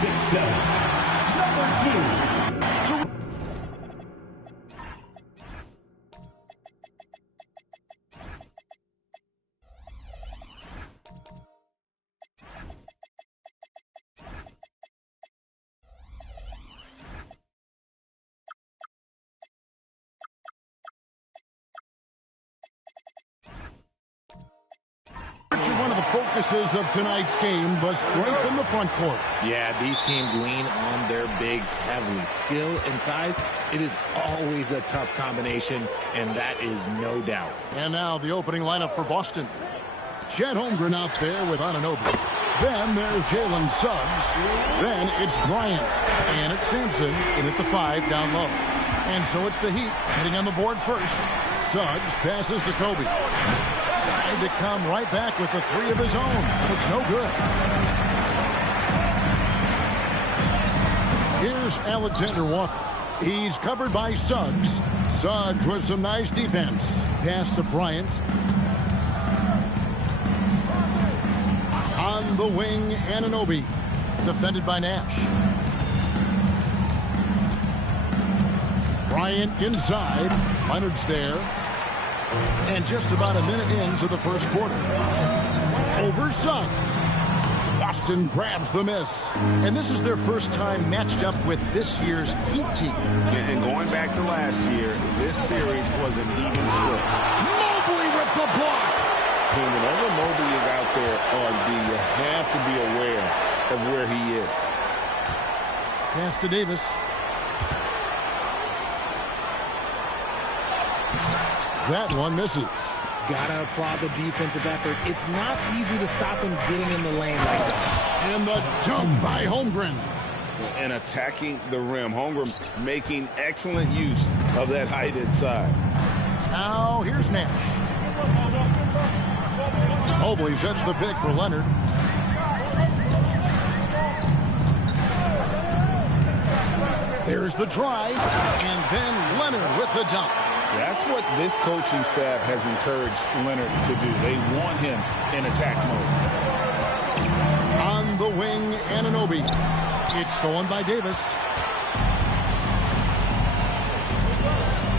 6'7", number 2. One of the focuses of tonight's game was strength in the front court. Yeah, these teams lean on their bigs heavily. Skill and size, it is always a tough combination, and that is no doubt. And now the opening lineup for Boston. Chet Holmgren out there with Anunoby. Then there's Jalen Suggs. Then it's Bryant. And it's Sampson in at the 5 down low. And so it's the Heat hitting on the board first. Suggs passes to Kobe. Trying to come right back with the 3 of his own. It's no good. Here's Alexander Walker. He's covered by Suggs. Suggs with some nice defense. Pass to Bryant. On the wing, Anunoby. Defended by Nash. Bryant inside. Leonard's there. And just about a minute into the first quarter. Over Suggs. Boston grabs the miss. And this is their first time matched up with this year's Heat team. And going back to last year, this series was an even split. Mobley with the block. And whenever Mobley is out there on D, you have to be aware of where he is. Pass to Davis. That one misses. Gotta applaud the defensive effort. It's not easy to stop him getting in the lane like that. And the jump by Holmgren. And attacking the rim. Holmgren making excellent use of that height inside. Now here's Nash. Mobley sets the pick for Leonard. There's the drive. And then Leonard with the dunk. That's what this coaching staff has encouraged Leonard to do. They want him in attack mode. On the wing, Anunoby. It's stolen by Davis.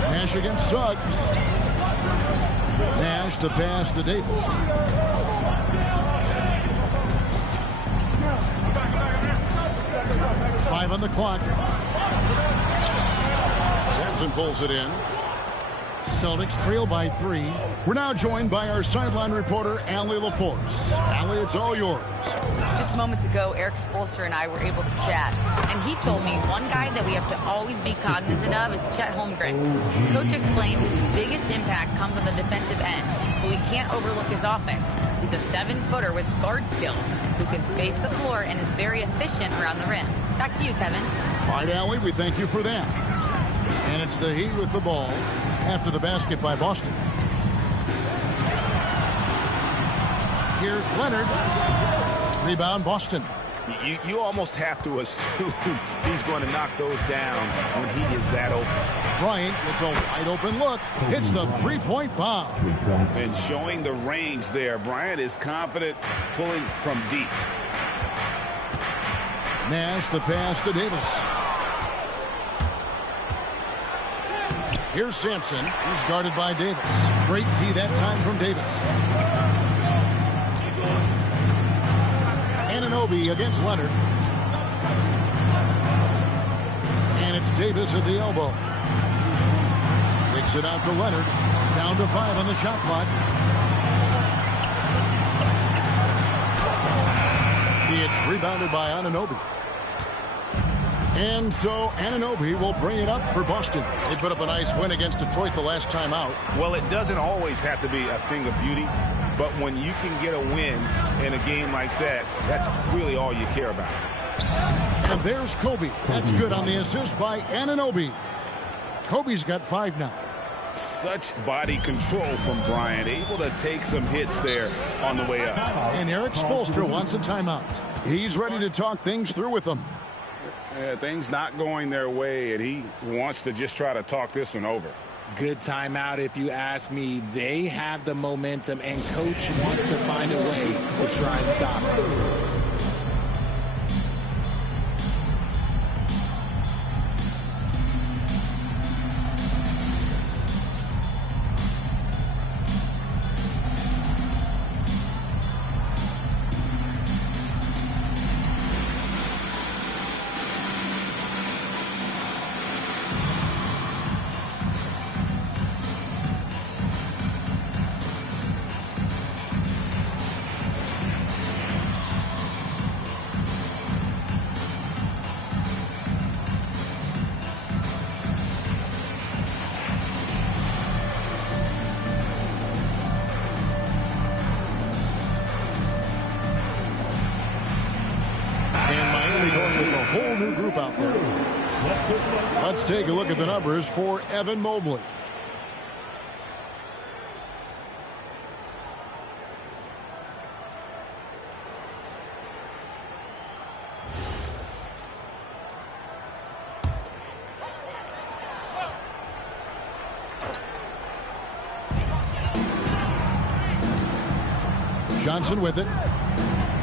Nash against Suggs. Nash the pass to Davis. Five on the clock. Sampson pulls it in. Celtics trail by 3. We're now joined by our sideline reporter, Allie LaForce. Allie, it's all yours. Just moments ago, Eric Spoelstra and I were able to chat, and he told me one guy that we have to always be cognizant of is Chet Holmgren. Coach explained his biggest impact comes on the defensive end, but we can't overlook his offense. He's a 7-footer with guard skills who can space the floor and is very efficient around the rim. Back to you, Kevin. All right, Allie, we thank you for that. And it's the Heat with the ball after the basket by Boston. Here's Leonard. Rebound, Boston. You almost have to assume he's going to knock those down when he is that open. Bryant gets a wide open look. Hits the three-point bomb. And showing the range there. Bryant is confident pulling from deep. Nash the pass to Davis. Here's Sampson. He's guarded by Davis. Great D that time from Davis. Anunoby against Leonard. And it's Davis at the elbow. Kicks it out to Leonard. Down to 5 on the shot clock. It's rebounded by Anunoby. And so Anunoby will bring it up for Boston. They put up a nice win against Detroit the last time out. Well, it doesn't always have to be a thing of beauty, but when you can get a win in a game like that, that's really all you care about. And there's Kobe. That's good on the assist by Anunoby. Kobe's got 5 now. Such body control from Bryant, able to take some hits there on the way up. And Eric Spoelstra wants a timeout. He's ready to talk things through with them. Things not going their way, and he wants to just try to talk this one over. Good timeout, if you ask me. They have the momentum, and Coach wants to find a way to try and stop it. going with a whole new group out there. Let's take a look at the numbers for Evan Mobley. Johnson with it.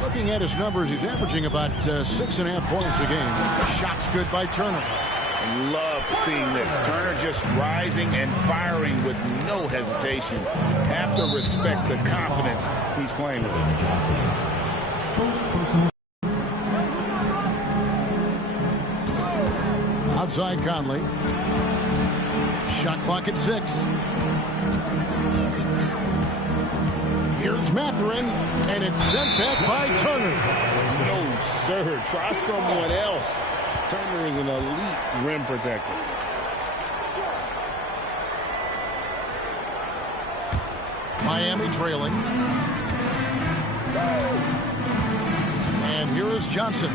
Looking at his numbers, he's averaging about 6.5 points a game. Shots good by Turner. Love seeing this. Turner just rising and firing with no hesitation. Have to respect the confidence he's playing with. Outside Conley. Shot clock at 6. Here's Mathurin, and it's sent back by Turner. No, sir. Try someone else. Turner is an elite rim protector. Miami trailing. And here is Johnson.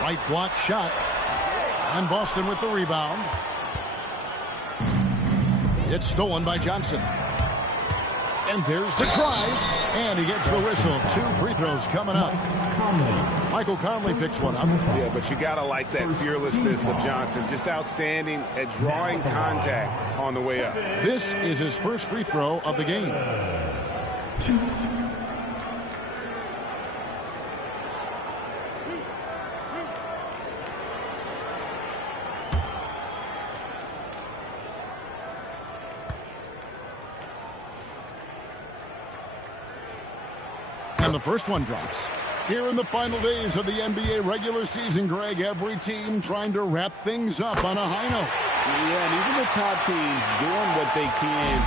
Right block shot. And Boston with the rebound. It's stolen by Johnson. And there's the drive. And he gets the whistle. 2 free throws coming up. Michael Conley picks one up. Yeah, but you got to like that fearlessness of Johnson. Just outstanding at drawing contact on the way up. This is his first free throw of the game. And the first one drops. Here in the final days of the NBA regular season, Greg, every team trying to wrap things up on a high note. Yeah, and even the top teams doing what they can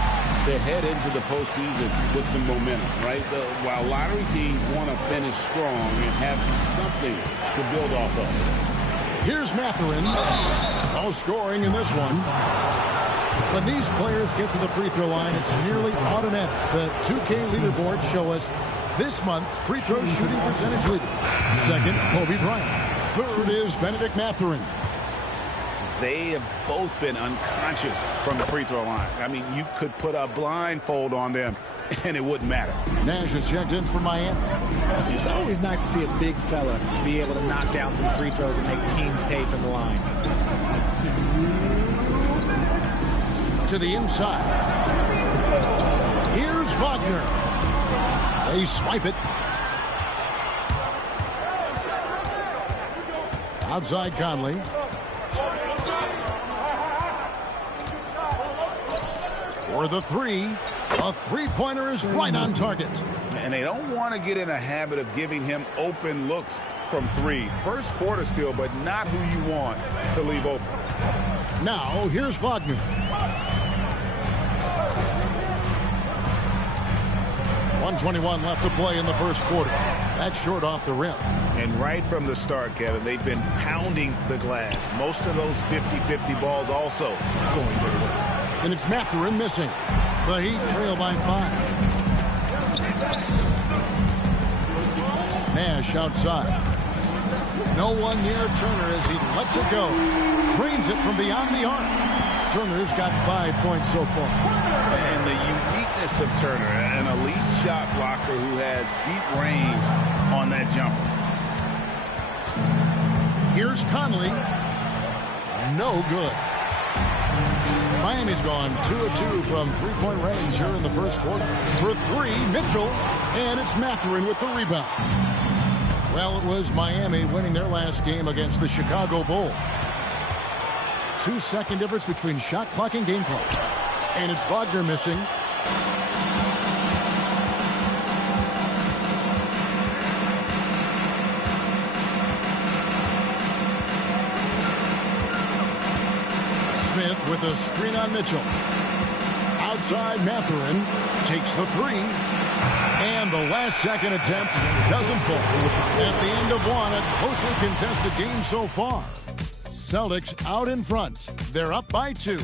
to head into the postseason with some momentum, right? While lottery teams want to finish strong and have something to build off of. Here's Mathurin. No scoring in this one. When these players get to the free throw line, it's nearly automatic. The 2K leaderboard show us this month's free throw shooting percentage leader. Second, Kobe Bryant. Third is Benedict Mathurin. They have both been unconscious from the free throw line. I mean, you could put a blindfold on them, and it wouldn't matter. Nash is checked in for Miami. It's always nice to see a big fella be able to knock down some free throws and make teams pay from the line. To the inside. Here's Wagner. They swipe it. Outside Conley. For the 3. A three-pointer is right on target. And they don't want to get in a habit of giving him open looks from 3. First quarter still, but not who you want to leave open. Now, here's Wagner. .121 left to play in the first quarter. That's short off the rim. And right from the start, Kevin, they've been pounding the glass. Most of those 50-50 balls also going their way. And it's Mathurin missing. The Heat trail by 5. Nash outside. No one near Turner as he lets it go. Trains it from beyond the arc. Turner's got 5 points so far. And the uniqueness of Turner, an elite shot blocker who has deep range on that jumper. Here's Conley. No good. Miami's gone 2 of 2 from three-point range here in the first quarter. For 3, Mitchell, and it's Mathurin with the rebound. Well, it was Miami winning their last game against the Chicago Bulls. 2-second difference between shot clock and game clock. And it's Wagner missing. Smith with a screen on Mitchell. Outside Mathurin takes the 3. And the last second attempt doesn't fall. At the end of one, a closely contested game so far. Celtics out in front. They're up by 2.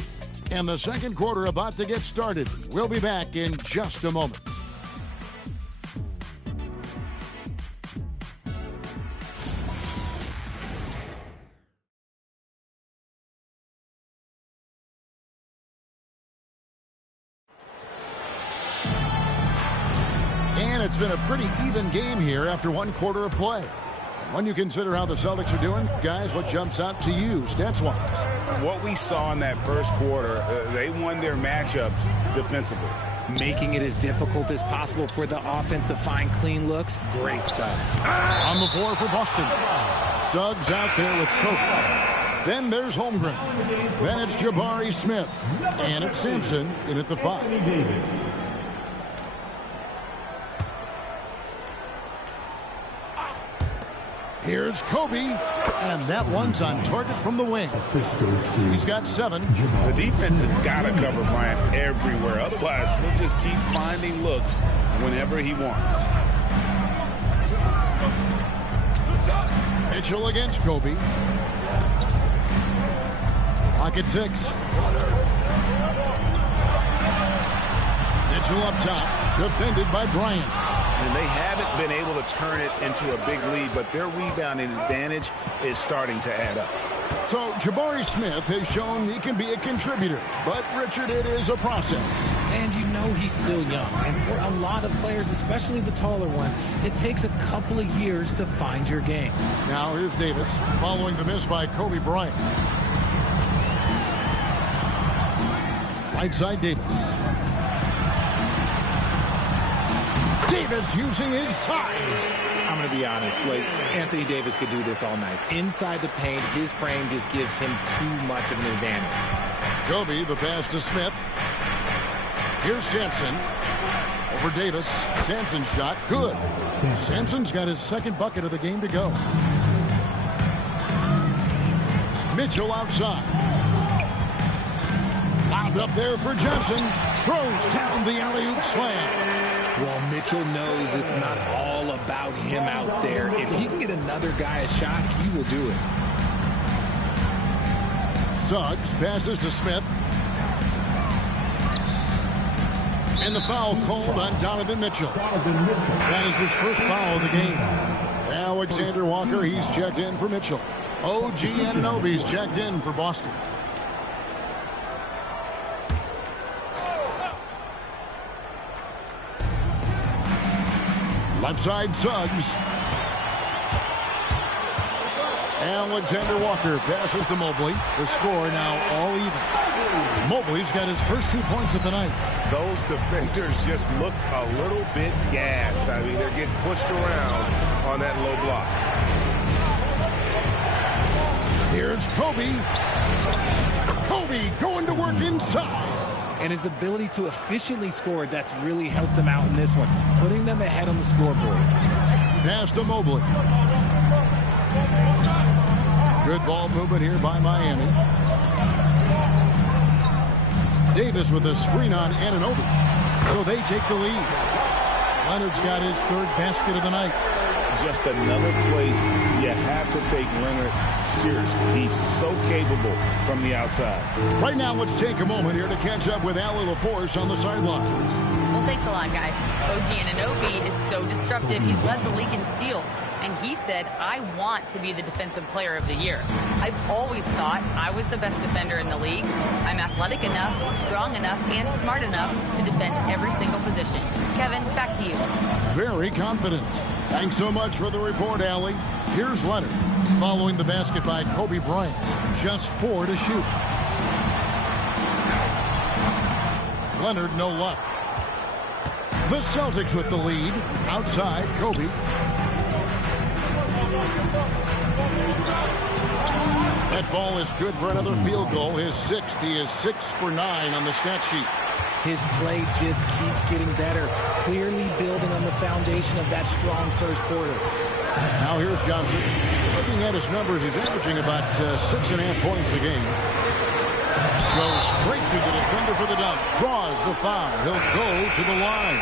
And the second quarter about to get started. We'll be back in just a moment. And it's been a pretty even game here after one quarter of play. When you consider how the Celtics are doing, guys, what jumps out to you, stats-wise? What we saw in that first quarter, they won their matchups defensively. Making it as difficult as possible for the offense to find clean looks. Great stuff. On the floor for Boston. Suggs out there with Kobe. Then there's Holmgren. Then it's Jabari Smith. And it's Sampson in at the 5. Here's Kobe, and that one's on target from the wing. He's got 7. The defense has got to cover Bryant everywhere. Otherwise, he'll just keep finding looks whenever he wants. Mitchell against Kobe. Pocket 6. Mitchell up top, defended by Bryant. And they haven't been able to turn it into a big lead, but their rebounding advantage is starting to add up. So Jabari Smith has shown he can be a contributor, but Richard, it is a process. And you know he's still young, and for a lot of players, especially the taller ones, it takes a couple of years to find your game. Now here's Davis, following the miss by Kobe Bryant. Right side Davis. Davis using his size. I'm going to be honest, like Anthony Davis could do this all night. Inside the paint, his frame just gives him too much of an advantage. Kobe, the pass to Smith. Here's Sampson. Over Davis. Sampson's shot, good. Sampson's got his second bucket of the game to go. Mitchell outside. Lobbed up there for Johnson. Throws down the alley-oop slam. Well, Mitchell knows it's not all about him out there. If he can get another guy a shot, he will do it. Suggs passes to Smith. And the foul called on Donovan Mitchell. That is his first foul of the game. Alexander Walker, he's checked in for Mitchell. OG Anunoby's checked in for Boston. Left side, Suggs. Alexander Walker passes to Mobley. The score now all even. Mobley's got his first 2 points of the night. Those defenders just look a little bit gassed. I mean, they're getting pushed around on that low block. Here's Kobe. Kobe going to work inside. And his ability to efficiently score, that's really helped him out in this one, putting them ahead on the scoreboard. Pass to Mobley. Good ball movement here by Miami. Davis with a screen on Anunoby. So they take the lead. Leonard's got his 3rd basket of the night. Just another place you have to take Leonard seriously. He's so capable from the outside. Right now, let's take a moment here to catch up with Allie LaForce on the sidelines. Well, thanks a lot, guys. OG Anunoby is so disruptive. He's led the league in steals. And he said, I want to be the defensive player of the year. I've always thought I was the best defender in the league. I'm athletic enough, strong enough, and smart enough to defend every single position. Kevin, back to you. Very confident. Thanks so much for the report, Allie. Here's Leonard, following the basket by Kobe Bryant. Just 4 to shoot. Leonard, no luck. The Celtics with the lead. Outside, Kobe. That ball is good for another field goal. His 6th. He is 6 for 9 on the stat sheet. His play just keeps getting better, clearly building on the foundation of that strong first quarter. Now here's Johnson. Looking at his numbers, he's averaging about 6.5 points a game. Goes straight to the defender for the dunk. Draws the foul. He'll go to the line.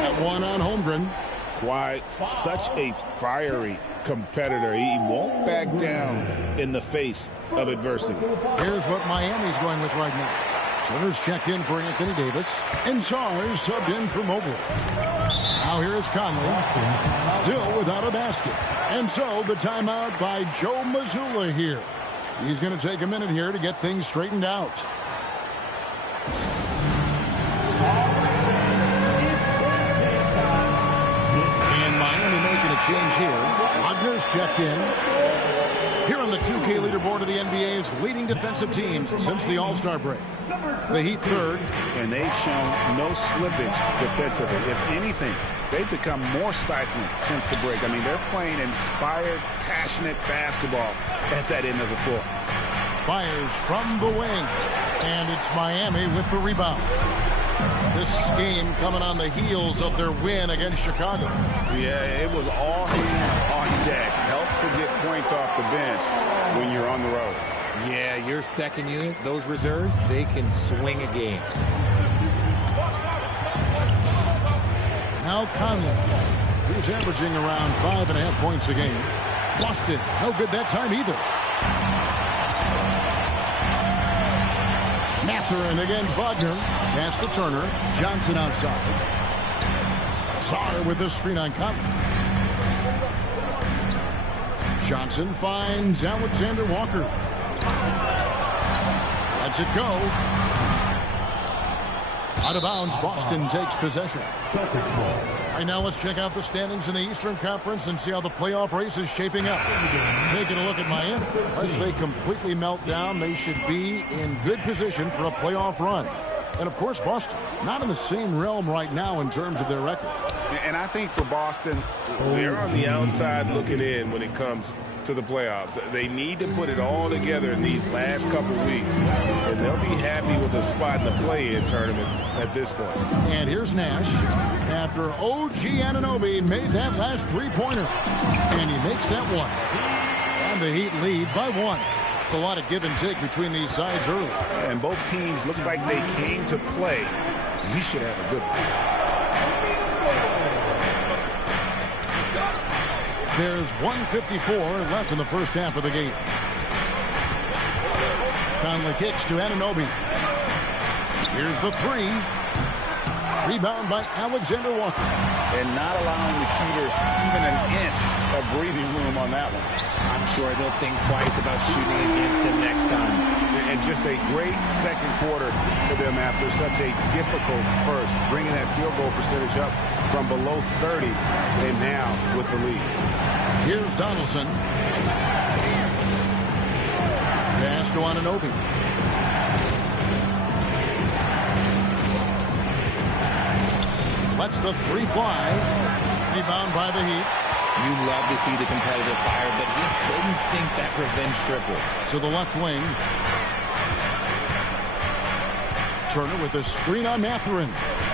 That one on Holmgren. why such a fiery competitor. He won't back down in the face of adversity. Here's what Miami's going with right now. Turner's checked in for Anthony Davis, and Sarge subbed in for Mobley. Now here is Conley, still without a basket. And so the timeout by Joe Mazzulla here. He's going to take a minute here to get things straightened out. And Miami making a change here. Wagner's checked in. Here on the 2K leaderboard of the NBA's leading defensive teams since the All-Star break. The Heat third. And they've shown no slippage defensively. If anything, they've become more stifling since the break. I mean, they're playing inspired, passionate basketball at that end of the floor. Fires from the wing. And it's Miami with the rebound. This game coming on the heels of their win against Chicago. Yeah, it was all hands on deck. Helps to get points off the bench when you're on the road. Yeah, your second unit, those reserves, they can swing a game. Now Conley. He's averaging around 5.5 points a game. Boston, no good that time either. Mathurin against Wagner. Pass to Turner. Johnson outside. Sarr with the screen on Conley. Johnson finds Alexander Walker. Lets it go. Out of bounds, Boston takes possession. Right now, let's check out the standings in the Eastern Conference and see how the playoff race is shaping up. Taking a look at Miami. Unless they completely melt down, they should be in good position for a playoff run. And, of course, Boston, not in the same realm right now in terms of their record. And I think for Boston, they're on the outside looking in when it comes to the playoffs. They need to put it all together in these last couple weeks, and they'll be happy with a spot in the play-in tournament at this point. And here's Nash after OG Anunoby made that last three-pointer. And he makes that one. And the Heat lead by one. A lot of give and take between these sides early. And both teams look like they came to play. We should have a good one. There's 1:54 left in the first half of the game. Conley kicks to Anunoby. Here's the three. Rebound by Alexander Walker. And not allowing the shooter even an inch of breathing room on that one. I'm sure they'll think twice about shooting against him next time. And just a great second quarter for them after such a difficult first, bringing that field goal percentage up from below 30 and now with the lead. Here's Donaldson. Pass to Anunoby. Lets the three fly. Rebound by the Heat. You love to see the competitive fire, but he couldn't sink that revenge triple. To the left wing. Turner with a screen on Mathurin.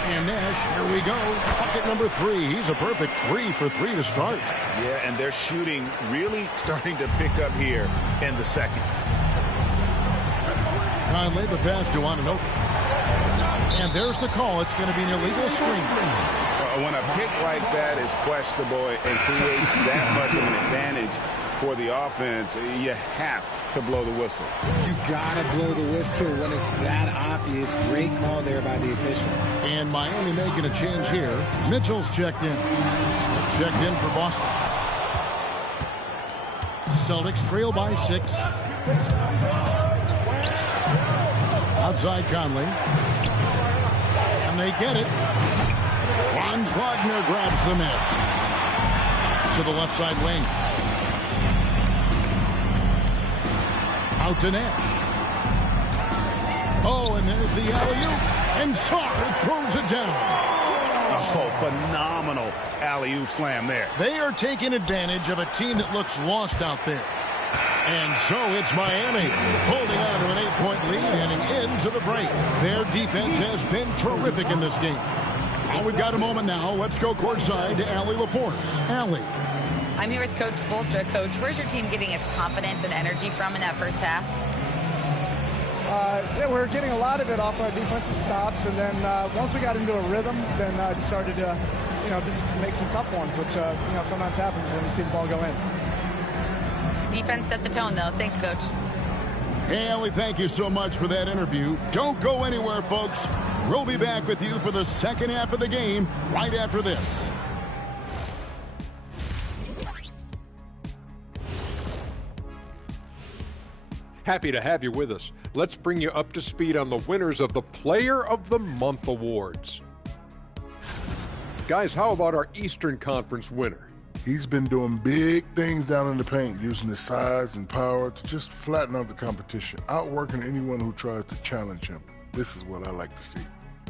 And Nash, here we go. Bucket number three. He's a perfect 3 for 3 to start. Yeah, and their shooting really starting to pick up here in the second. Conley, the pass to Anunoby. And there's the call. It's going to be an illegal screen. When a pick like that is questionable and creates that much of an advantage for the offense, you have to blow the whistle. You gotta blow the whistle when it's that obvious. Great call there by the official. And Miami making a change here. Mitchell's checked in. Smith checked in for Boston. Celtics trail by 6. Outside Conley. And they get it. Franz Wagner grabs the miss. To the left side wing. Out to Nash. Oh, and there's the alley-oop. And Sarr throws it down. Oh, phenomenal alley-oop slam there. They are taking advantage of a team that looks lost out there. And so it's Miami holding on to an 8-point lead heading into the break. Their defense has been terrific in this game. Well, we've got a moment now. Let's go courtside to Allie LaForce. Allie. I'm here with Coach Spoelstra. Coach, where's your team getting its confidence and energy from in that first half? We're getting a lot of it off our defensive stops, and then once we got into a rhythm, then it started to just make some tough ones, which, sometimes happens when you see the ball go in. Defense set the tone, though. Thanks, Coach. Hey, Ellie, thank you so much for that interview. Don't go anywhere, folks. We'll be back with you for the second half of the game right after this. Happy to have you with us. Let's bring you up to speed on the winners of the Player of the Month awards. Guys, how about our Eastern Conference winner? He's been doing big things down in the paint, using his size and power to just flatten out the competition, outworking anyone who tries to challenge him. This is what I like to see.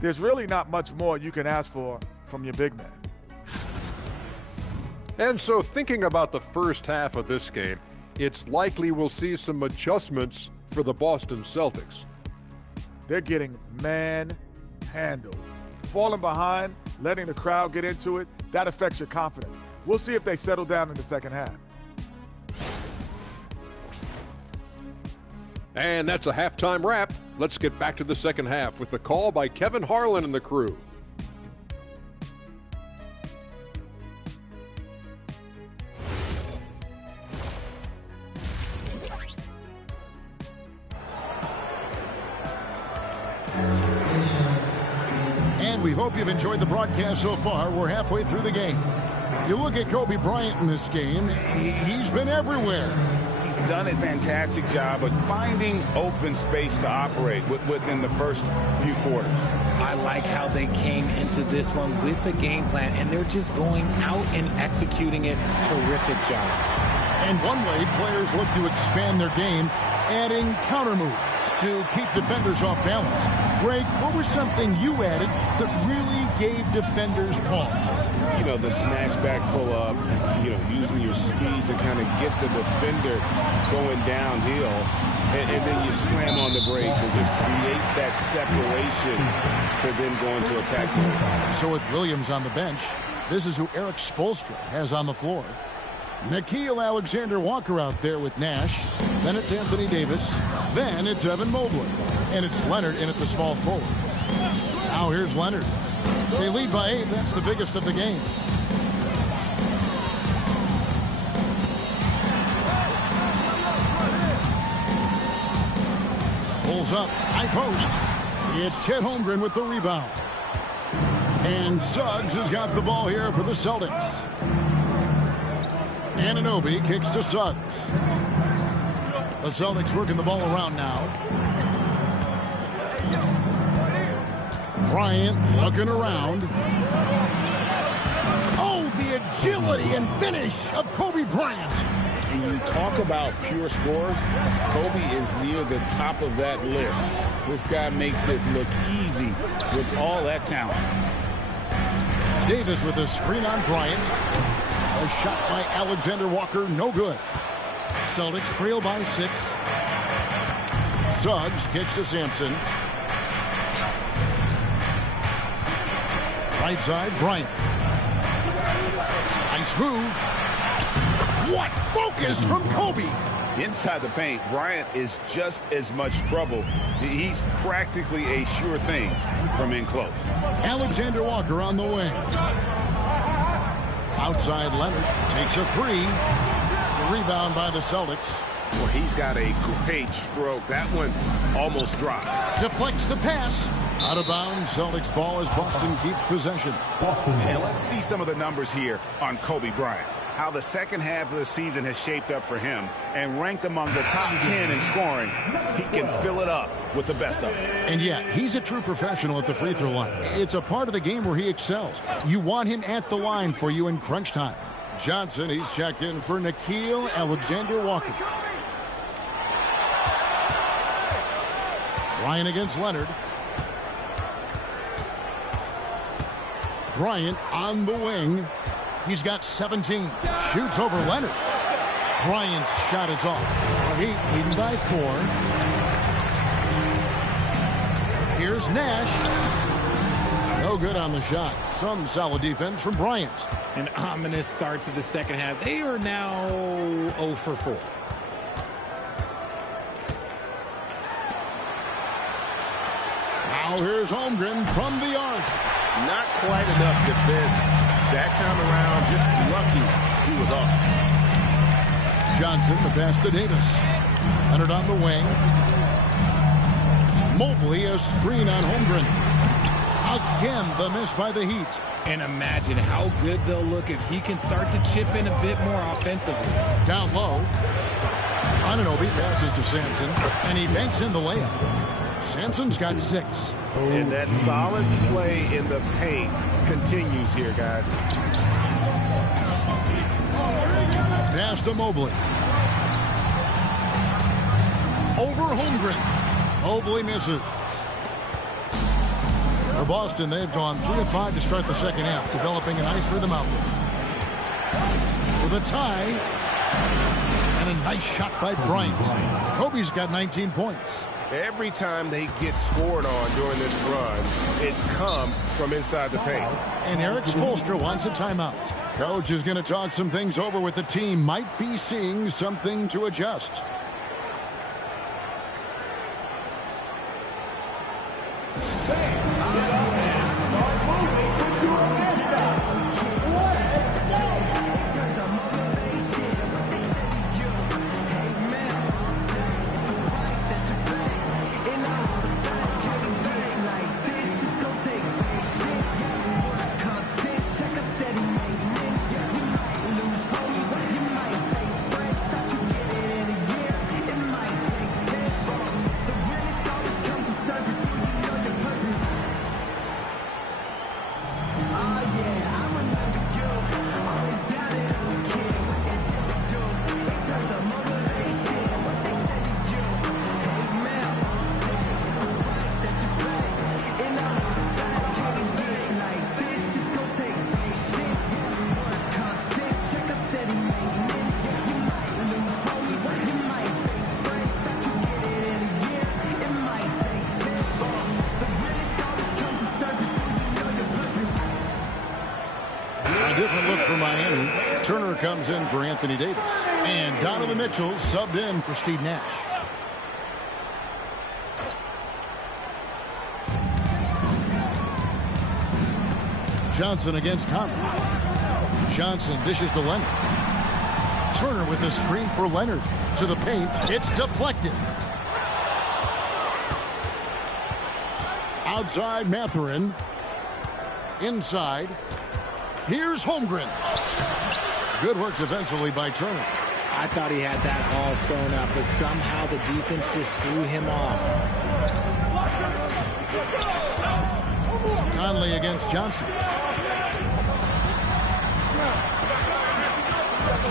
There's really not much more you can ask for from your big man. And so thinking about the first half of this game, it's likely we'll see some adjustments for the Boston Celtics. They're getting manhandled. Falling behind, letting the crowd get into it, that affects your confidence. We'll see if they settle down in the second half. And that's a halftime wrap. Let's get back to the second half with the call by Kevin Harlan and the crew. And we hope you've enjoyed the broadcast so far. We're halfway through the game. You look at Kobe Bryant in this game, he's been everywhere. He's done a fantastic job of finding open space to operate within the first few quarters. I like how they came into this one with a game plan, and they're just going out and executing it. Terrific job. And one way players look to expand their game, adding counter moves to keep defenders off balance. Greg, what was something you added that really gave defenders pause? The snatch back pull up, using your speed to kind of get the defender going downhill, and then you slam on the brakes and just create that separation to then go into attack mode. So with Williams on the bench, this is who Eric Spoelstra has on the floor. Nickeil Alexander-Walker out there with Nash. Then it's Anthony Davis. Then it's Evan Mobley. And it's Leonard in at the small forward. Now here's Leonard. They lead by 8. That's the biggest of the game. Pulls up. High post. It's Chet Holmgren with the rebound. And Suggs has got the ball here for the Celtics. Anunoby kicks to Suggs. The Celtics working the ball around now. Bryant looking around. Oh, the agility and finish of Kobe Bryant. When you talk about pure scores, Kobe is near the top of that list. This guy makes it look easy with all that talent. Davis with a screen on Bryant. A shot by Alexander Walker, no good. Celtics trail by 6. Suggs kicks to Sampson. Right side, Bryant. Nice move. What focus from Kobe! Inside the paint, Bryant is just as much trouble. He's practically a sure thing from in close. Alexander Walker on the wing. Outside, Leonard takes a 3. The rebound by the Celtics. Well, he's got a great stroke. That one almost dropped. Deflects the pass. Out of bounds, Celtics ball as Boston keeps possession. And let's see some of the numbers here on Kobe Bryant. How the second half of the season has shaped up for him, and ranked among the top 10 in scoring. He can fill it up with the best of them. And yet, he's a true professional at the free throw line. It's a part of the game where he excels. You want him at the line for you in crunch time. Johnson, he's checked in for Nickeil Alexander-Walker. Ryan against Leonard. Bryant on the wing. He's got 17. Shoots over Leonard. Bryant's shot is off. Heat leading by 4. Here's Nash. No good on the shot. Some solid defense from Bryant. An ominous start to the second half. They are now 0 for 4. Now Now here's Holmgren from the arc. Not quite enough defense. That time around, just lucky he was off. Johnson, the pass to Davis. Leonard on the wing. Mobley, a screen on Holmgren. Again, the miss by the Heat. And imagine how good they'll look if he can start to chip in a bit more offensively. Down low. Anunoby passes to Sampson, and he makes in the layup. Sampson's got 6. And that solid play in the paint continues here, guys. Pass to Mobley. Over Holmgren. Mobley misses. For Boston, they've gone 3 of 5 to start the second half, developing a nice rhythm out there. With a tie, and a nice shot by Bryant. Kobe's got 19 points. Every time they get scored on during this run, it's come from inside the paint. And Eric Spoelstra wants a timeout. Coach is going to talk some things over with the team. Might be seeing something to adjust. Different look for Miami. Turner comes in for Anthony Davis. And Donovan Mitchell subbed in for Steve Nash. Johnson against Conley. Johnson dishes to Leonard. Turner with a screen for Leonard. To the paint. It's deflected. Outside Mathurin. Inside. Here's Holmgren. Good work defensively by Turner. I thought he had that all sewn up, but somehow the defense just threw him off. Conley against Johnson.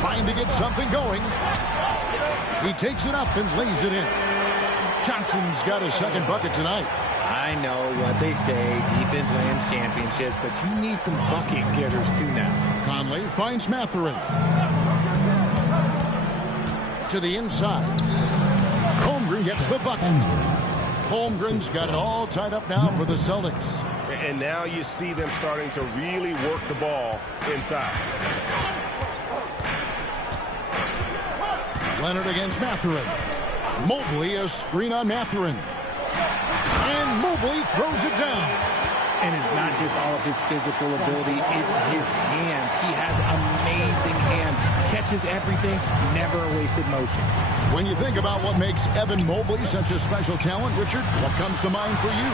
Trying to get something going. He takes it up and lays it in. Johnson's got his second bucket tonight. I know what they say, defense wins championships, but you need some bucket getters too now. Conley finds Mathurin. To the inside. Holmgren gets the bucket. Holmgren's got it all tied up now for the Celtics. And now you see them starting to really work the ball inside. Leonard against Mathurin. Mobley, a screen on Mathurin. And Mobley throws it down. And it's not just all of his physical ability, it's his hands. He has amazing hands. Catches everything, never a wasted motion. When you think about what makes Evan Mobley such a special talent, Richard, what comes to mind for you?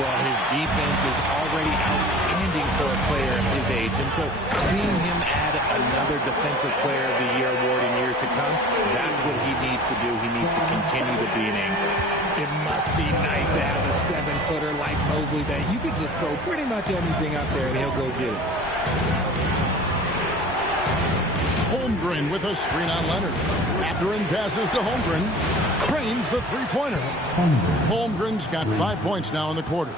Well, his defense is already outstanding for a player of his age. And so seeing him add another Defensive Player of the Year award in years to come, that's what he needs to do. He needs to continue to be an anchor. It must be nice to have a 7-footer like Mobley that you could just throw pretty much anything up there and he'll go get it. Holmgren with a screen on Leonard. Mathurin passes to Holmgren. Cranes the three-pointer. Holmgren's got 5 points now in the quarter.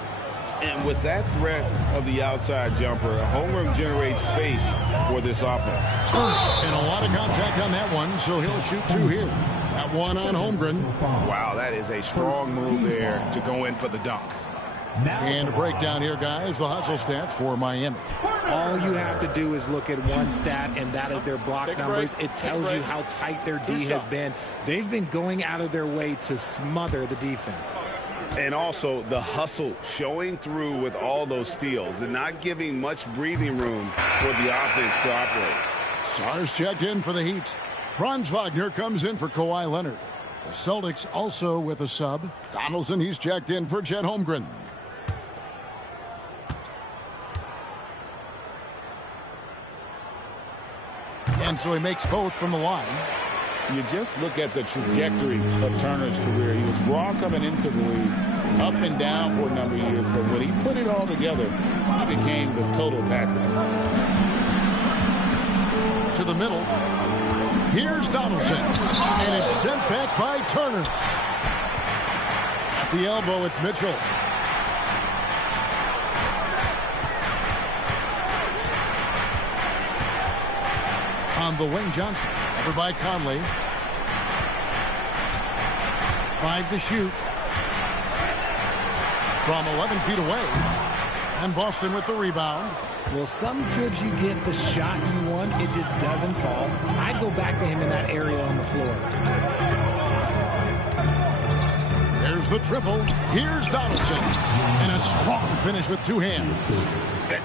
And with that threat of the outside jumper, Holmgren generates space for this offense. And a lot of contact on that one, so he'll shoot 2 here. That one on Holmgren. Wow, that is a strong move there to go in for the dunk. And a breakdown here, guys. The hustle stats for Miami. All you have to do is look at one stat, and that is their block numbers. It tells you how tight their D has been. They've been going out of their way to smother the defense. And also the hustle showing through with all those steals and not giving much breathing room for the offense to operate. Sar's checked in for the Heat. Franz Wagner comes in for Kawhi Leonard. The Celtics also with a sub. Donaldson, he's checked in for Chet Holmgren. And so he makes both from the line. You just look at the trajectory of Turner's career. He was raw coming into the league, up and down for a number of years, but when he put it all together, he became the total package. To the middle. Here's Donaldson. And it's sent back by Turner. At the elbow, it's Mitchell. On the wing, Johnson. Over by Conley. 5 to shoot. From 11 feet away. And Boston with the rebound. Well, some trips you get the shot you want, it just doesn't fall. I'd go back to him in that area on the floor. There's the triple. Here's Donaldson. And a strong finish with 2 hands.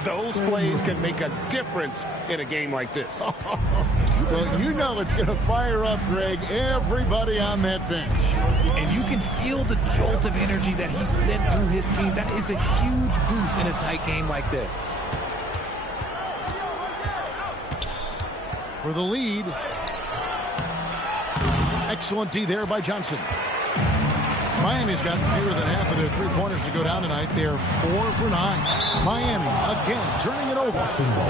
Those plays can make a difference in a game like this. Well, you know it's going to fire up, Greg, everybody on that bench. And you can feel the jolt of energy that he sent through his team. That is a huge boost in a tight game like this. For the lead. Excellent D there by Johnson. Miami's got fewer than half of their three-pointers to go down tonight. They're 4 for 9. Miami, again, turning it over.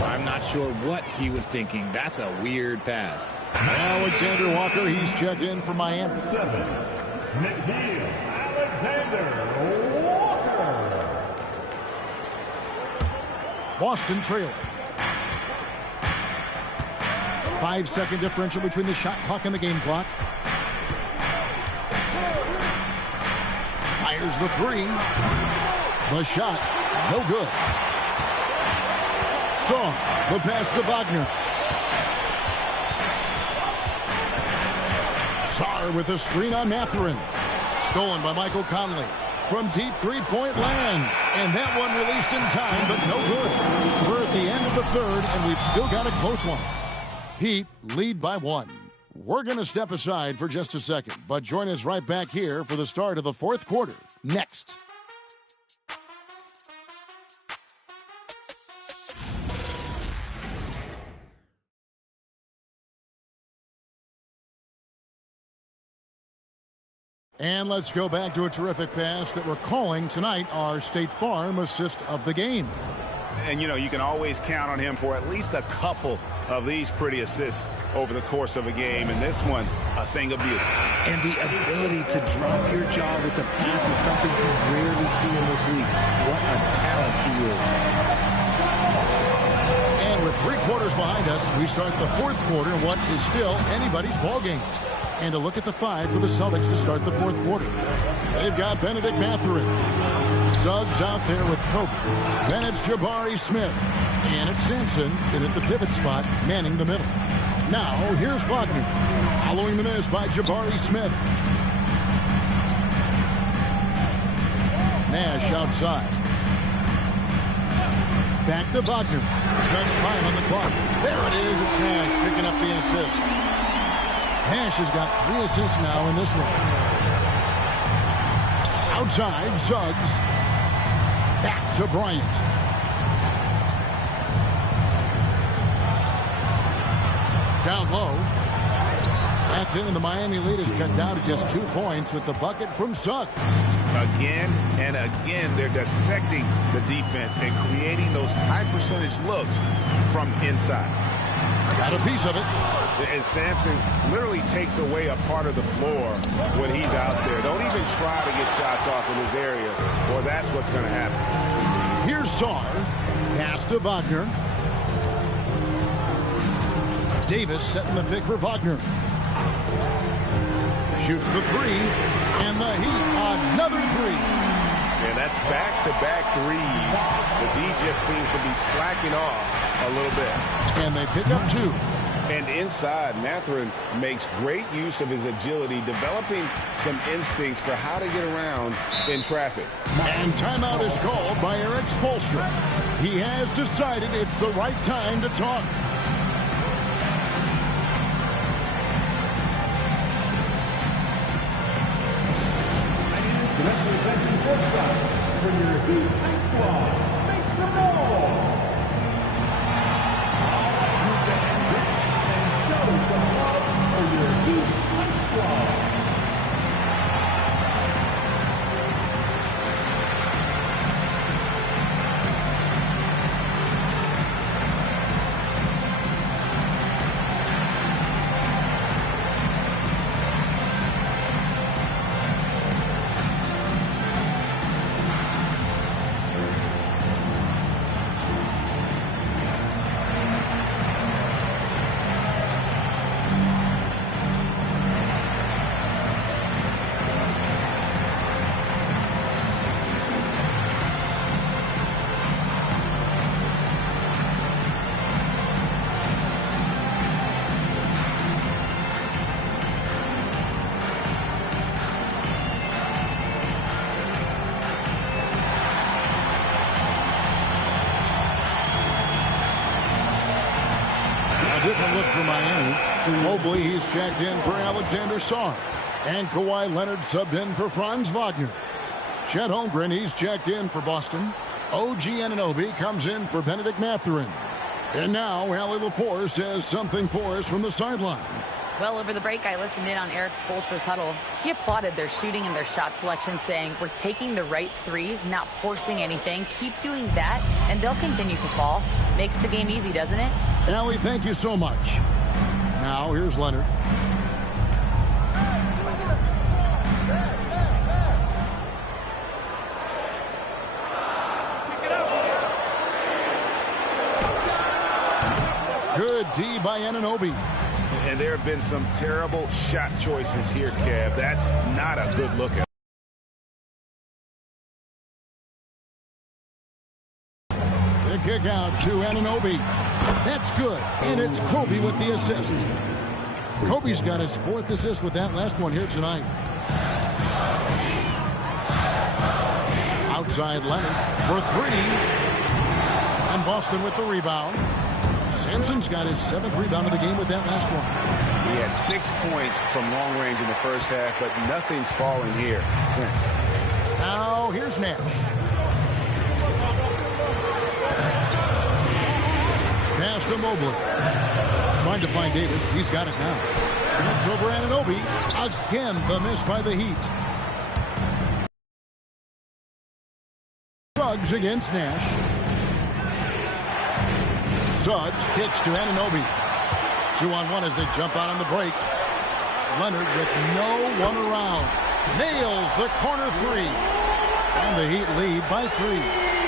I'm not sure what he was thinking. That's a weird pass. Alexander Walker, he's checked in for Miami. 7, Nickeil Alexander Walker. Boston trailing. 5-second differential between the shot clock and the game clock. Fires the 3. The shot, no good. Song, the pass to Wagner. Sarr with a screen on Mathurin. Stolen by Michael Conley. From deep three-point land. And that one released in time, but no good. We're at the end of the third, and we've still got a close one. Heat lead by 1. We're going to step aside for just a second, but join us right back here for the start of the fourth quarter. Next. And let's go back to a terrific pass that we're calling tonight our State Farm assist of the game. And, you know, you can always count on him for at least a couple of these pretty assists over the course of a game. And this one, a thing of beauty. And the ability to drop your jaw with the pass is something you rarely see in this league. What a talent he is. And with 3 quarters behind us, we start the fourth quarter in what is still anybody's ball game. And a look at the 5 for the Celtics to start the fourth quarter. They've got Benedict Mathurin. Suggs out there with Kobe. Then it's Jabari Smith. And it's Sampson in at the pivot spot, manning the middle. Now, here's Wagner. Following the miss by Jabari Smith. Nash outside. Back to Wagner. Just 5 on the clock. There it is. It's Nash picking up the assist. Nash has got 3 assists now in this one. Outside, Suggs. Back to Bryant. Down low. That's it, and the Miami lead is cut down to just 2 points with the bucket from Suggs. Again and again, they're dissecting the defense and creating those high-percentage looks from inside. Got a piece of it. And Sampson literally takes away a part of the floor when he's out there. Don't even try to get shots off in his area, or that's what's going to happen. Here's Sarr. Pass to Wagner. Davis setting the pick for Wagner. Shoots the 3. And the Heat, another 3. And that's back-to-back threes. The D just seems to be slacking off a little bit. And they pick up 2. And inside, Mathurin makes great use of his agility, developing some instincts for how to get around in traffic. And timeout is called by Eric Spoelstra. He has decided it's the right time to talk. Representing Portside for your Heat High Squad, make some noise! And show some love for your Heat High Squad. Different look for Miami. Mobley, he's checked in for Alexander Sarr. And Kawhi Leonard subbed in for Franz Wagner. Chet Holmgren, he's checked in for Boston. OG Anunoby comes in for Benedict Mathurin. And now, Allie LaForce says something for us from the sideline. Well, over the break, I listened in on Eric Spoelstra's huddle. He applauded their shooting and their shot selection, saying, "We're taking the right threes, not forcing anything. Keep doing that, and they'll continue to fall." Makes the game easy, doesn't it? Allie, thank you so much. Now, here's Leonard. Good D by Anunoby. And there have been some terrible shot choices here, Kev. That's not a good look at. The kick out to Anunoby. That's good. And it's Kobe with the assist. Kobe's got his 4th assist with that last one here tonight. Outside Leonard for 3. And Boston with the rebound. Sampson's got his 7th rebound of the game with that last one. He had 6 points from long range in the first half, but nothing's fallen here since. Now here's Nash. Pass to Mobley. Trying to find Davis. He's got it now. It's over Anunoby. Again, the miss by the Heat. Suggs against Nash. Suggs kicks to Anunoby. 2-on-1 as they jump out on the break. Leonard with no one around. Nails the corner 3. And the Heat lead by 3.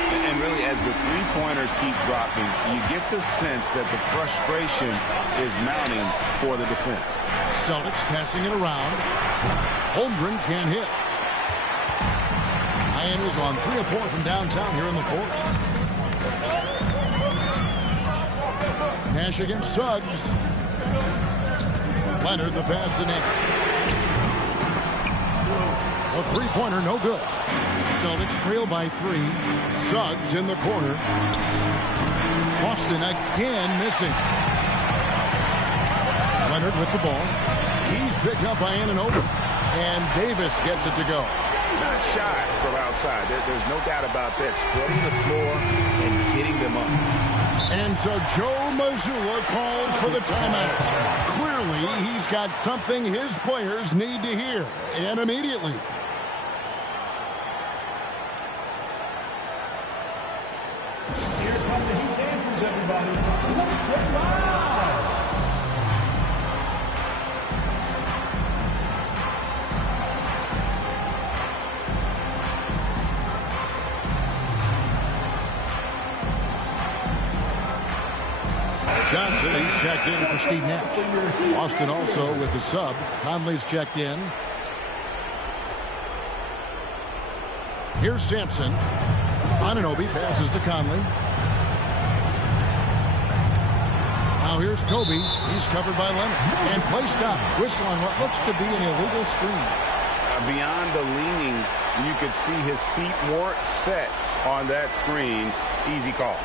And really, as the three-pointers keep dropping, you get the sense that the frustration is mounting for the defense. Celtics passing it around. Holmgren can't hit. Miami's on 3 of 4 from downtown here in the 4th. Nash against Suggs. Leonard the pass to Nash. A three-pointer, no good. Celtics trail by 3. Suggs in the corner. Boston again missing. Leonard with the ball. He's picked up by Anunoby. And Davis gets it to go. Not shy from outside. There's no doubt about that. Spreading the floor and getting them up. And so Joe Mazzulla calls for the timeout. Clearly, he's got something his players need to hear. And immediately. Here come the Heat dancers, everybody. Let's get live! Johnson, he's checked in for Steve Nash. Austin also with the sub. Conley's checked in. Here's Sampson. Anunoby passes to Conley. Now here's Kobe. He's covered by Leonard. And play stops. Whistle on what looks to be an illegal screen. Beyond the leaning, you could see his feet weren't set on that screen. Easy call.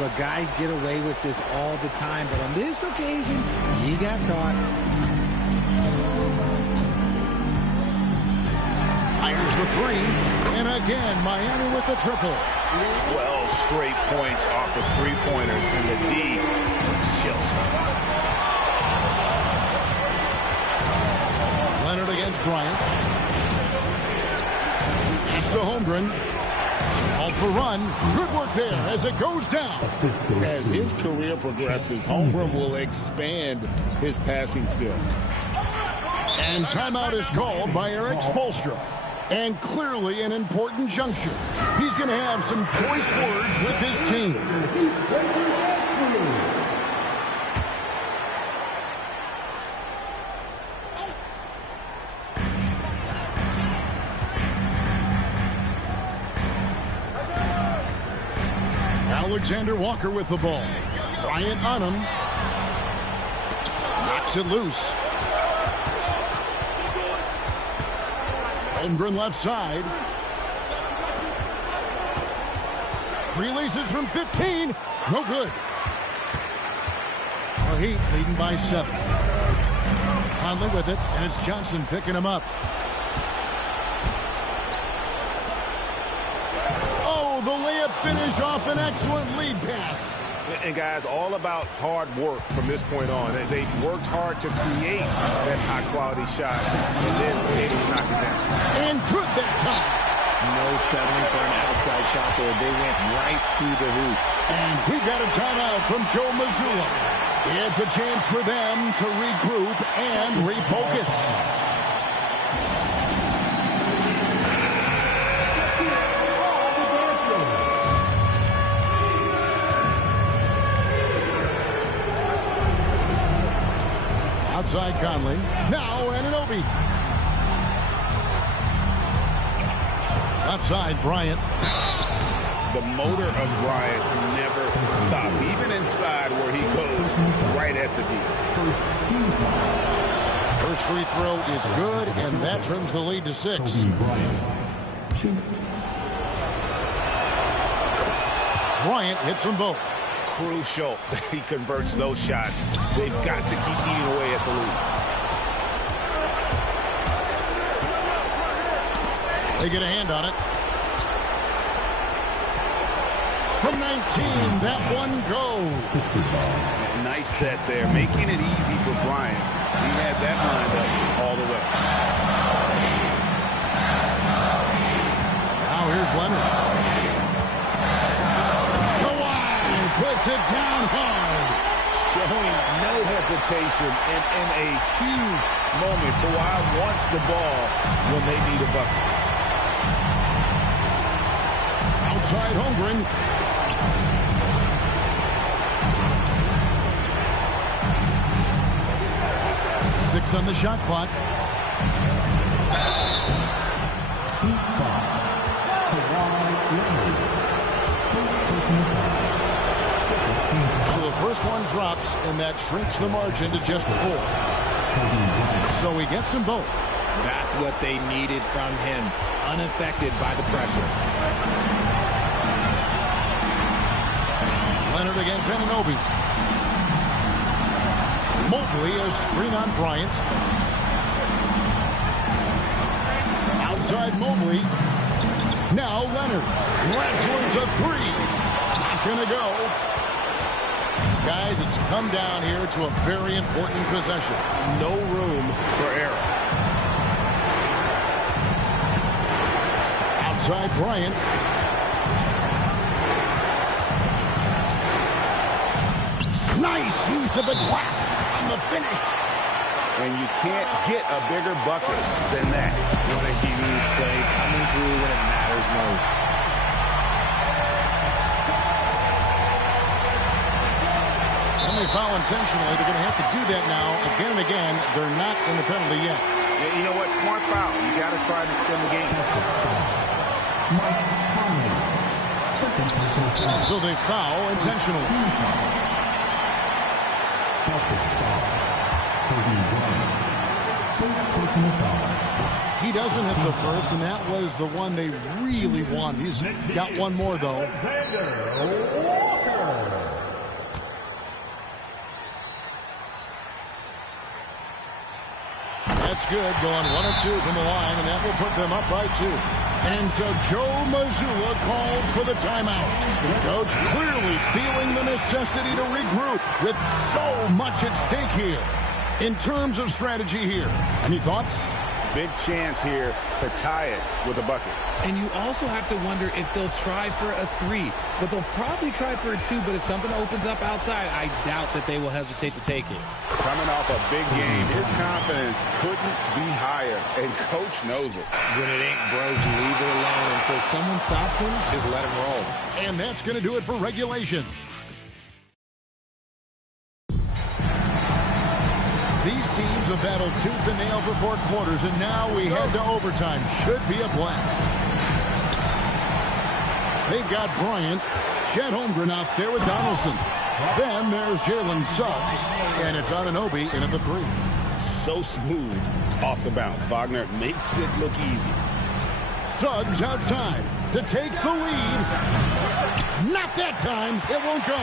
Look, guys get away with this all the time, but on this occasion, he got caught. Fires the three. And again, Miami with the triple. 12 straight points off of three-pointers, and the D chills. Leonard against Bryant. He's to Holmgren. All for run. Good work there as it goes down. As his career progresses, Holmgren will expand his passing skills. And timeout is called by Eric Spoelstra. And clearly an important juncture. He's going to have some choice words with his team. Alexander Walker with the ball. Bryant on him. Knocks it loose. Holmgren left side. Releases from 15. No good. The Heat leading by 7. Conley with it, and it's Johnson picking him up. Oh, the layup finish off an excellent lead pass. And guys, all about hard work from this point on. They worked hard to create that high-quality shot, and then were able to knock it down. And good that time. No settling for an outside shot there. They went right to the hoop. And we've got a timeout from Joe Mazzulla. It's a chance for them to regroup and refocus. Outside Conley. Now Anunoby. Left side Bryant. The motor of Bryant never stops, even inside where he goes right at the D. First free throw is good, and that trims the lead to 6. Bryant hits them both. Crucial that he converts those shots. They've got to keep eating away at the lead. They get a hand on it. From 19, that one goes. Nice set there, making it easy for Bryant. He had that lined up all the way. Now here's Leonard. Puts it down hard. Showing no hesitation and in a huge moment. Kawhi wants the ball when they need a bucket. Outside Holmgren. Six on the shot clock. So the first one drops, and that shrinks the margin to just 4. So he gets them both. That's what they needed from him, unaffected by the pressure. Leonard against Anunoby. Mobley a screen on Bryant. Outside Mobley. Now Leonard. Wrestler's a 3. Not gonna go. Guys, it's come down here to a very important possession. No room for error. Outside Bryant. Nice use of the glass on the finish. And you can't get a bigger bucket than that. What a huge play, coming through when it matters most. And they foul intentionally. They're going to have to do that now again and again. They're not in the penalty yet. Yeah, you know what? Smart foul. You got to try to extend the game. So they foul intentionally. Celtics foul. 31. First personal foul. He doesn't hit the first, and that was the one they really wanted. He's got one more, though. That's good, going 1 of 2 from the line, and that will put them up by 2. And so Joe Mazzulla calls for the timeout. Coach clearly feeling the necessity to regroup with so much at stake here. In terms of strategy here, any thoughts? Big chance here to tie it with a bucket. And you also have to wonder if they'll try for a 3. But they'll probably try for a 2. But if something opens up outside, I doubt that they will hesitate to take it. Coming off a big game, his confidence couldn't be higher. And Coach knows it. When it ain't broke, leave it alone. Until someone stops him, just let him roll. And that's going to do it for regulation. These teams have battled tooth and nail for 4 quarters, and now we head to overtime. Should be a blast. They've got Bryant, Chet Holmgren out there with Donaldson. Then there's Jalen Suggs, and it's Anunoby in at the 3. So smooth off the bounce. Wagner makes it look easy. Suggs outside to take the lead. Not that time. It won't go.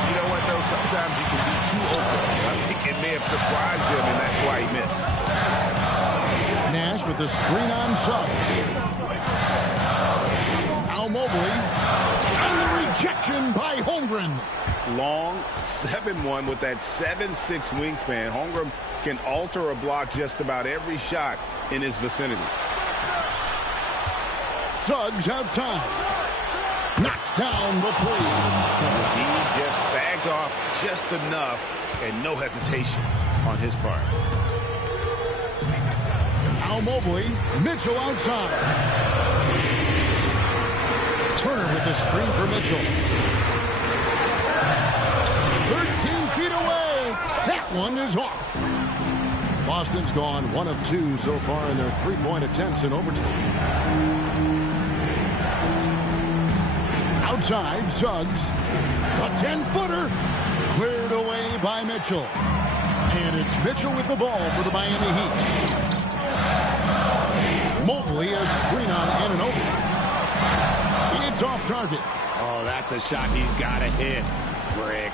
You know what, though? Sometimes you can be too open. I think it may have surprised him, and that's why he missed. Nash with the screen on Suggs. Now Mobley. And the rejection by Holmgren. Long 7-1 with that 7'6" wingspan. Holmgren can alter a block just about every shot in his vicinity. Suggs outside. Knocks down the 3. He just sagged off just enough, and no hesitation on his part. Now Mobley. Mitchell outside. Turner with the screen for Mitchell. 13 feet away. That one is off. Boston's gone 1 of 2 so far in their 3-point attempts in overtime. Outside, Suggs. A 10-footer. Cleared away by Mitchell. And it's Mitchell with the ball for the Miami Heat. Mobley a screen on Anunoby. It's off target. Oh, that's a shot he's got to hit. Brick.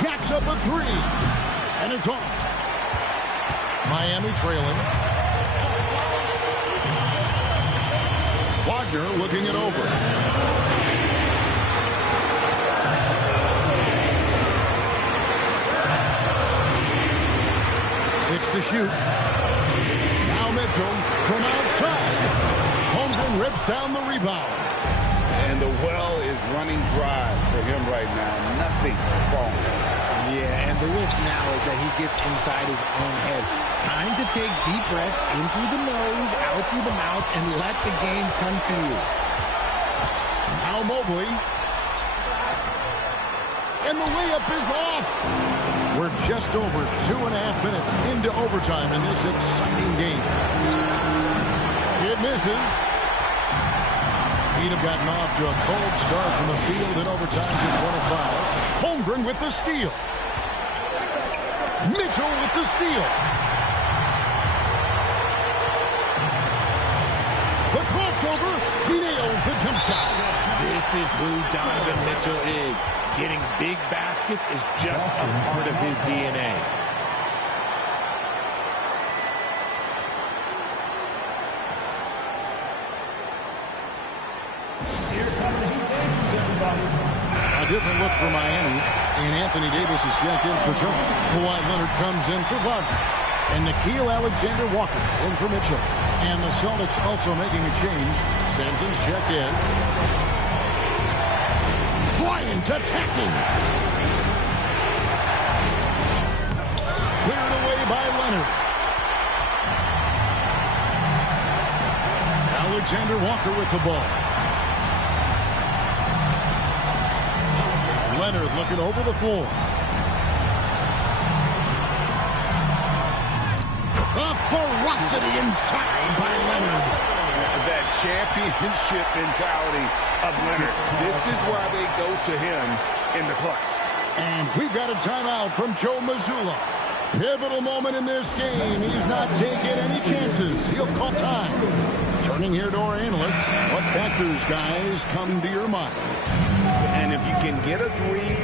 Jacks up a 3. And it's off. Miami trailing. Wagner looking it over. Six to shoot. Now Mitchell from outside. Holmgren rips down the rebound. And the well is running dry for him right now. Nothing falling. Yeah, and the risk now is that he gets inside his own head. Time to take deep breaths in through the nose, out through the mouth, and let the game come to you. Now Mobley. And the layup is off. We're just over 2.5 minutes into overtime in this exciting game. It misses. He'd have gotten off to a cold start from the field in overtime, just 1 of 5. Holmgren with the steal. Mitchell with the steal. The crossover. He nails the jump shot. This is who Donovan Mitchell is. Getting big baskets is just a part of his DNA. A different look for Miami. And Anthony Davis is checked in for Turner. Kawhi Leonard comes in for Wagner. And Nickeil Alexander-Walker in for Mitchell. And the Celtics also making a change. Sanson's checked in. Bryant attacking. Cleared away by Leonard. Alexander-Walker with the ball. Leonard looking over the floor. The ferocity inside by Leonard. that championship mentality of Leonard. This is why they go to him in the clutch. And we've got a timeout from Joe Mazzulla. Pivotal moment in this game. He's not taking any chances. He'll call time. Turning here to our analysts. What factors, guys, come to your mind? And if you can get a three